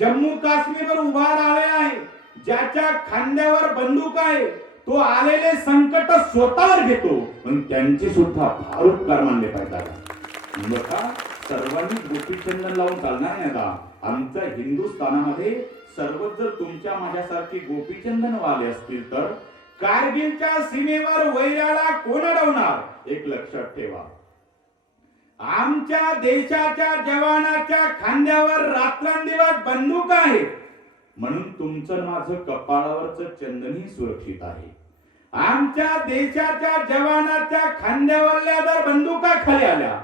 जम्मू काश्मीरवर उभा राहिलेला आहे. ज्याच्या खांद्यावर बंदूक आहे तो आलेले संकट स्वतःवर घेतो. पण त्यांचे सुद्धा फार उपकार मानले पाहिजे. बघा सर्वांनी गोपीचंदन लावून चालणार नाही. आता आमच्या हिंदुस्थानामध्ये सर्वच जर तुमच्या माझ्यासारखे गोपीचंदन वाले असतील तर कारगिलच्या सीमेवर वैराला कोण अडवणार. एक लक्षात ठेवा, आमच्या देशाच्या जवानाच्या खांद्यावर रात्रंदिवस बंदूक आहे म्हणून तुमचं माझं कपाळावरचं चंदनही सुरक्षित आहे. आमच्या देशाच्या जवानाच्या खांद्यावरल्या जर बंदुका खाली आल्या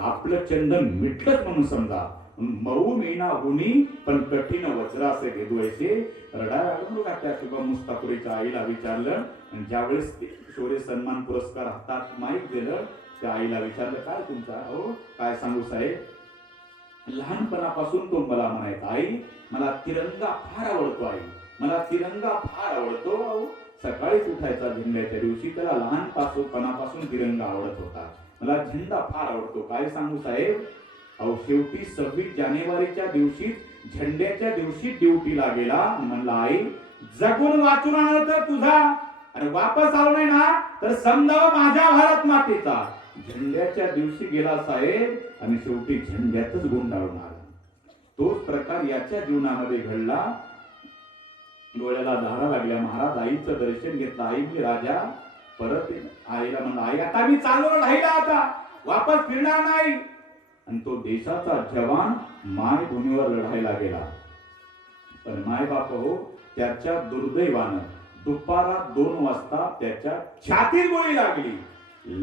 आपलं चंदन मिटलंच म्हणून समजा. मऊ मीना हुनी पण कठीण वज्रासे भेदवायचे. रडायला लागलो का त्या शुभम मुस्तापुरेच्या आईला विचारलं. आणि ज्यावेळेस शौर्य सन्मान पुरस्कार हातात माईक दिलं त्या आईला विचारलं काय तुमचा हो काय सांगू साहेब. लहानपणापासून तो मला म्हणायचा आई मला तिरंगा फार आवडतो. आई मला तिरंगा फार आवडतो. सकाळीच उठायचा झेंड्याच्या दिवशी. त्याला लहानपणापासून तिरंगा आवडत होता. मला झेंडा फार आवडतो. काय सांगू साहेब अहो शेवटी 26 जानेवारीच्या दिवशी झेंड्याच्या दिवशी ड्युटीला गेला. म्हणला आई जगून वाचून आणलं तर तुझा आणि वापस आलो नाही ना तर समजावं माझ्या भारत मातेचा. झेंड्याच्या दिवशी गेला साहेब आणि शेवटी झेंड्यातच गुंडाळून आला. तोच प्रकार प्रकार याच्या जीवनामध्ये घडला. डोळ्याला धारा लागल्या. महाराज आईचं दर्शन घेतलं. आई मी राजा परत आईला म्हणला, आई आता मी चाललो राहिला, आता वापस फिरणार नाही. आणि तो देशाचा जवान मायभूमीवर लढायला गेला. पण माय बाप हो, त्याच्या दुर्दैवानं दुपारा 2 वाजता त्याच्या छातीत गोळी लागली.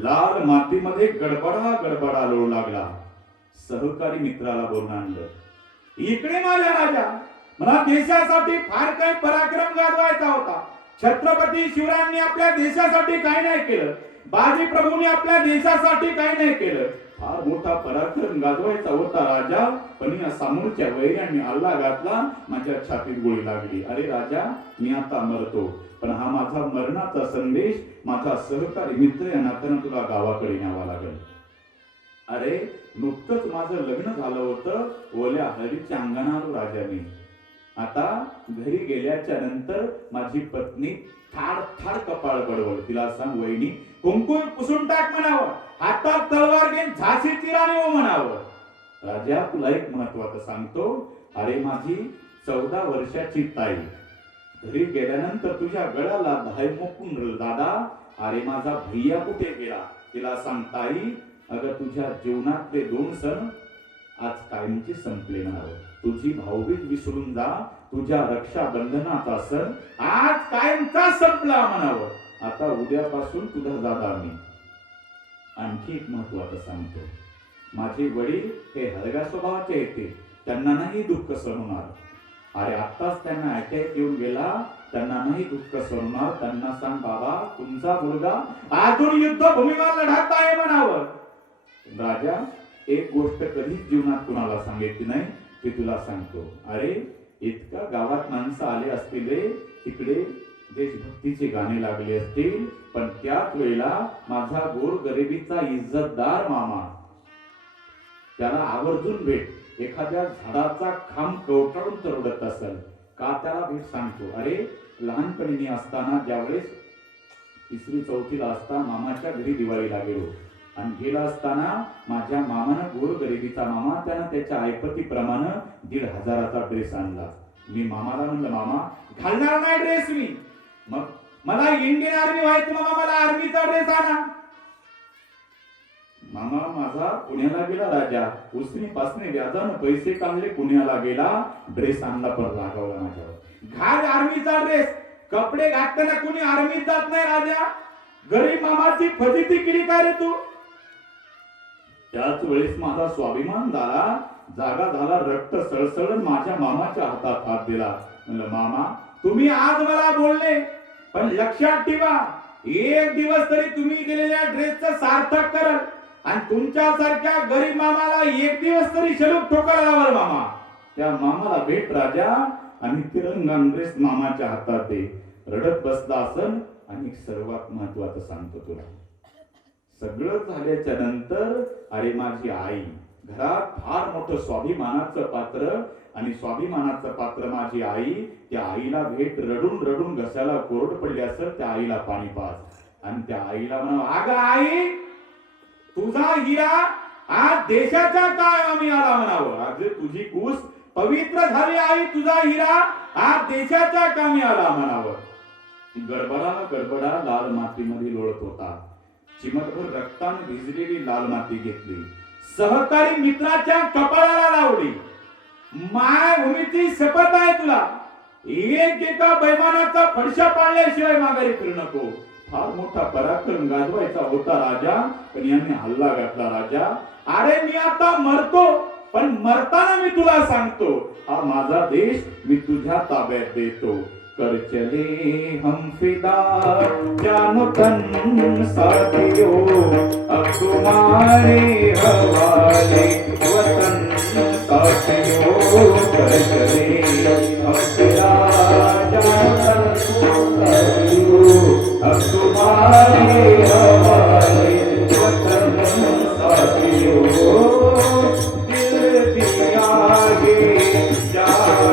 लाल मातीमध्ये गडबडा लोळू लागला. सहकारी मित्राला बोलून आणलं, इकडे माझ्या राजा, मला देशासाठी फार काही पराक्रम गाजवायचा होता. छत्रपती शिवरायांनी आपल्या देशासाठी काही नाही केलं. बाजी प्रभूंनी आपल्या देशासाठी काही नाही केलं. फार मोठा पराक्रम गाजवायचा होता राजा, पण या समोरच्या वैऱ्यांनी हल्ला घातला. माझ्या छातीत गोळी लागली. अरे राजा, मी आता मरतो, पण हा माझा मरणाचा संदेश माझा सहकारी मित्र या नात्यानं तुला गावाकडे न्यावा लागेल. अरे नुकतंच माझं लग्न झालं होतं. ओल्या हळदीच्या अंगणावर आलो राजा मी. आता घरी गेल्याच्या नंतर माझी पत्नी थाड थाड कपाळ बडवल. तिला सांग वहिनी कुंकू पुसून टाक म्हणावं, हातात तलवार घेऊन झाशीची राणी हो म्हणावं. राजा तुला एक महत्वाचं सांगतो. अरे माझी 14 वर्षाची ताई घरी गेल्यानंतर तुझ्या गळ्याला धाय मुकून दादा, अरे माझा भैया कुठे गेला. तिला सांग ताई, अगं तुझ्या जीवनातले 2 सण आज कायमचे संपले म्हणावं. तुझी भाऊबीज विसरून जा. तुझ्या रक्षाबंधनाचा सण आज कायमचा संपला म्हणावं. आता उद्यापासून तुझा दादा मी. आणखी एक महत्वाचं सांगतो. माझे वडील हे हलव्या स्वभावाचे येते, त्यांना नाही दुःख सहन होणार. अरे आत्ताच त्यांना अटॅक येऊन गेला, त्यांना नाही दुःख सहन होणार. त्यांना सांग बाबा, तुमचा मुलगा अजून युद्धभूमीवर लढत आहे म्हणावं. राजा एक गोष्ट कधीच जीवनात कुणाला सांगितली नाही, ती तुला सांगतो. अरे इतका गावात माणसं आले असतील, तिकडे देशभक्तीचे गाणे लागले असतील, पण त्याच वेळेला माझा गोर गरिबीचा इज्जतदार मामा त्याला आवर्जून भेट. एखाद्या झाडाचा खांब कवटाळून तरडत असेल का, त्याला भेट सांगतो. अरे लहानपणी मी असताना ज्यावेळेस 3री 4थीला असता मामाच्या घरी दिवाळीला गेलो, आणि गेला असताना माझ्या मामानं गोरगरिबीचा मामा त्यानं त्याच्या ऐपतीप्रमाणे 1,500चा ड्रेस आणला. मी मामाला म्हणलं, मामा घालणार नाही ड्रेस मी, मग मला इंडियन आर्मी व्हायचं, मामा मला आर्मीचा ड्रेस आणा. मामा माझा पुण्याला गेला राजा, उसनी पासने व्याजानं पैसे काढले, पुण्याला गेला, ड्रेस आणला, पण रागावला माझ्यावर. घाल आर्मीचा ड्रेस. कपडे घातताना कोणी आर्मीत जात नाही राजा. गरीब मामाची फजिती केली काय रे तू. त्याच वेळेस माझा स्वाभिमान झाला, जागा झाला, रक्त सळसळून माझ्या मामाच्या हातात हात दिला. म्हणलं मामा तुम्ही आज मला बोलले, पण लक्षात ठेवा, एक दिवस तरी तुम्ही दिलेल्या ड्रेसचं सार्थक कराल, आणि तुमच्यासारख्या गरीब मामाला एक दिवस तरी शलूक ठोकायला लावाल मामा. त्या मामाला भेट राजा, आणि तिरंगा ड्रेस मामाच्या हातात दे. रडत बसला असन. आणि सर्वात महत्वाचं सांगतो तुला, सगळं झाल्याच्या नंतर अरे माझी आई, घरात फार मोठं स्वाभिमानाचं पात्र, आणि स्वाभिमानाचं पात्र माझी आई. त्या आईला भेट. रडून रडून घशाला कोरड पडली असेल, त्या आईला पाणी पाज. आणि त्या आईला म्हणा, अगं आई तुझा हिरा आज देशाच्या कामी आला म्हणावं. आज तुझी कूस पवित्र झाली आई, तुझा हिरा आज देशाच्या कामी आला म्हणावं. गडबडा लाल मातीमध्ये लोळत होता. चिमटभर रक्ताने भिजलेली लाल माती घेतली, सहकारी मित्राच्या कपाळाला लावली. मायभूमीची शपथ आहे तुला, एका बैमानाचा फडशा पाळल्याशिवाय माघारी फिरू नको. फार मोठा पराक्रम गाजवायचा होता राजा, पण यांनी हल्ला घातला राजा. अरे मी आता मरतो, पण मरताना मी तुला सांगतो, हा माझा देश मी तुझ्या ताब्यात देतो. कर चले हम फिदा जानो तन साथियो, अब तुम्हारे हवाले वतन साथियो. कर चले हम फिदा जानो तन साथियो, अब तुम्हारे हवाले वतन साथियो. दिल दिया ये जान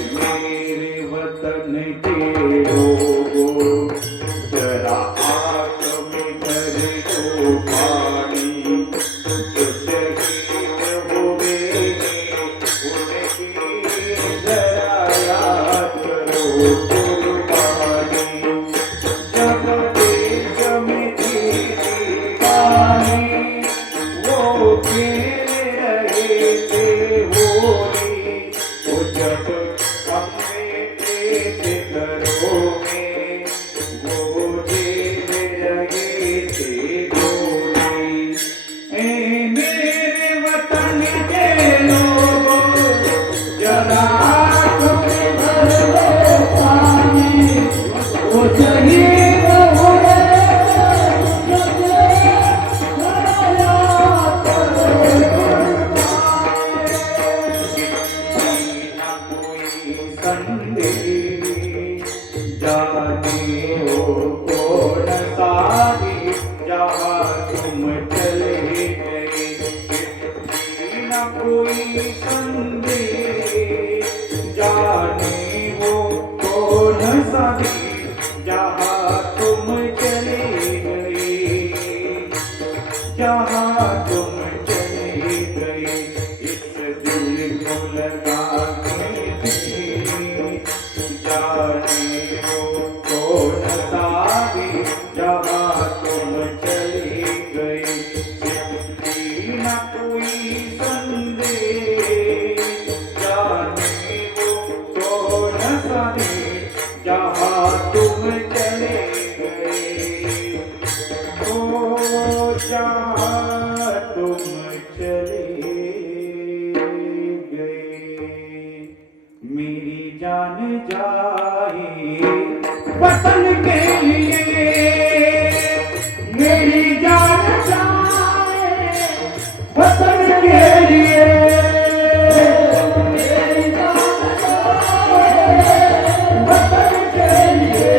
मेरे वतन के लोगों जरा आंख में भर दो पानी जो शहीद हुए उनकी जरा याद करो कुर्बानी जब देश में थी दीवानी वो खेल रहे थे होली वो जब हमने थे घरों में वो खेल रहे थे होली ए मेरे वतन के लोगों जरा आंख में भर लो पानी वो शहीद हुए जाने हो कौन सारी जहाँ तुम चले गए न कोई संदेह जाने हो कौन सारी जहाँ तुम चले गए जहाँ तुम चले गए इस दिल को लगा के जाने हो कौन सारी जहाँ तुम चले गए जिंदगी न कोई संदेह जाने हो कौन सारी जहाँ तुम चले गए ओ जहाँ तुम चले गए मेरी जान जाए वतन के लिए मेरी जान जाए वतन के लिए मेरी जान जाए वतन के लिए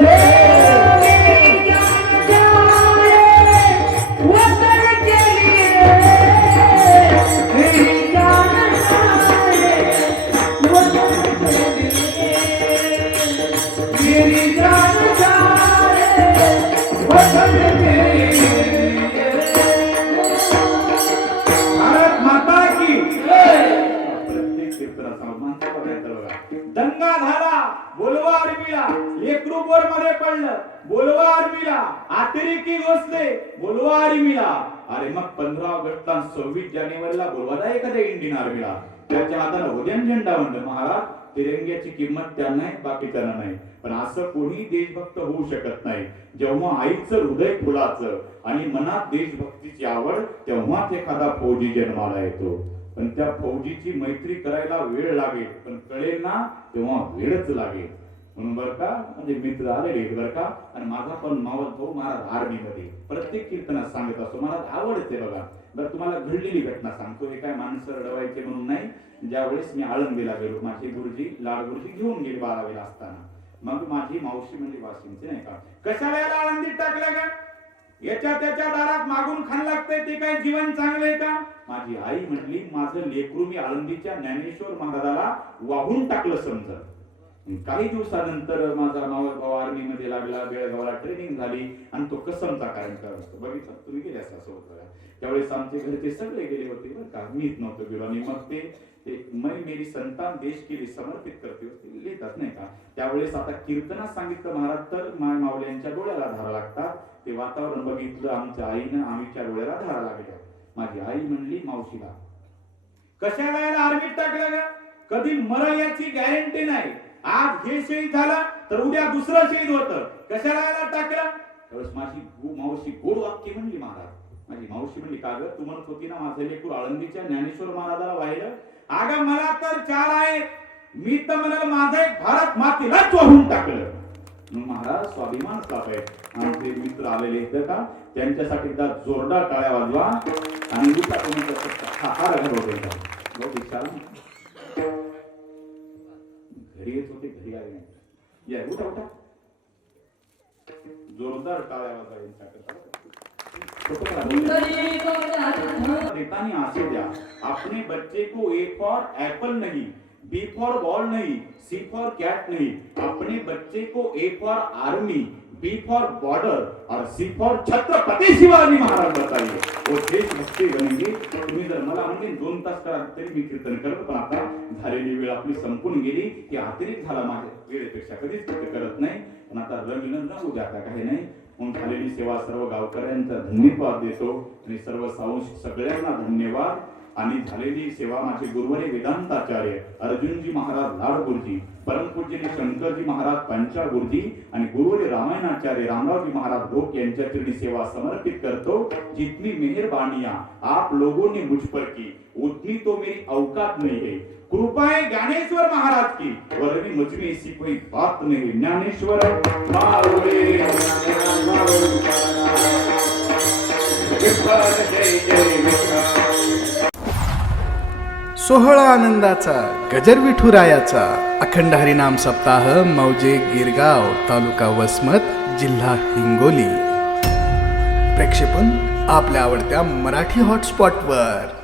मेरी जान जाए वतन के लिए मेरी जान जाए वतन के लिए मेरी जान जाए वतन के लिए भारत माता की प्रत्येक कीर्तनाचा माणसाला बघायचं बघा दंगा झाला बोलवा आर्मीला लेकरू बोर मध्ये पडलं बोलवा आर्मीला अतिरेकी घोसले बोलवा आर्मीला अरे मग 15 ऑगस्टला 26 जानेवारीला बोलवा द्या एखाद्या इंडियन आर्मीला त्याच्या हाताला उद्यान झेंडा म्हणलं महाराज तिरंग्याची किंमत त्यांना नाही बाकीच्यांना नाही पण असं कोणी देशभक्त होऊ शकत नाही जेव्हा आईचं हृदय फुलाचं आणि मनात देशभक्तीची आवड तेव्हाच एखादा फौजी जन्माला येतो पण त्या फौजीची मैत्री करायला वेळ लागेल पण कळेल ना तेव्हा वेळच लागेल म्हणून बरं का म्हणजे मित्र आलेले बरं का आणि माझा पण मावळ भाऊ महाराज आर्मी मध्ये प्रत्येक कीर्तनात सांगत असतो मला आवडते बघा बरं तुम्हाला घडलेली घटना सांगतो हे काय माणसं रडवायचे म्हणून नाही ज्यावेळेस मी आळंदीला गेलो माझे गुरुजी लाड गुरुजी घेऊन गेले 12वीला असताना मग माझी मावशी म्हणजे वाशिमचे नाही का कशाला याला आळंदीत टाकलं का याच्या त्याच्या दारात मागून खान लागतंय ते काय जीवन चांगलंय का माझी आई म्हटली माझं लेकरू मी आळंदीच्या ज्ञानेश्वर महाराजाला वाहून टाकलं समजत काही दिवसानंतर माझा मावळ भाऊ आर्मी मध्ये लागला बेळगावला ट्रेनिंग झाली आणि तो कसमचा कार्यक्रम असतो बघितलं तुम्ही गेले असं होतं त्यावेळेस आमचे घरचे सगळे गेले होते बरं का मीच नव्हतो गेलो आणि मग ते मैं मेरी संतान देश के लिए समर्पित करते होते लिहितात नाही का त्यावेळेस आता कीर्तनात सांगितलं महाराज तर माऊल्यांच्या डोळ्याला धारा लागतात ते वातावरण बघितलं आमच्या आईनं आमच्या डोळ्याला धारा लागल्या माझी आई म्हणली मावशीला कशाला याला आर्मीत टाकलं ग कधी मरण याची गॅरंटी नाही आज हे शहीद झाला तर उद्या दुसरं शहीद होतं कशाला याला टाकलं त्यावेळेस माझी मावशी गोड वाक्य म्हणली महाराज माझी मावशी म्हणली का ग तू म्हणत होती ना माझं लेकरू आळंदीच्या ज्ञानेश्वर महाराजाला वाहिलं अगं मला तर 4 आहे मी तर म्हणाल माझं एक भारत मातेलाच वाहून टाकलं महाराज स्वाभिमानच आहे आमचे मित्र आलेले आहेत का त्यांच्यासाठी एकदा जोरदार टाळ्या वाजवा आणि उठा तुम्ही घरी येत होते घरी आले नाही या उठा उठा जोरदार टाळ्या वाजवा यांच्याकरता सुंदरी गोदान देतानी आसे द्या। अपने बच्चे को ए फॉर एप्पल नहीं, बी फॉर बॉल नहीं, सी फॉर कैट नहीं, अपने बच्चे को A for army, B for border और सी फॉर छत्रपति शिवाजी महाराज बताइए, वो देशभक्ती बनेंगे। तुम्ही जर मला म्हणजे 2 तास करा तरी मी कीर्तन करत, पण आता झालेली वेळ आपली संपून गेली की अतिरिक्त झाला माझ्या वेळेपेक्षा कधीच कीर्तन करत नाही, पण आता रंगलं जाऊ द्या काही नाही म्हणून झालेली सेवा सर्व गावकऱ्यांचा धन्यवाद देतो आणि सर्व सगळ्यांना धन्यवाद। आणि झालेली सेवा माझे गुरुवरे वेदांताचार्य अर्जुनजी महाराज लाडगुरुजी, परमपूज्य शंकरजी महाराज पंचा गुरुजी आणि गुरुवरे रामायणाचार्य रामरावजी महाराज भोग यांच्या चरणी सेवा समर्पित करतो। जितनी मेहरबानियां आप लोगों ने मुझ पर की उतनी तो मेरी औकात नहीं है। कृपाएं ज्ञानेश्वर महाराज की, वरनी मुझ में ऐसी कोई बात नहीं। ज्ञानेश्वर मारुले जय जय विठ्ठल। सोहळा आनंदाचा गजर विठुरायाचा अखंड हरिनाम सप्ताह मौजे गिरगाव तालुका वसमत जिल्हा हिंगोली। प्रक्षेपण आपल्या आवडत्या मराठी हॉटस्पॉटवर।